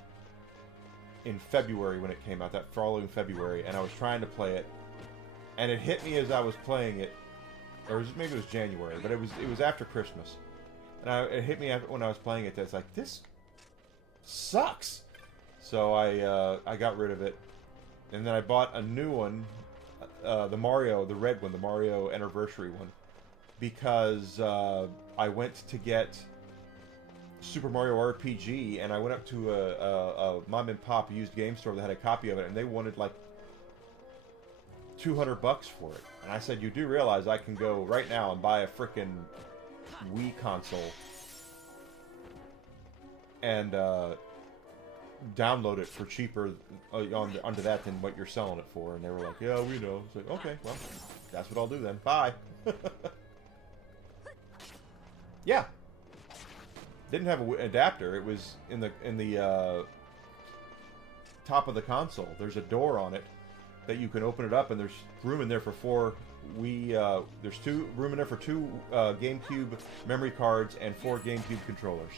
in February when it came out, that following February, and I was trying to play it, and it hit me as I was playing it, or maybe it was January, but it was after Christmas. And it hit me when I was playing it. It's like, this sucks. So I got rid of it, and then I bought a new one, the red one, the Mario Anniversary one, because I went to get Super Mario RPG, and I went up to a mom and pop used game store that had a copy of it, and they wanted like $200 for it. And I said, you do realize I can go right now and buy a frickin' Wii console and download it for cheaper onto that than what you're selling it for. And they were like, yeah, we know. It's like, okay, well, that's what I'll do then. Bye. Yeah. Didn't have an adapter. It was in the top of the console. There's a door on it that you can open it up, and there's room in there for four there's room in there for two GameCube memory cards and 4 GameCube controllers.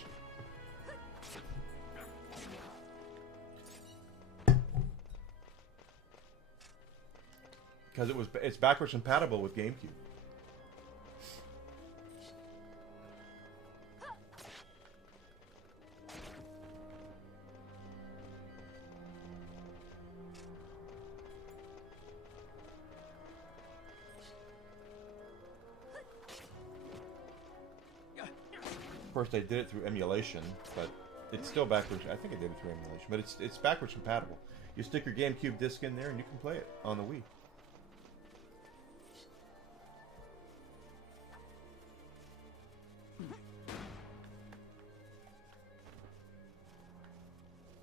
Because it's backwards compatible with GameCube. Of course, they did it through emulation, but it's still backwards. I think I did it through emulation, but it's backwards compatible. You stick your GameCube disc in there, and you can play it on the Wii.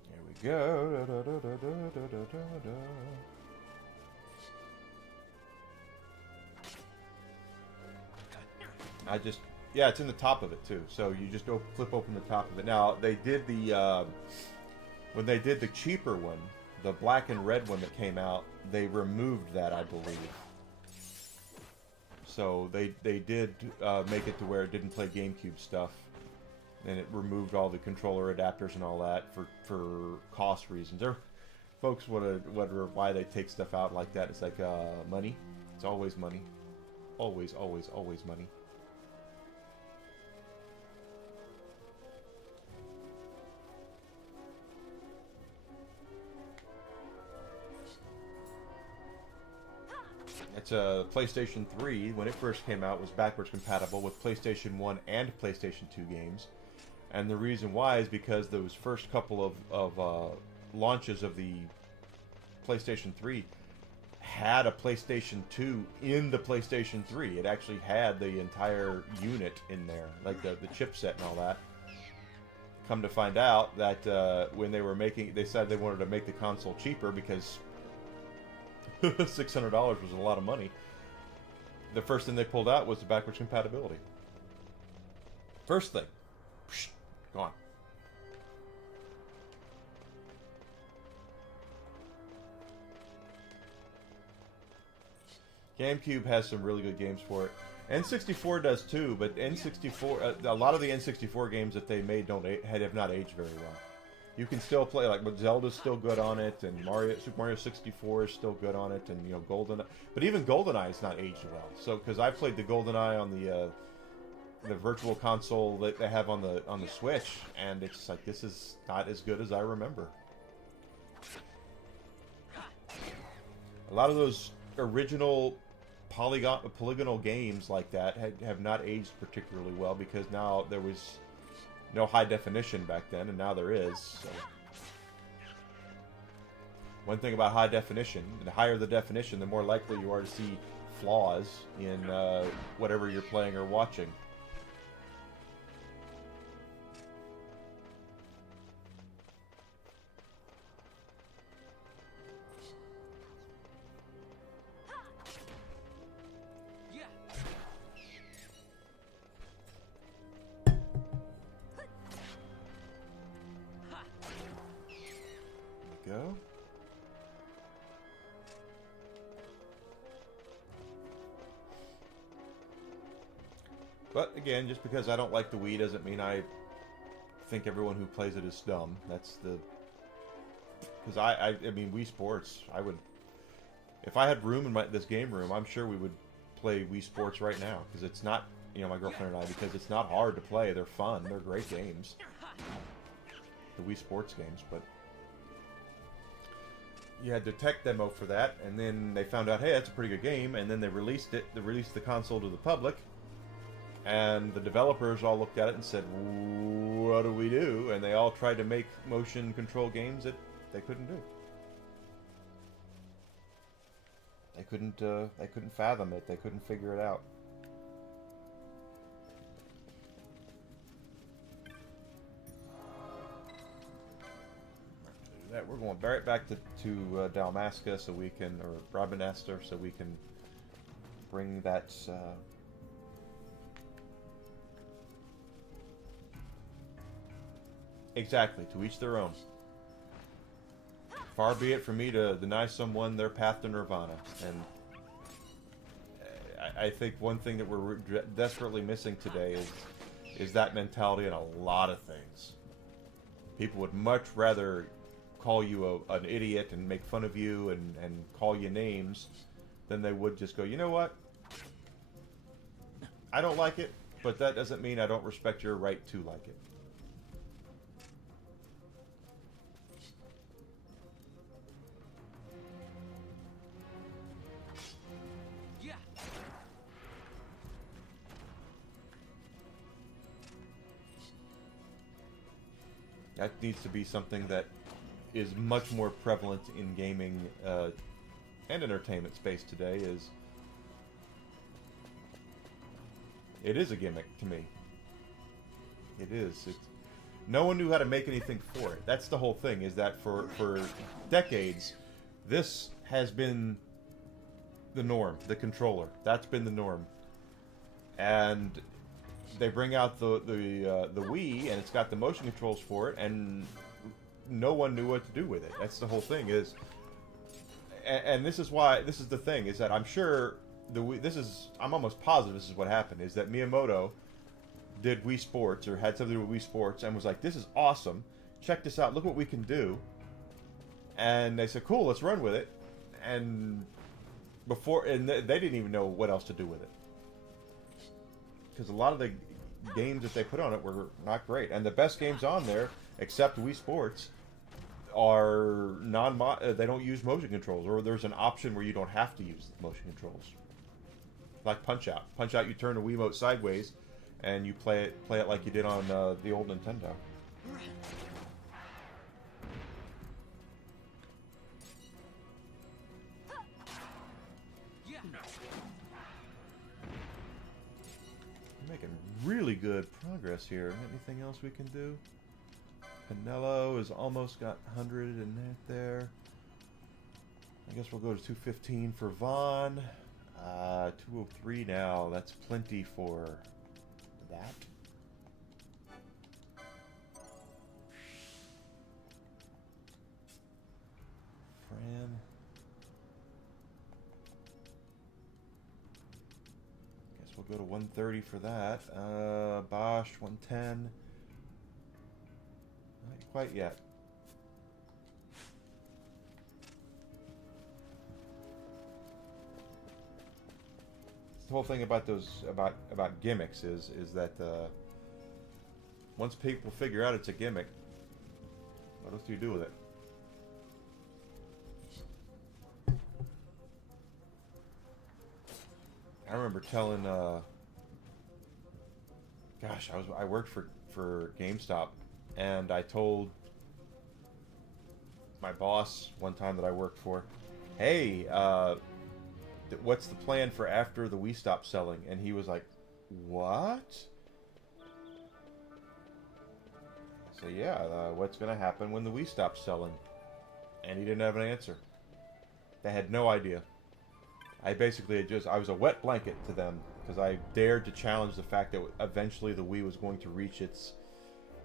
There we go. Da, da, da, da, da, da, da, da. Yeah, it's in the top of it too. So you just flip open the top of it. Now they did the when they did the cheaper one, the black and red one that came out, they removed that, I believe. So they did make it to where it didn't play GameCube stuff, and it removed all the controller adapters and all that for cost reasons. There, folks wonder why they take stuff out like that. It's like money. It's always money. Always, always, always money. It's a PlayStation 3. When it first came out, was backwards compatible with PlayStation 1 and PlayStation 2 games. And the reason why is because those first couple of launches of the PlayStation 3 had a PlayStation 2 in the PlayStation 3. It actually had the entire unit in there, like the chipset and all that. Come to find out that when they were making, they said they wanted to make the console cheaper because $600 was a lot of money. The first thing they pulled out was the backwards compatibility. First thing. Psh, gone. GameCube has some really good games for it. N64 does too, but N64, a lot of the N64 games that they made have not aged very well. You can still play, like, but Zelda's still good on it, and Super Mario 64 is still good on it, and, you know, GoldenEye. But even GoldenEye is not aged well. So, because I played the GoldenEye on the virtual console that they have on the Switch, and it's like, this is not as good as I remember. A lot of those original polygonal games like that have not aged particularly well, because now there was no high definition back then, and now there is. So. One thing about high definition, the higher the definition, the more likely you are to see flaws in whatever you're playing or watching. Go. But again, just because I don't like the Wii doesn't mean I think everyone who plays it is dumb. That's the... Because I mean, Wii Sports, I would... If I had room in this game room, I'm sure we would play Wii Sports right now. Because it's not, you know, my girlfriend and I, because it's not hard to play. They're fun. They're great games. The Wii Sports games, but... You had the tech demo for that, and then they found out, hey, that's a pretty good game, and then they released it. They released the console to the public, and the developers all looked at it and said, what do we do? And they all tried to make motion control games that they couldn't do. They couldn't fathom it. They couldn't figure it out. That we're going right back to Dalmasca so we can, or Rabanastre, so we can bring that exactly, to each their own. Far be it from me to deny someone their path to nirvana. And I think one thing that we're desperately missing today is that mentality in a lot of things. People would much rather call you an idiot and make fun of you and call you names than they would just go, you know what? I don't like it, but that doesn't mean I don't respect your right to like it. That needs to be something that is much more prevalent in gaming and entertainment space today. It is a gimmick to me. It is. No one knew how to make anything for it. That's the whole thing, is that for decades, this has been the norm, the controller. That's been the norm. And they bring out the Wii, and it's got the motion controls for it, and no one knew what to do with it. That's the whole thing, is... And this is why, this is the thing, is that I'm sure, I'm almost positive this is what happened, is that Miyamoto did Wii Sports, or had something to do with Wii Sports, and was like, this is awesome, check this out, look what we can do. And they said, cool, let's run with it. And they didn't even know what else to do with it. Because a lot of the games that they put on it were not great. And the best games on there, except Wii Sports, are they don't use motion controls, or there's an option where you don't have to use the motion controls. Like Punch-Out. Punch-Out, you turn the Wiimote sideways, and you play it like you did on the old Nintendo. We're making really good progress here. Anything else we can do? Canelo has almost got 100 in there. I guess we'll go to 215 for Vaughn. 203 now. That's plenty for that. Fran. Guess we'll go to 130 for that. Bosch, 110. Not quite yet. The whole thing about those about gimmicks is that once people figure out it's a gimmick, what else do you do with it? I remember telling gosh, I worked for GameStop, and I told my boss one time that I worked for, hey, what's the plan for after the Wii stops selling? And he was like, what? So yeah, what's going to happen when the Wii stops selling? And he didn't have an answer. They had no idea. I basically I was a wet blanket to them, because I dared to challenge the fact that eventually the Wii was going to reach its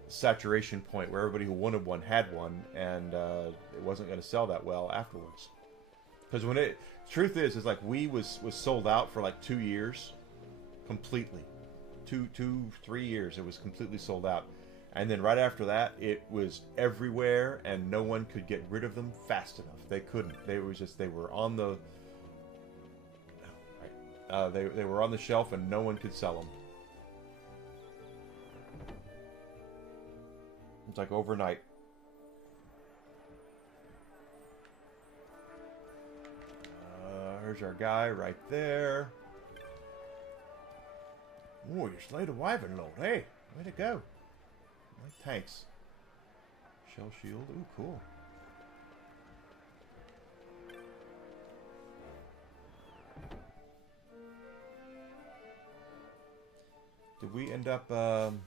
saturation point where everybody who wanted one had one, and it wasn't going to sell that well afterwards. Because truth is like Wii was sold out for like 2 years, completely, 3 years. It was completely sold out, and then right after that, it was everywhere, and no one could get rid of them fast enough. They couldn't. They were on the they were on the shelf, and no one could sell them. It's like overnight. Here's our guy right there. Oh, you slayed a wyvern lord. Hey, way to go. Like tanks. Shell shield. Ooh, cool. Did we end up leveling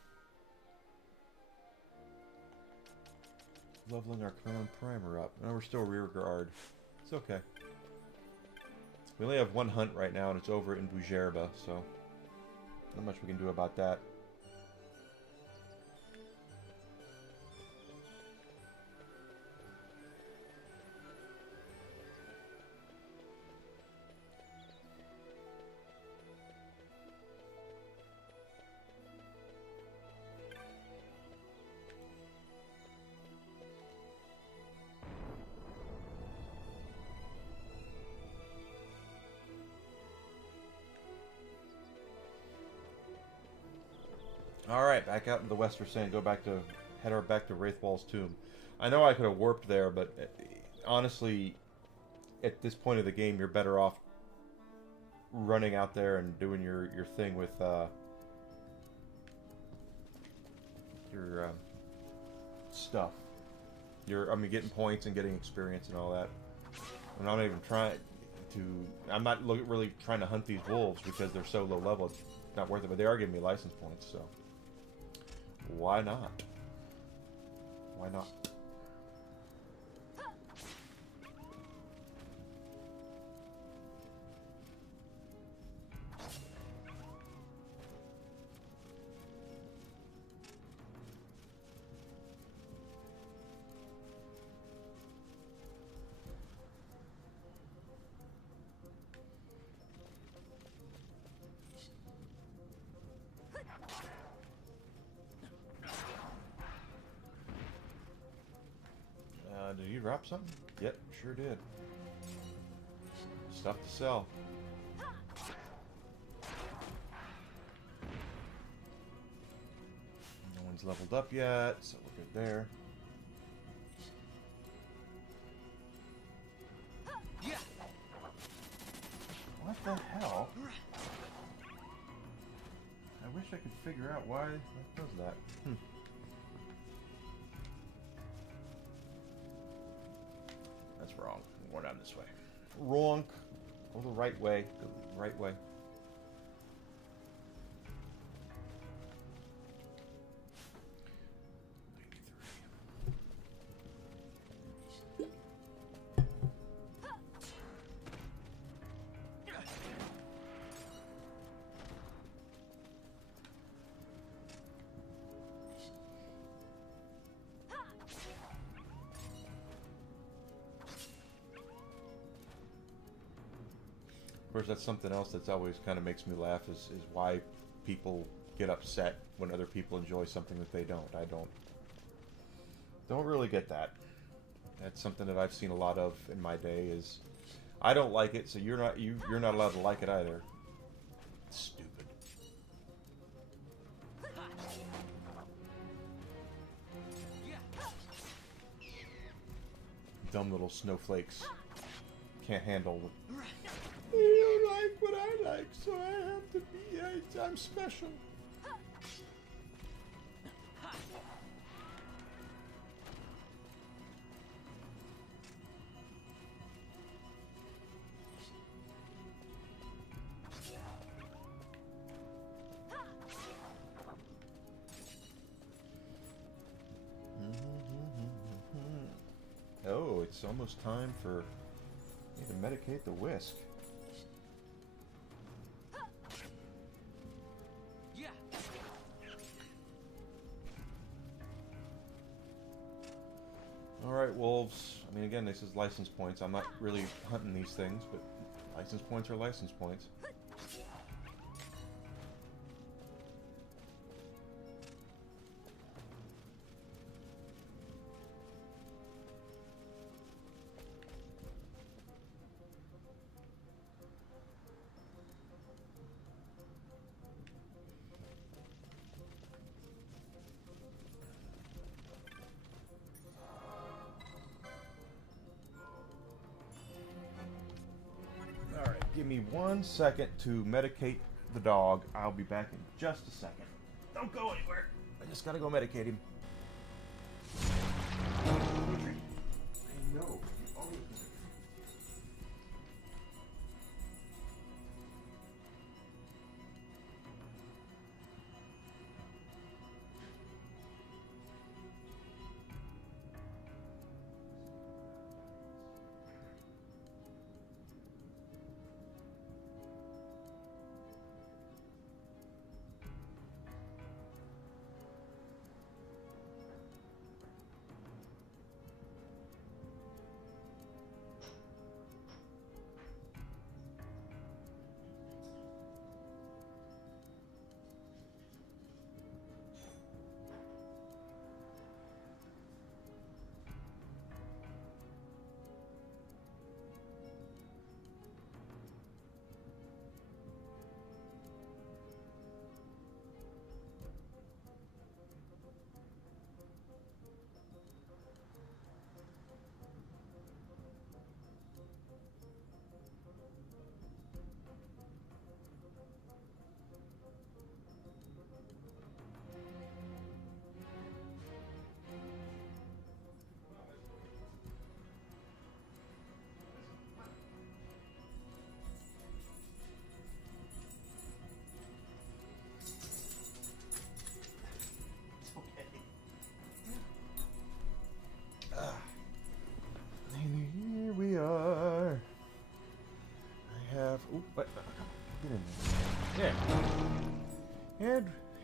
our Crown Primer up? No, we're still rear guard. It's okay. We only have one hunt right now, and it's over in Bujerba, so not much we can do about that. Alright, back out in the west, we're saying head back to Wraithwall's tomb. I know I could have warped there, but honestly, at this point of the game, you're better off running out there and doing your thing with stuff. I mean, getting points and getting experience and all that. I'm not even trying to. I'm not really trying to hunt these wolves because they're so low level. It's not worth it. But they are giving me license points, so why not? Why not? Did you drop something? Yep, sure did. Stuff to sell. No one's leveled up yet, so we're good there. What the hell? I wish I could figure out why that does that. That's wrong. We're down this way. Wrong. Go the right way. Go the right way. Of course, that's something else that's always kind of makes me laugh is why people get upset when other people enjoy something that they don't. I don't really get that. That's something that I've seen a lot of in my day is I don't like it, so you're not allowed to like it either. It's stupid. Dumb little snowflakes can't handle the you don't like what I like, so I have to be. I'm special. Oh, it's almost time for me to medicate the whisk. Alright, wolves. I mean, again, this is license points. I'm not really hunting these things, but license points are license points. Give me 1 second to medicate the dog. I'll be back in just a second. Don't go anywhere. I just gotta go medicate him. I know. You always do.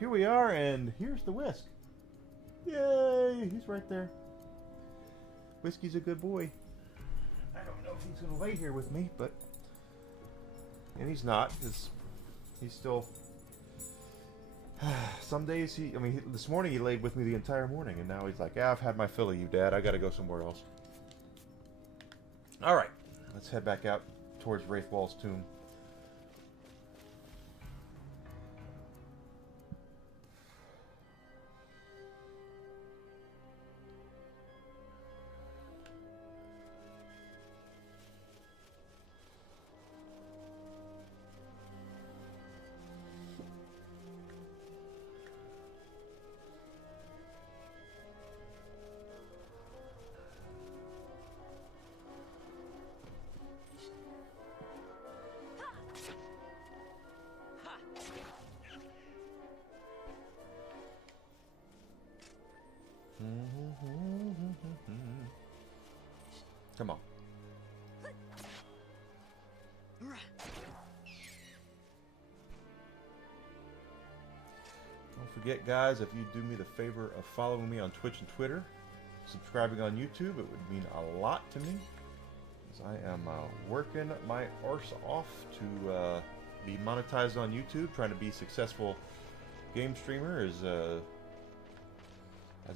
here we are, and here's the Whisk. Yay! He's right there. Whiskey's a good boy. I don't know if he's going to lay here with me, but... And he's not, because he's still... Some days he... I mean, this morning he laid with me the entire morning, and now he's like, yeah, I've had my fill of you, Dad. I got to go somewhere else. Alright, let's head back out towards Wraithwall's tomb. Come on. Don't forget, guys, if you do me the favor of following me on Twitch and Twitter, subscribing on YouTube, it would mean a lot to me. As I am working my arse off to be monetized on YouTube, trying to be a successful game streamer as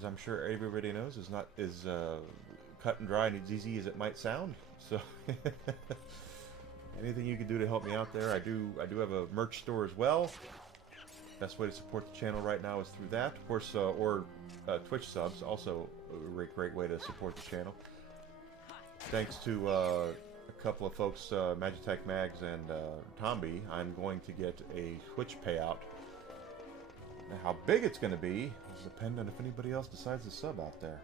I'm sure everybody knows, is not as cut and dry and as easy as it might sound. So anything you can do to help me out there. I do have a merch store as well. Best way to support the channel right now is through that, of course, or Twitch subs, also a great way to support the channel. Thanks to a couple of folks, Magitech Mags and Tomby, I'm going to get a Twitch payout. Now, how big it's going to be will depend on if anybody else decides to sub out there.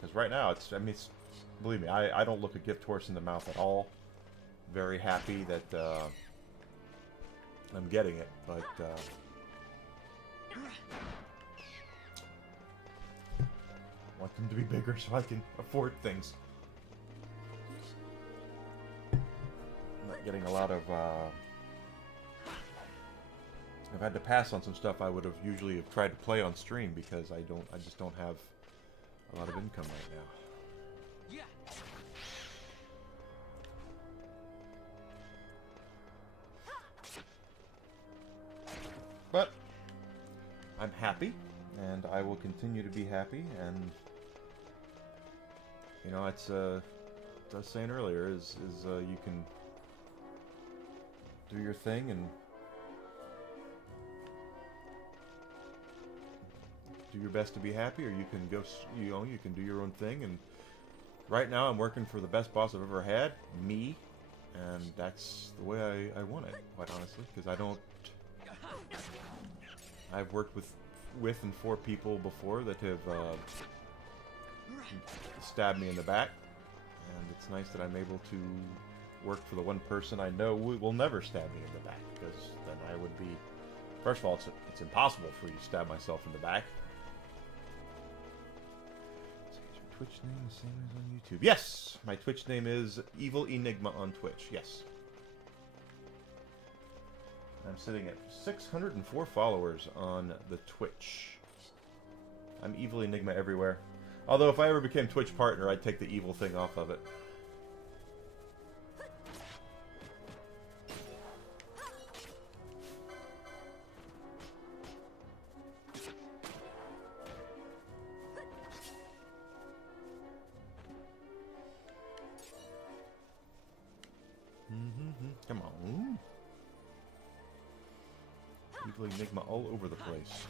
Because right now, believe me, I don't look a gift horse in the mouth at all. Very happy that I'm getting it, but I want them to be bigger so I can afford things. I'm not getting a lot of... I've had to pass on some stuff I would have usually have tried to play on stream because I just don't have a lot of income right now. But I'm happy, and I will continue to be happy, and you know, it's as I was saying earlier, is you can do your thing and do your best to be happy, or you can go, you can do your own thing. And right now, I'm working for the best boss I've ever had, me, and that's the way I want it, quite honestly, because I've worked with and for people before that have stabbed me in the back, and it's nice that I'm able to work for the one person I know will never stab me in the back, because then I would be, first of all, it's impossible for you to stab myself in the back. Twitch name the same as on YouTube? Yes! My Twitch name is Evil Enigma on Twitch, yes. I'm sitting at 604 followers on the Twitch. I'm Evil Enigma everywhere. Although if I ever became Twitch partner, I'd take the evil thing off of it. Come on. Evil Enigma all over the place.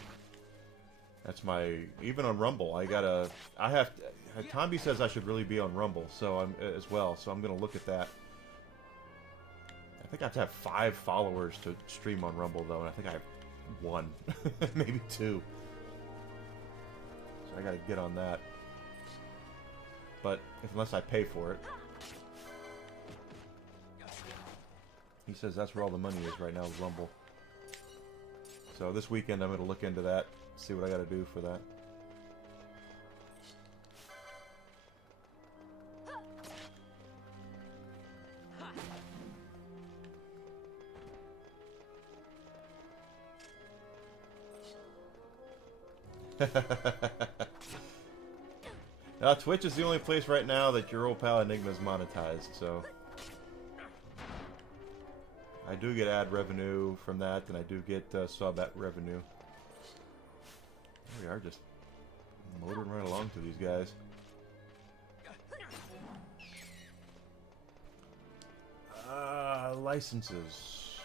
That's my, even on Rumble, Tomby says I should really be on Rumble, so I'm as well, so I'm gonna look at that. I think I have to have 5 followers to stream on Rumble though, and I think I have 1, maybe 2. So I gotta get on that. But unless I pay for it. He says that's where all the money is right now, is Rumble. So this weekend I'm going to look into that, see what I got to do for that. Now, Twitch is the only place right now that your old pal Enigma is monetized, so I do get ad revenue from that, and I do get sub ad revenue. Here we are, just motoring right along to these guys. Licenses.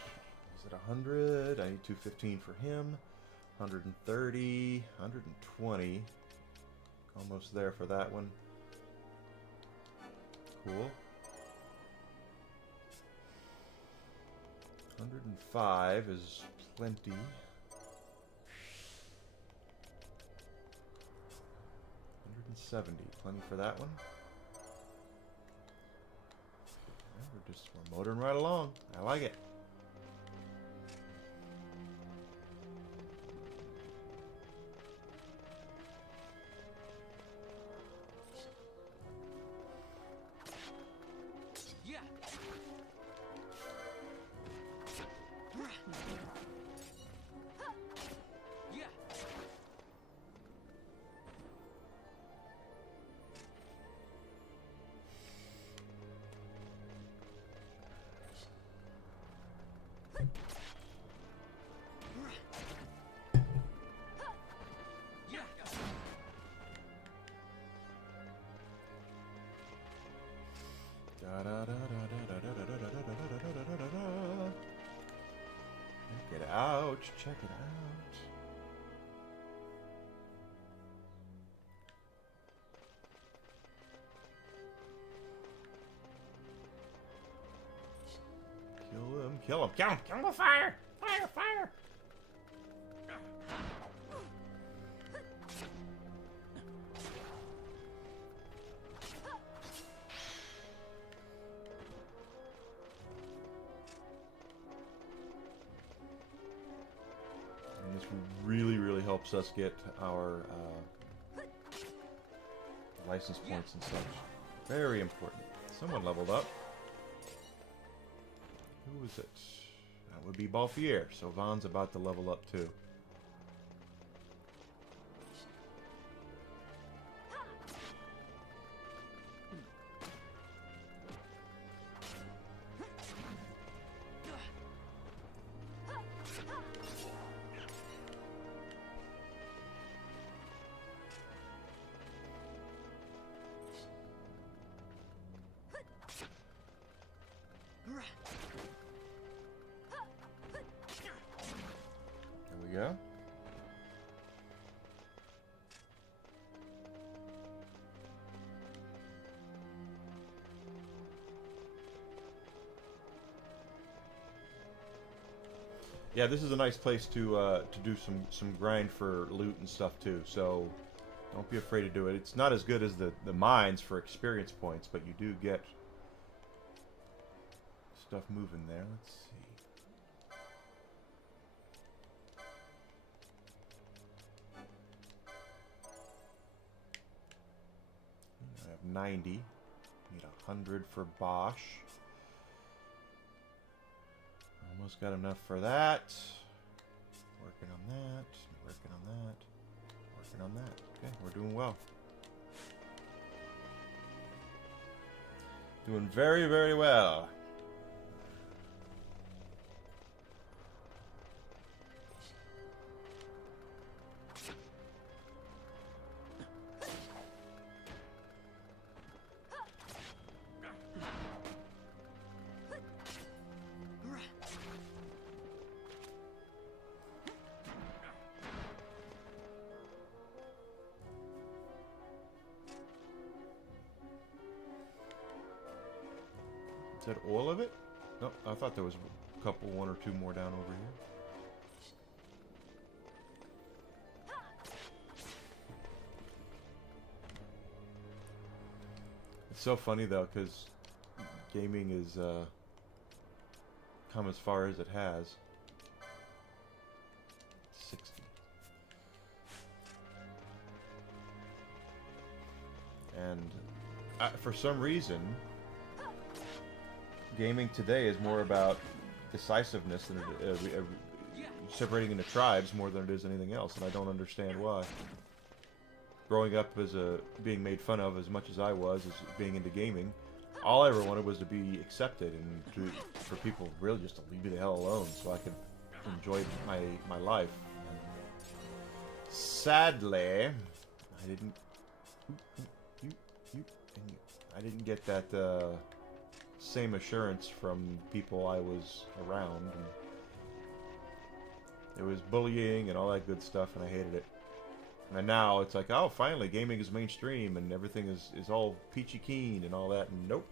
Is it 100? I need 215 for him. 130, 120. Almost there for that one. Cool. 105 is plenty. 170, plenty for that one. We're motoring right along. I like it. Yeah. Yeah. Check it out. Check it out. Kill him. Kill him. Kill him. Kill him with fire. Fire. Fire. Really helps us get our license points and such. Very important. Someone leveled up. Who is it? That would be Balfier. So Vaughn's about to level up too. There we go. Yeah, this is a nice place to do some grind for loot and stuff too. So don't be afraid to do it. It's not as good as the mines for experience points, but you do get stuff moving there. Let's see. I have 90. Need 100 for Bosch. Almost got enough for that. Working on that. Working on that. Working on that. Okay, we're doing well. Doing very well. Is that all of it? No, I thought there was a couple, one or two more down over here. It's so funny though, because gaming is come as far as it has. 60. And for some reason, gaming today is more about decisiveness than separating into tribes more than it is anything else, and I don't understand why. growing up as being made fun of as much as I was as being into gaming, all I ever wanted was to be accepted and for people really just to leave me the hell alone so I could enjoy my life. And sadly, I didn't. I didn't get that same assurance from people I was around. And it was bullying and all that good stuff, and I hated it. And now it's like, oh, finally, gaming is mainstream and everything is all peachy keen and all that. And nope.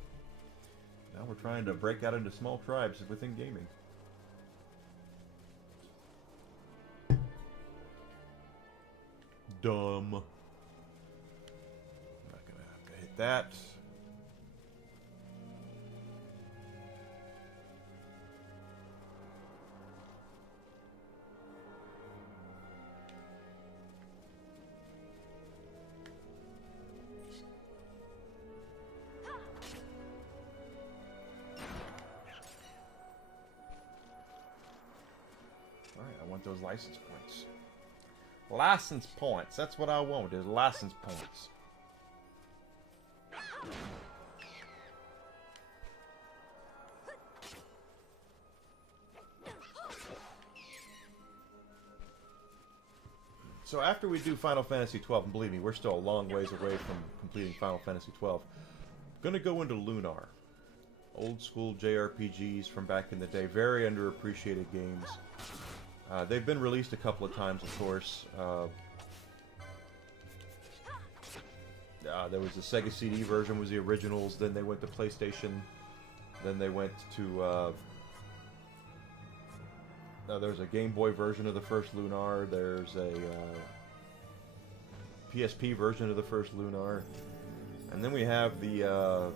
Now we're trying to break out into small tribes within gaming. Dumb. I'm not gonna have to hit that. Those license points. License points. That's what I want, is license points. So after we do Final Fantasy XII, and believe me, we're still a long ways away from completing Final Fantasy XII, I'm gonna go into Lunar. Old school JRPGs from back in the day. Very underappreciated games. They've been released a couple of times, of course. There was the Sega CD version, was the originals. Then they went to PlayStation. Then they went to... there's a Game Boy version of the first Lunar. There's a PSP version of the first Lunar. And then we have the...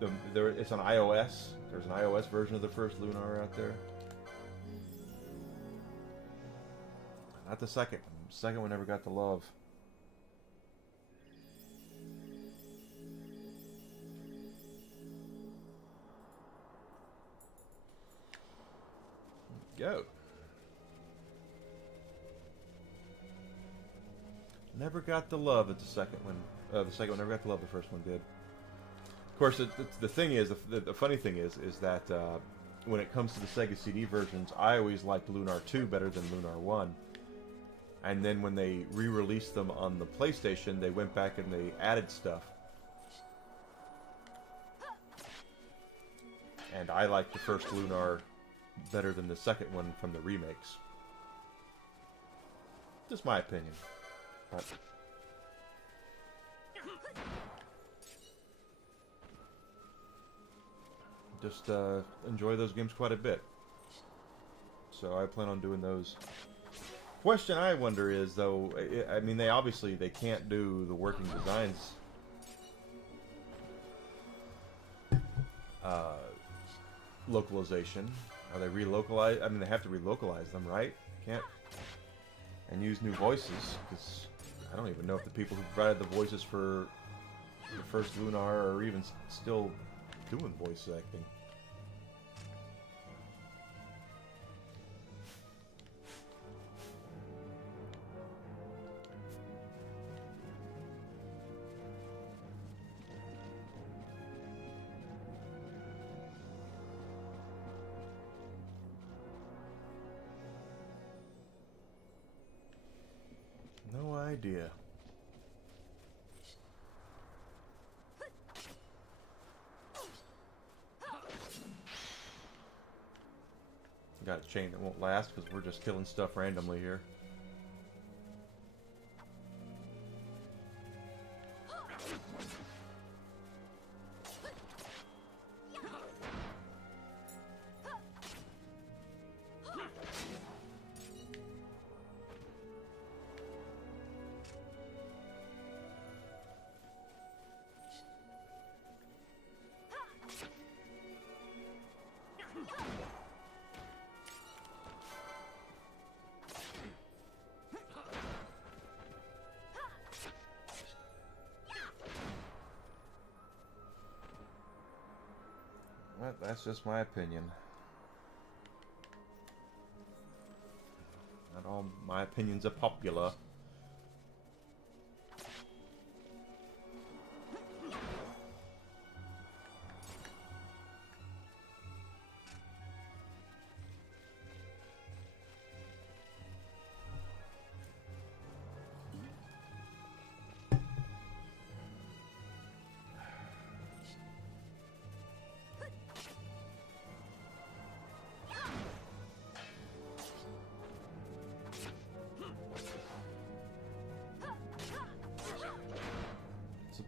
it's on iOS. There's an iOS version of the first Lunar out there. Not the second. The second one never got the love. Go. Never got the love at the second one. The second one never got the love the first one did. Of course, the thing is, the funny thing is that when it comes to the Sega CD versions, I always liked Lunar 2 better than Lunar 1. And then when they re-released them on the PlayStation, they went back and they added stuff. And I liked the first Lunar better than the second one from the remakes. Just my opinion. But just enjoy those games quite a bit. So I plan on doing those. Question I wonder is, though, I mean, they can't do the working designs localization. Are they relocalized? I mean, they have to relocalize them, right? Can't. And use new voices, because I don't even know if the people who provided the voices for the first Lunar are even still doing voice acting. No idea. Got a chain that won't last because we're just killing stuff randomly here. That's just my opinion. Not All my opinions are popular.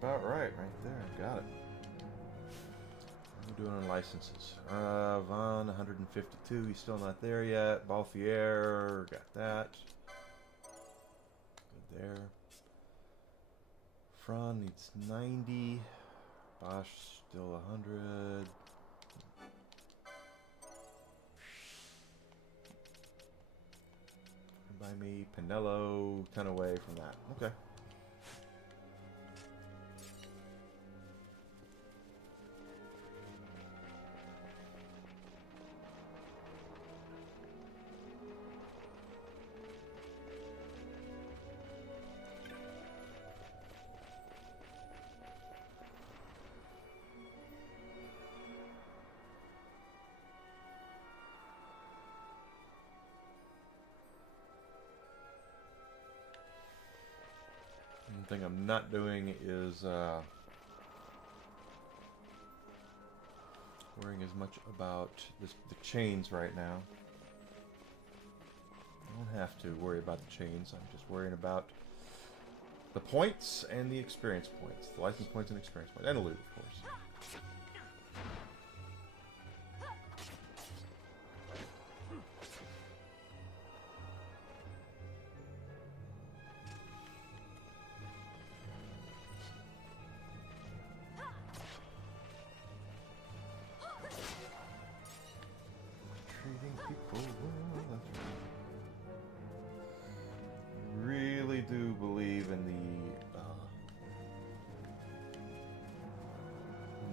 About right there. Got it. What are we doing on licenses? Von 152. He's still not there yet. Balthier, got that. Good there. Fran needs 90. Bosch still 100. By me, Pinello 10 away from that. Okay. One thing I'm not doing is worrying as much about the chains right now. I don't have to worry about the chains. I'm just worrying about the points and the experience points. The license points and experience points. And the loot, of course. Do believe in the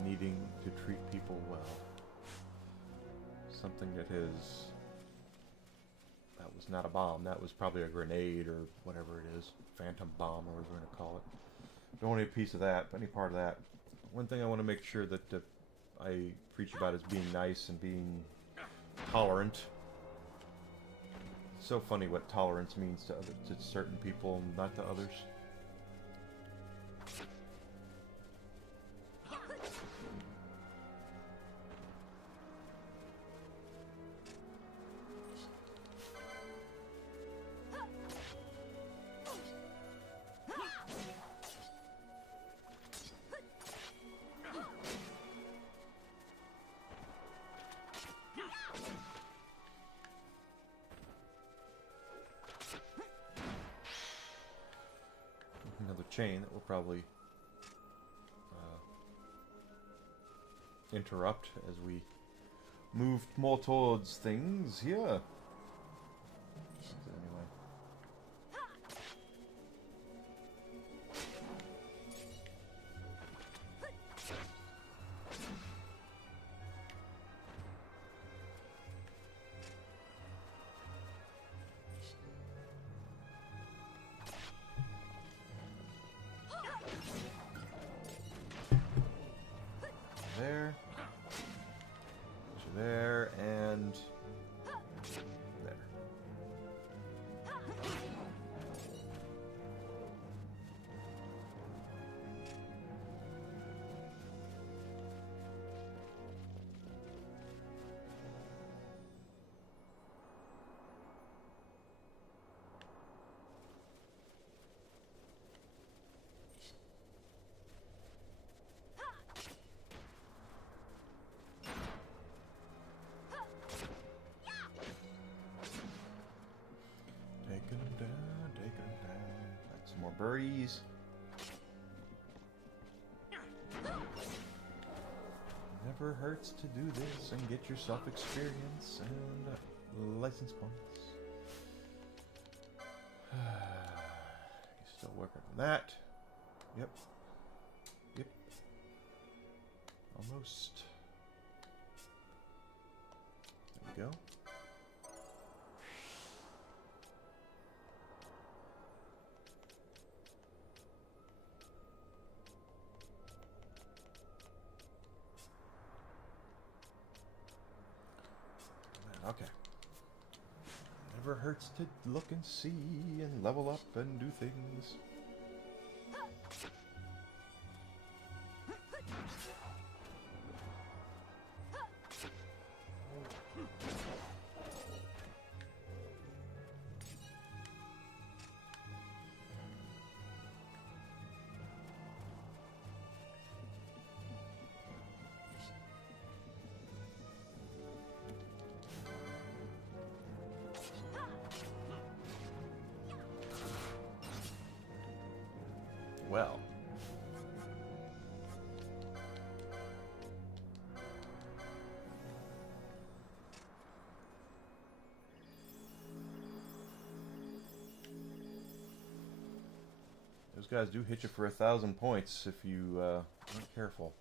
needing to treat people well. Something that was not a bomb. That was probably a grenade or whatever it is, phantom bomb or whatever we're going to call it. Don't want any piece of that, but any part of that. One thing I want to make sure that I preach about is being nice and being tolerant. So funny what tolerance means to certain people, not to others. Another chain that will probably interrupt as we move more towards things here. Anyway. There, there, and there. Take them down. Got some more birdies. Never hurts to do this and get yourself experience and license points. He's still working on that. Yep. Yep. Almost. There we go. Okay. Never hurts to look and see and level up and do things. Well. Those guys do hit you for 1,000 points if you aren't careful.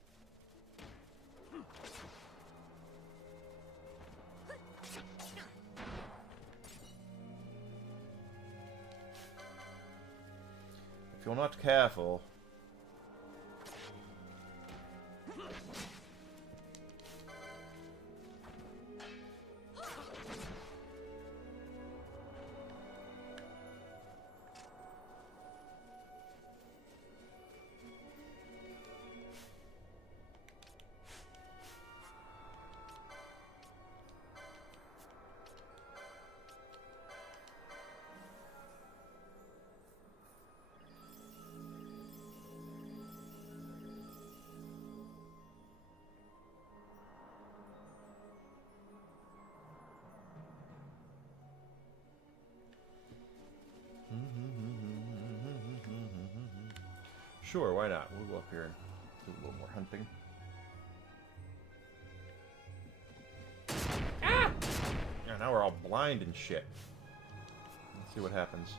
If you're not careful. Sure, why not? We'll go up here and do a little more hunting. Ah! Yeah, now we're all blind and shit. Let's see what happens.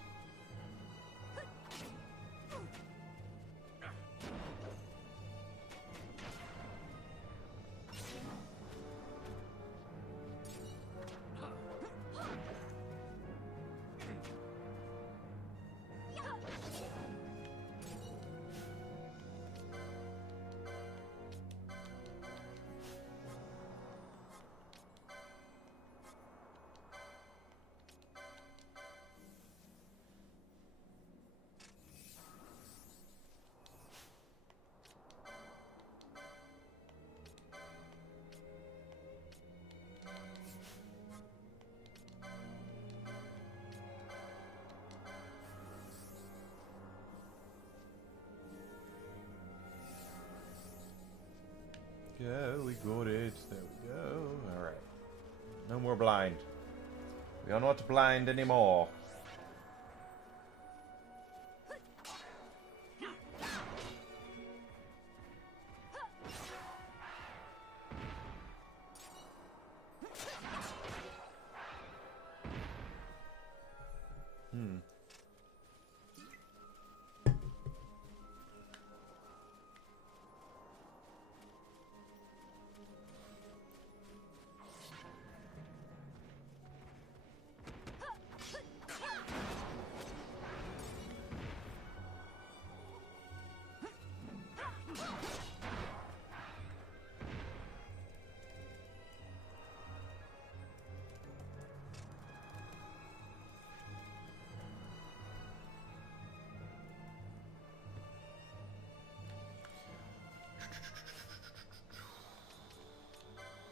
Go, we got it. There we go. Alright. No more blind. We are not blind anymore.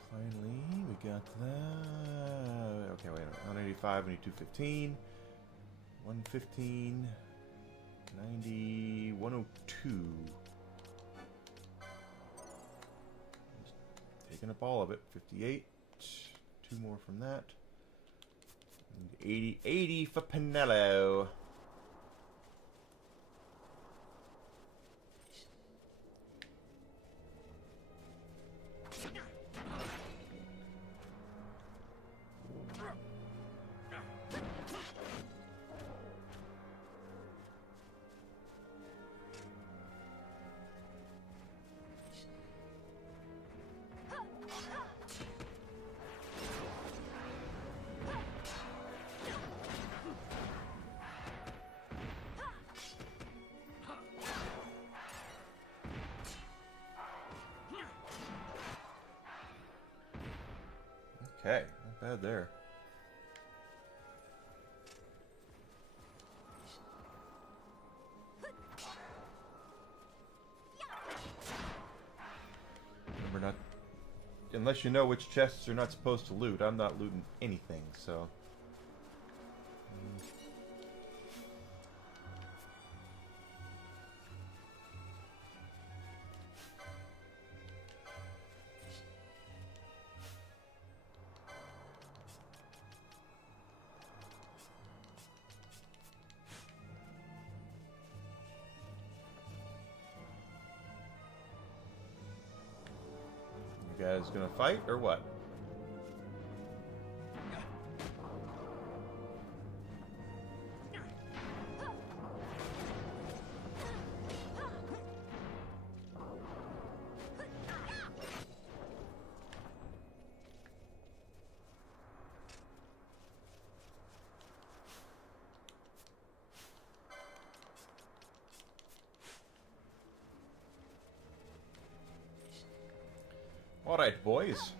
Finally, we got that. Okay, wait a minute. 185, we need 215. 115. 90. 102. Just taking up all of it. 58. 2 more from that. And 80. 80 for Pinello. Okay, Not bad there. Remember, not unless you know which chests you're not supposed to loot. I'm not looting anything, so. You guys gonna fight or what? All right, boys.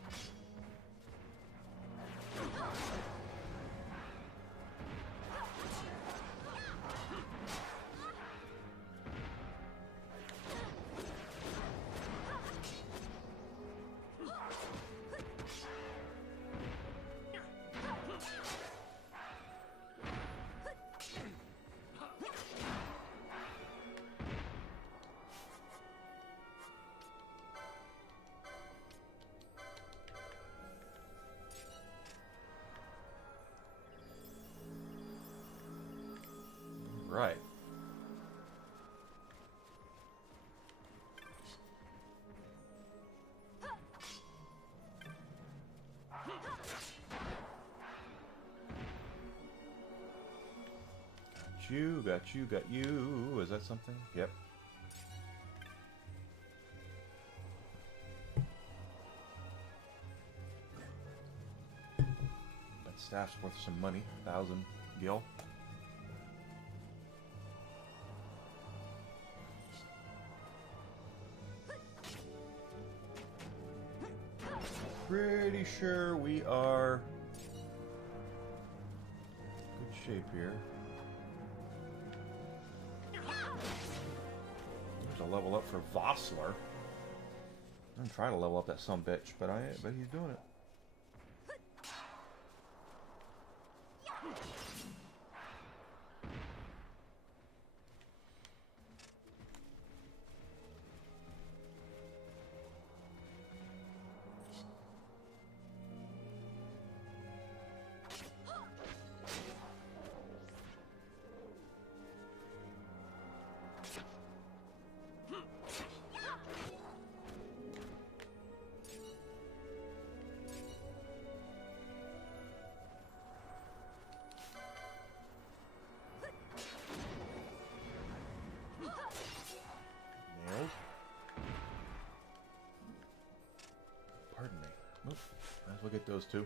Right. Got you, got you. Is that something? Yep. That staff's worth some money. 1,000 gil. Pretty sure we are good shape here. There's a level up for Vossler. I'm trying to level up that sumbitch, but he's doing it. Pardon me. Oop. Might as well get those two.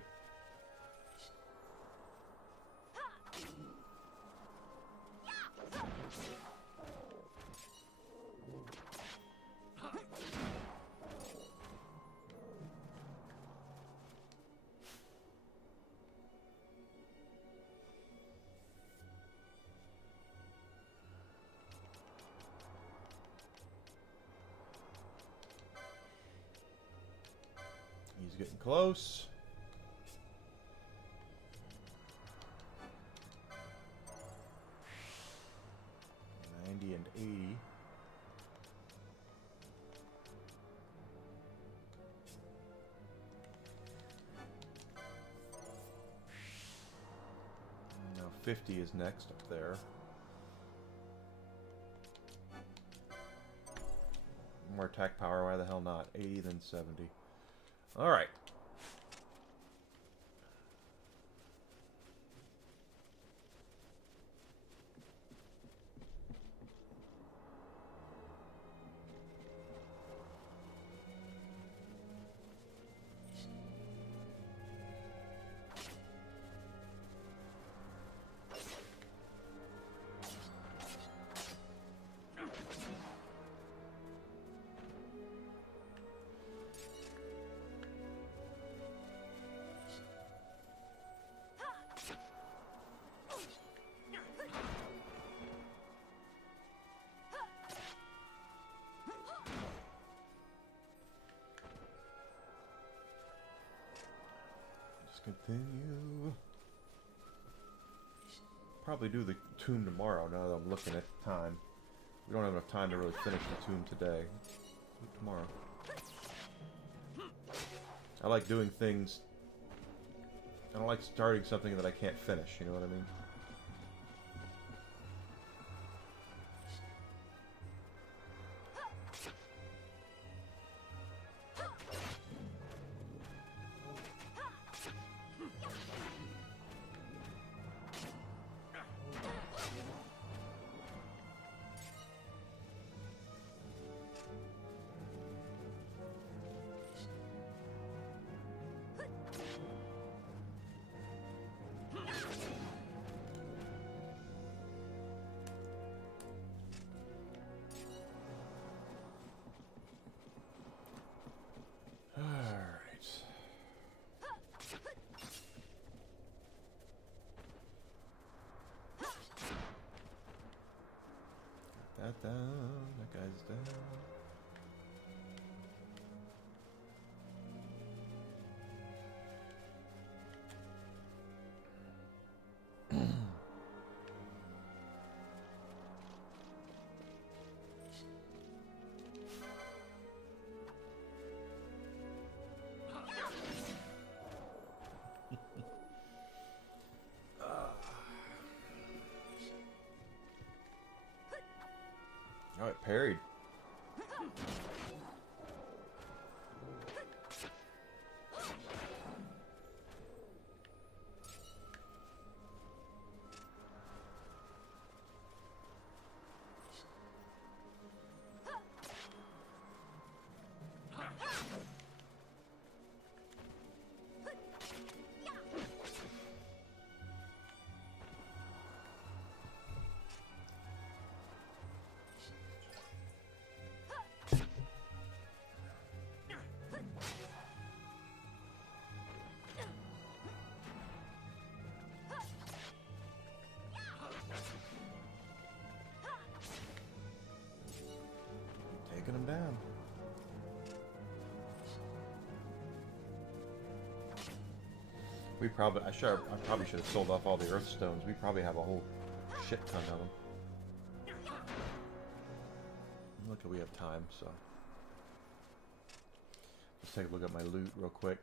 He's getting close. And 80. Now 50 is next up there. More attack power, why the hell not? 80 then 70. Alright. continue. Probably do the tomb tomorrow now that I'm looking at the time. We don't have enough time to really finish the tomb today. Do it tomorrow. I like doing things. I don't like starting something that I can't finish, you know what I mean? That down. That guy's down. Oh, it parried. Taking him down. I probably should have sold off all the earth stones. We probably have a whole shit ton of them. Look, we have time, so let's take a look at my loot real quick.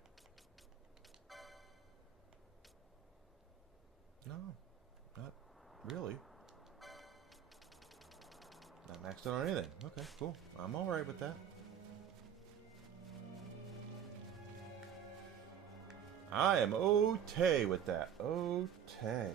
No, not really. Not maxed out on anything. Okay, cool. I'm alright with that. I am okay with that. Okay.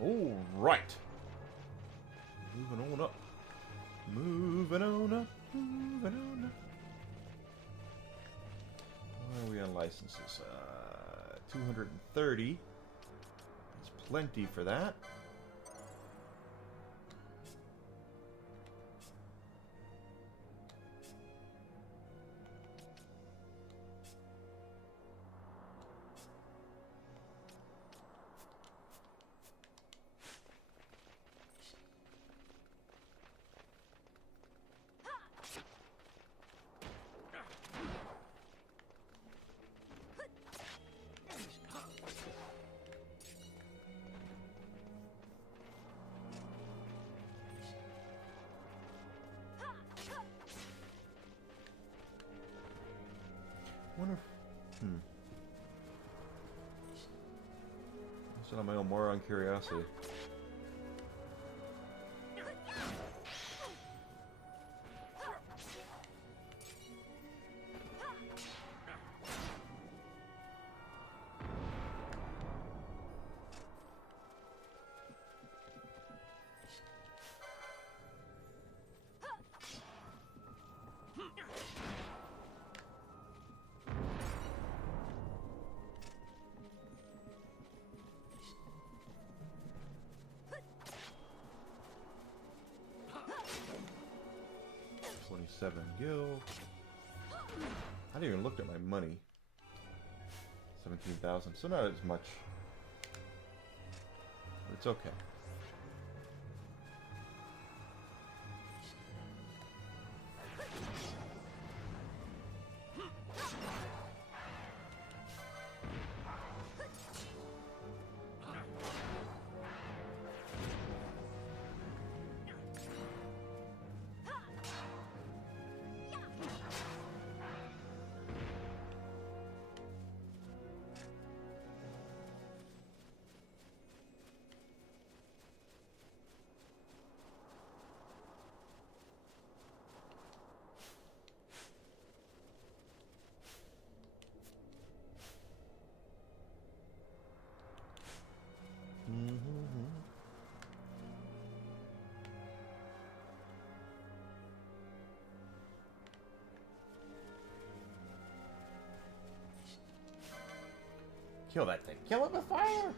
Alright. Moving on up. Moving on up. Moving on up. Where are we on licenses? 230. That's plenty for that. Wonder if, That's on my own moron curiosity. 27 gil. I haven't even looked at my money. 17,000, so not as much. It's okay. Kill that thing. Kill it with fire!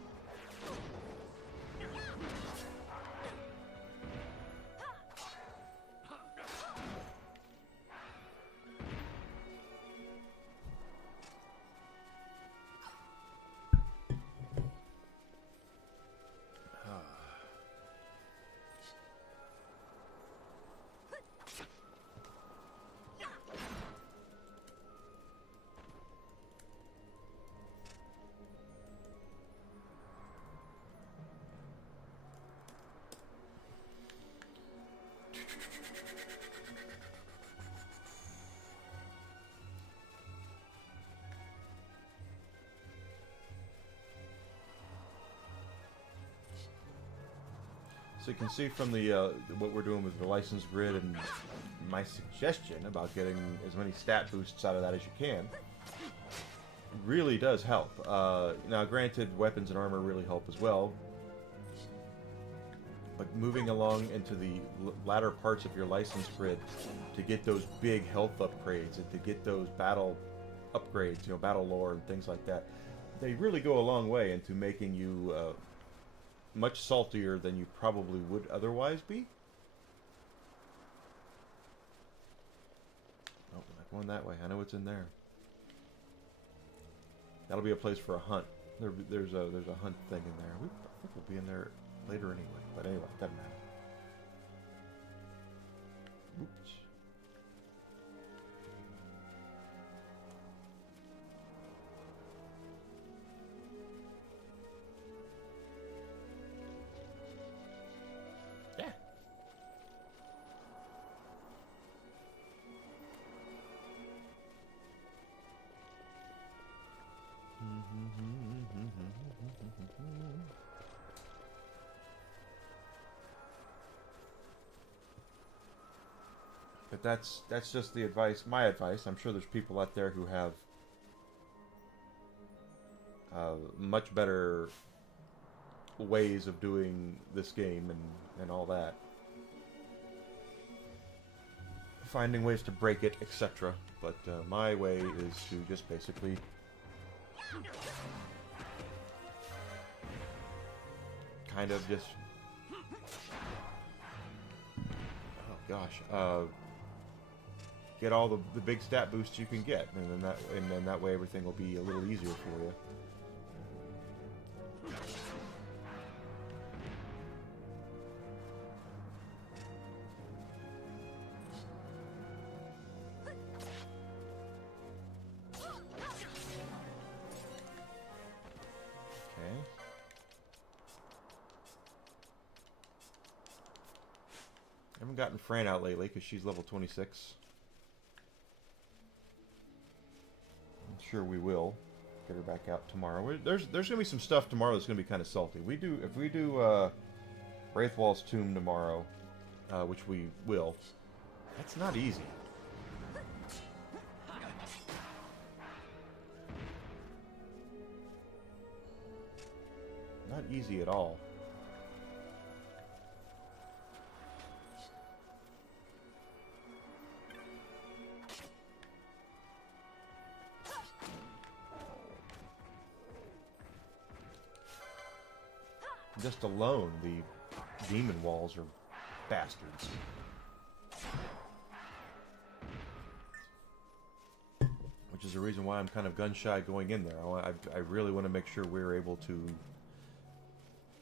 So you can see from the what we're doing with the license grid and my suggestion about getting as many stat boosts out of that as you can really does help. Now granted, weapons and armor really help as well, but moving along into the latter parts of your license grid to get those big health upgrades and to get those battle upgrades, you know, battle lore and things like that, they really go a long way into making you much saltier than you probably would otherwise be. Oh, we're not going that way. I know it's in there. That'll be a place for a hunt. There's a hunt thing in there. I think we'll be in there later anyway. But anyway, doesn't matter. Oops. But that's just the advice, my advice. I'm sure there's people out there who have much better ways of doing this game and all that. Finding ways to break it, etc. But my way is to just basically kind of just, oh gosh, get all the big stat boosts you can get, and then that way everything will be a little easier for you. Haven't gotten Fran out lately because she's level 26. I'm sure we will get her back out tomorrow. There's gonna be some stuff tomorrow that's gonna be kind of salty. If we do Wraithwall's Tomb tomorrow, which we will, that's not easy. Not easy at all. Just alone, the demon walls are bastards. which is the reason why I'm kind of gun shy going in there. I really want to make sure we're able to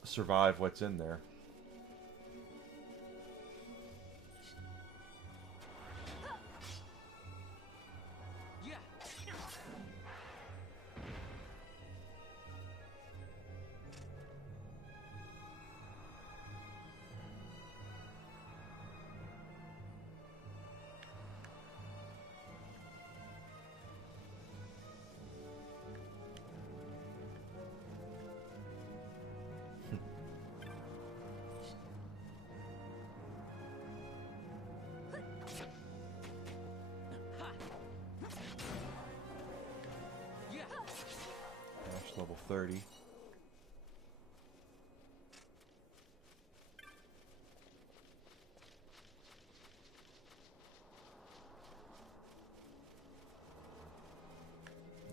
survive what's in there. Level 30.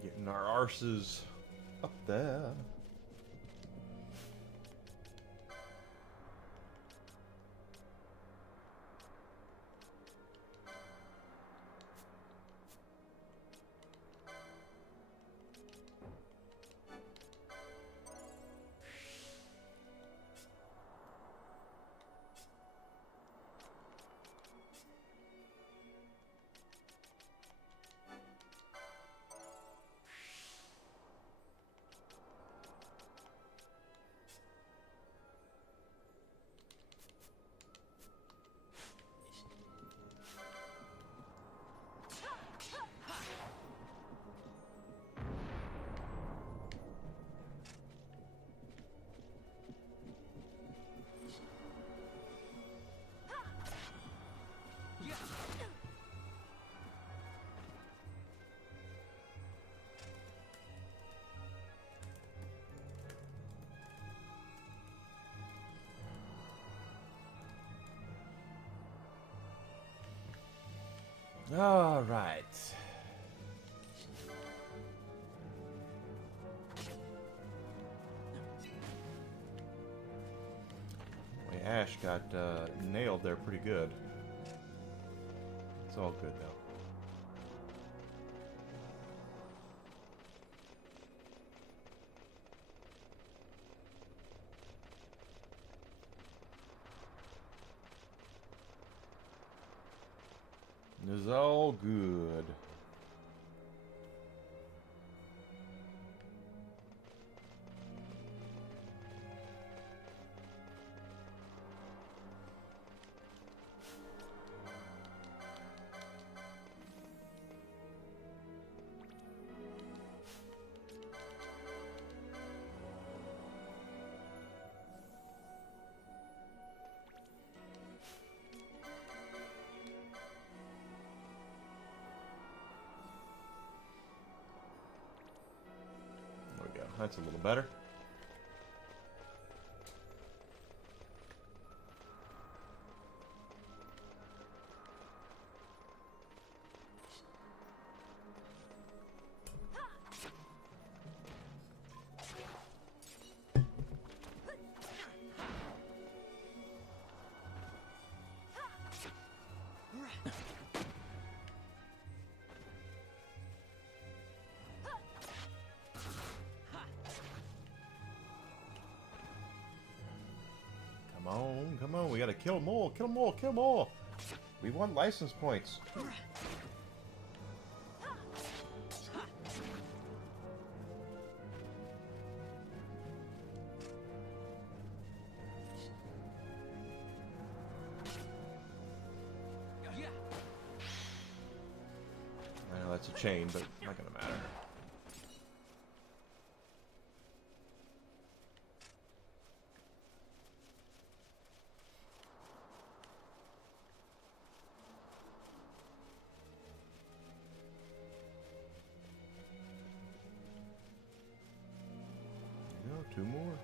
Getting our arses up there. All right. Boy, Ash got nailed there pretty good. It's all good though. It's all good. That's a little better. Come on, we gotta kill more, kill more, kill more. We want license points. I know that's a chain, but not gonna matter. Two more.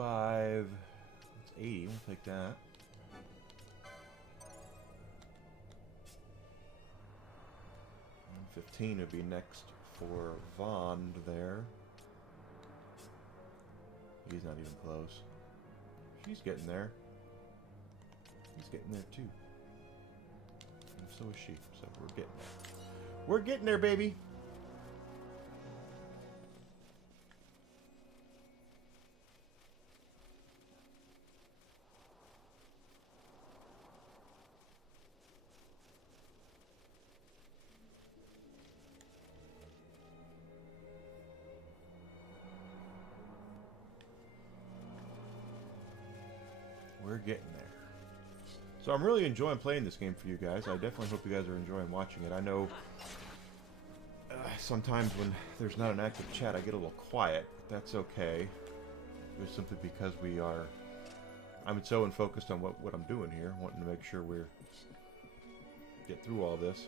5. It's 80. We'll take that. And 15 would be next for Vond there. He's not even close. She's getting there. He's getting there too. And so is she. So we're getting there. We're getting there, baby. We're getting there. So I'm really enjoying playing this game for you guys. I definitely hope you guys are enjoying watching it. I know sometimes when there's not an active chat, I get a little quiet. But that's okay. It's simply because I'm so focused on what I'm doing here, wanting to make sure we're get through all this.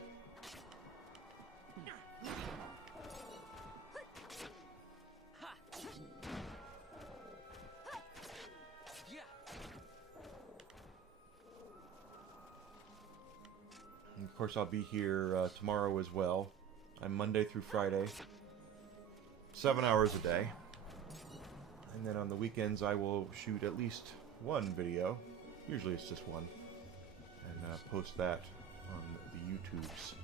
And of course, I'll be here tomorrow as well. I'm Monday through Friday, 7 hours a day. And then on the weekends, I will shoot at least one video. Usually it's just one. And post that on the YouTubes.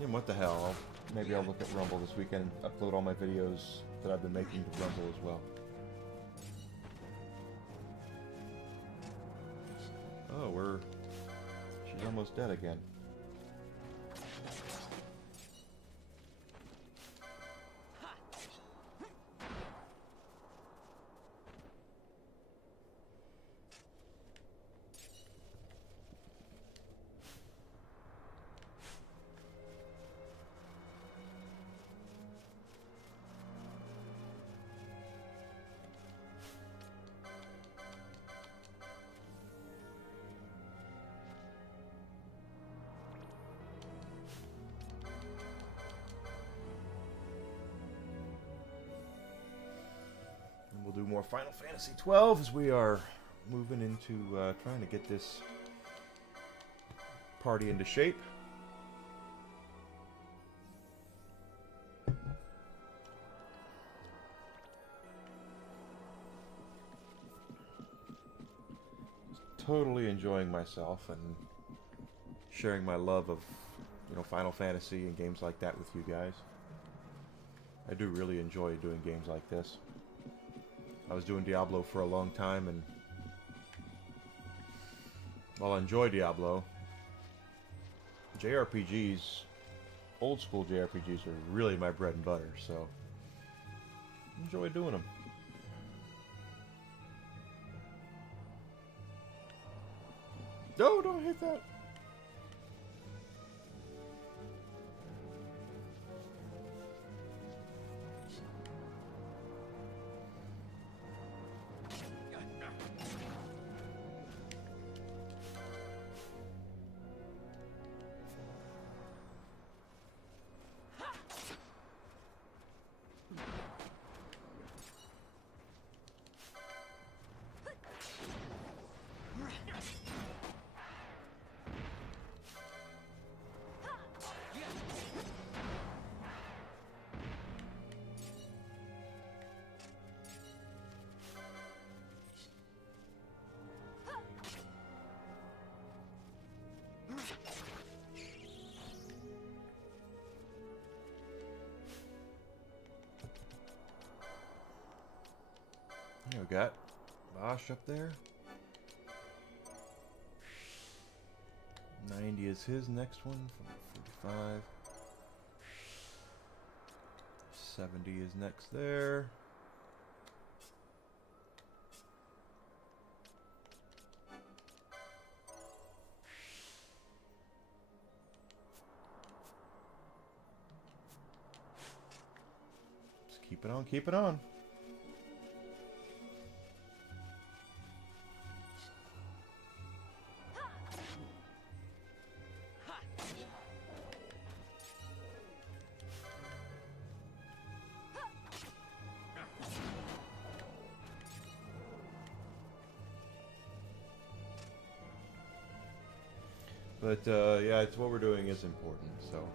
And what the hell? Maybe I'll look at Rumble this weekend and upload all my videos that I've been making to Rumble as well. Oh, she's almost dead again. We'll do more Final Fantasy XII as we are moving into trying to get this party into shape. Just totally enjoying myself and sharing my love of, Final Fantasy and games like that with you guys. I do really enjoy doing games like this. I was doing Diablo for a long time, and while I enjoy Diablo, JRPGs, old school JRPGs, are really my bread and butter, so I enjoy doing them. No, don't hit that! We got Bosch up there. 90 is his next one. 45. 70 is next there. Just keep it on, keep it on. But yeah, it's what we're doing is important, so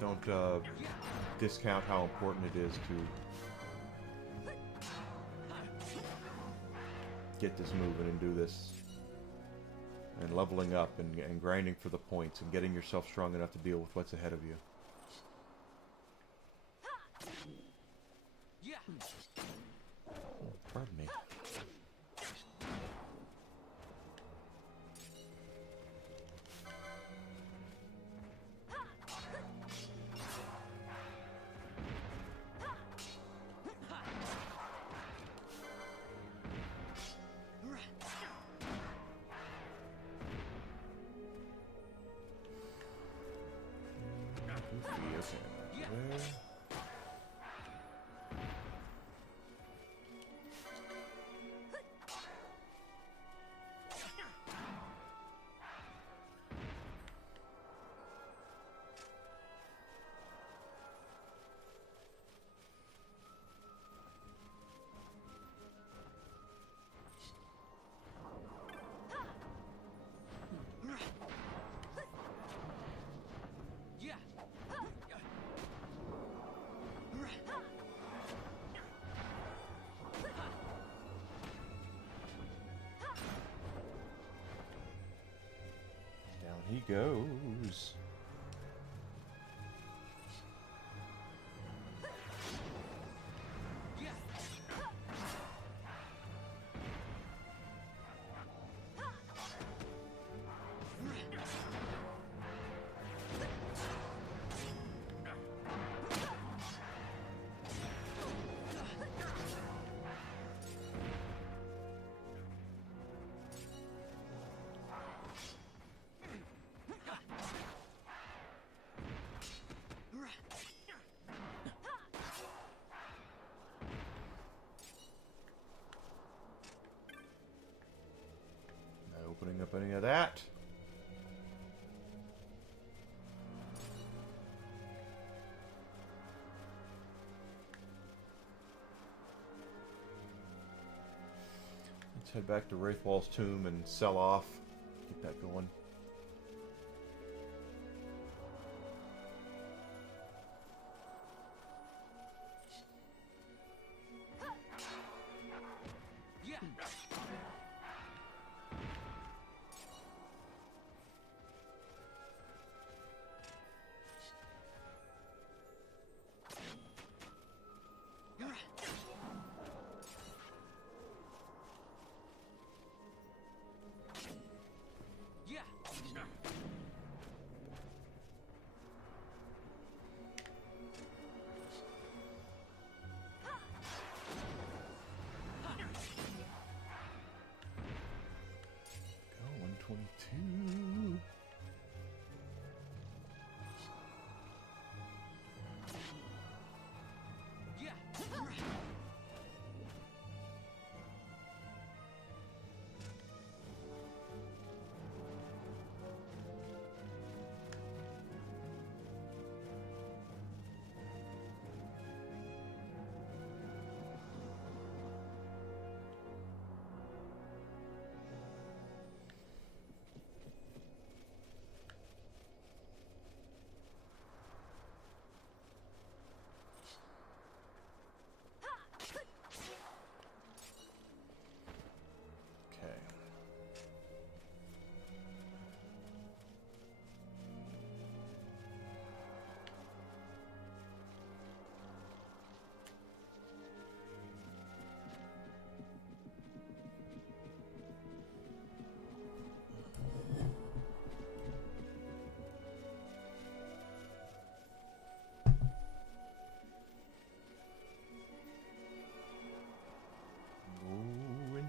don't discount how important it is to get this moving and do this, and leveling up and grinding for the points and getting yourself strong enough to deal with what's ahead of you. Pardon me. He goes. Opening up any of that. Let's head back to Wraithwall's tomb and sell off. Get that going.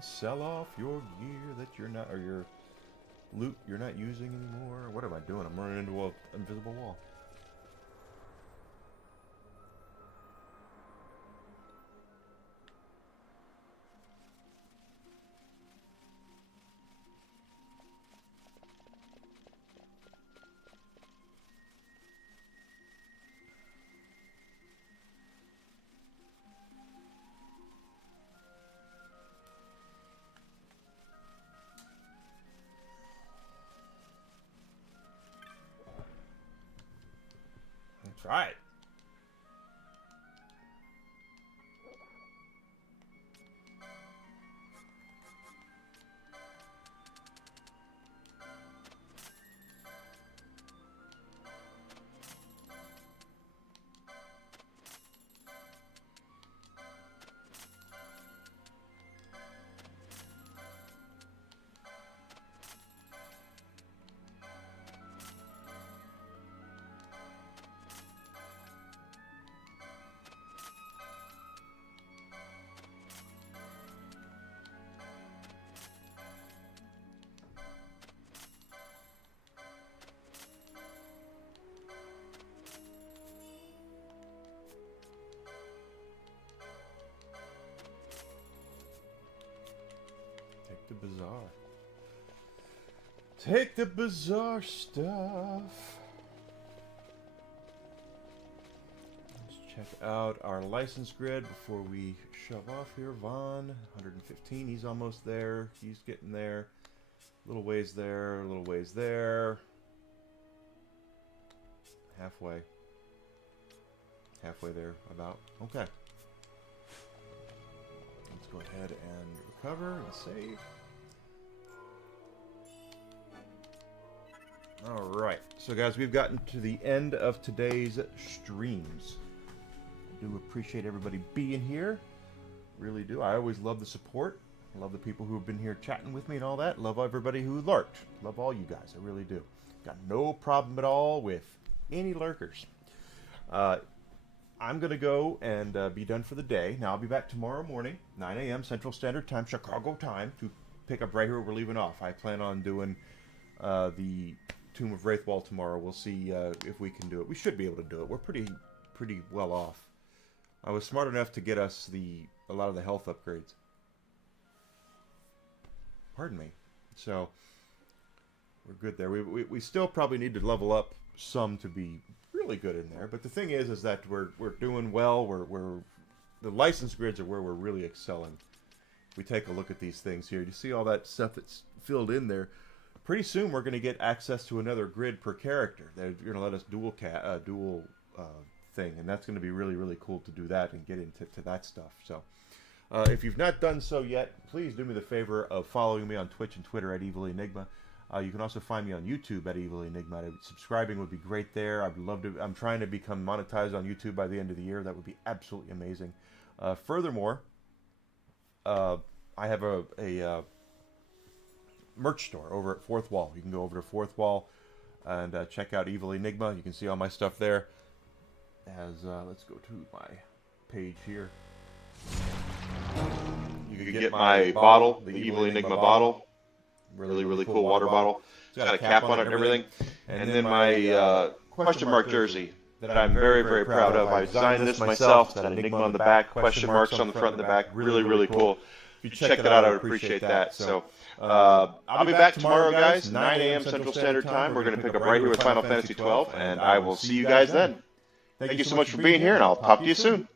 sell off your gear that you're not, or your loot you're not using anymore. What am I doing? I'm running into an invisible wall. That's right. The bazaar. Take the bazaar stuff. Let's check out our license grid before we shove off here. Vaughn, 115. He's almost there. He's getting there. Little ways there. Little ways there. Halfway. Halfway there, about. Okay. Let's go ahead and recover and save. Alright, so guys, we've gotten to the end of today's streams. I do appreciate everybody being here. Really do. I always love the support. I love the people who have been here chatting with me and all that. Love everybody who lurked. Love all you guys. I really do. Got no problem at all with any lurkers. I'm going to go and be done for the day. Now, I'll be back tomorrow morning, 9 a.m. Central Standard Time, Chicago time, to pick up right here where we're leaving off. I plan on doing the Tomb of Wraithwall tomorrow. We'll see if we can do it. We should be able to do it. We're pretty well off. I was smart enough to get us a lot of the health upgrades. Pardon me. So we're good there. We still probably need to level up some to be really good in there. But the thing is that we're doing well. We're the license grids are where we're really excelling. If we take a look at these things here, you see all that stuff that's filled in there. Pretty soon we're going to get access to another grid per character. They're going to let us dual thing, and that's going to be really cool to do that and get into that stuff. So if you've not done so yet, please do me the favor of following me on Twitch and Twitter at Evil Enigma. You can also find me on YouTube at Evil Enigma. Subscribing would be great there. I'd love to. I'm trying to become monetized on YouTube by the end of the year. That would be absolutely amazing. Furthermore, I have a merch store over at Fourth Wall. You can go over to Fourth Wall and check out Evil Enigma. You can see all my stuff there. Let's go to my page here. You can get my bottle, the Evil Enigma bottle. Really cool water bottle. It's got a cap on it and everything. And then my question mark jersey that I'm very proud of. I designed this myself. It's got Enigma on the back, question marks on the front and the back. Really cool. If you check that out, I would appreciate that. So I'll be back tomorrow, guys, 9 a.m. Central Standard Time. We're going to pick up right here with Final Fantasy XII, and I will see you guys then. Thank you so much for being here, and I'll talk to you soon.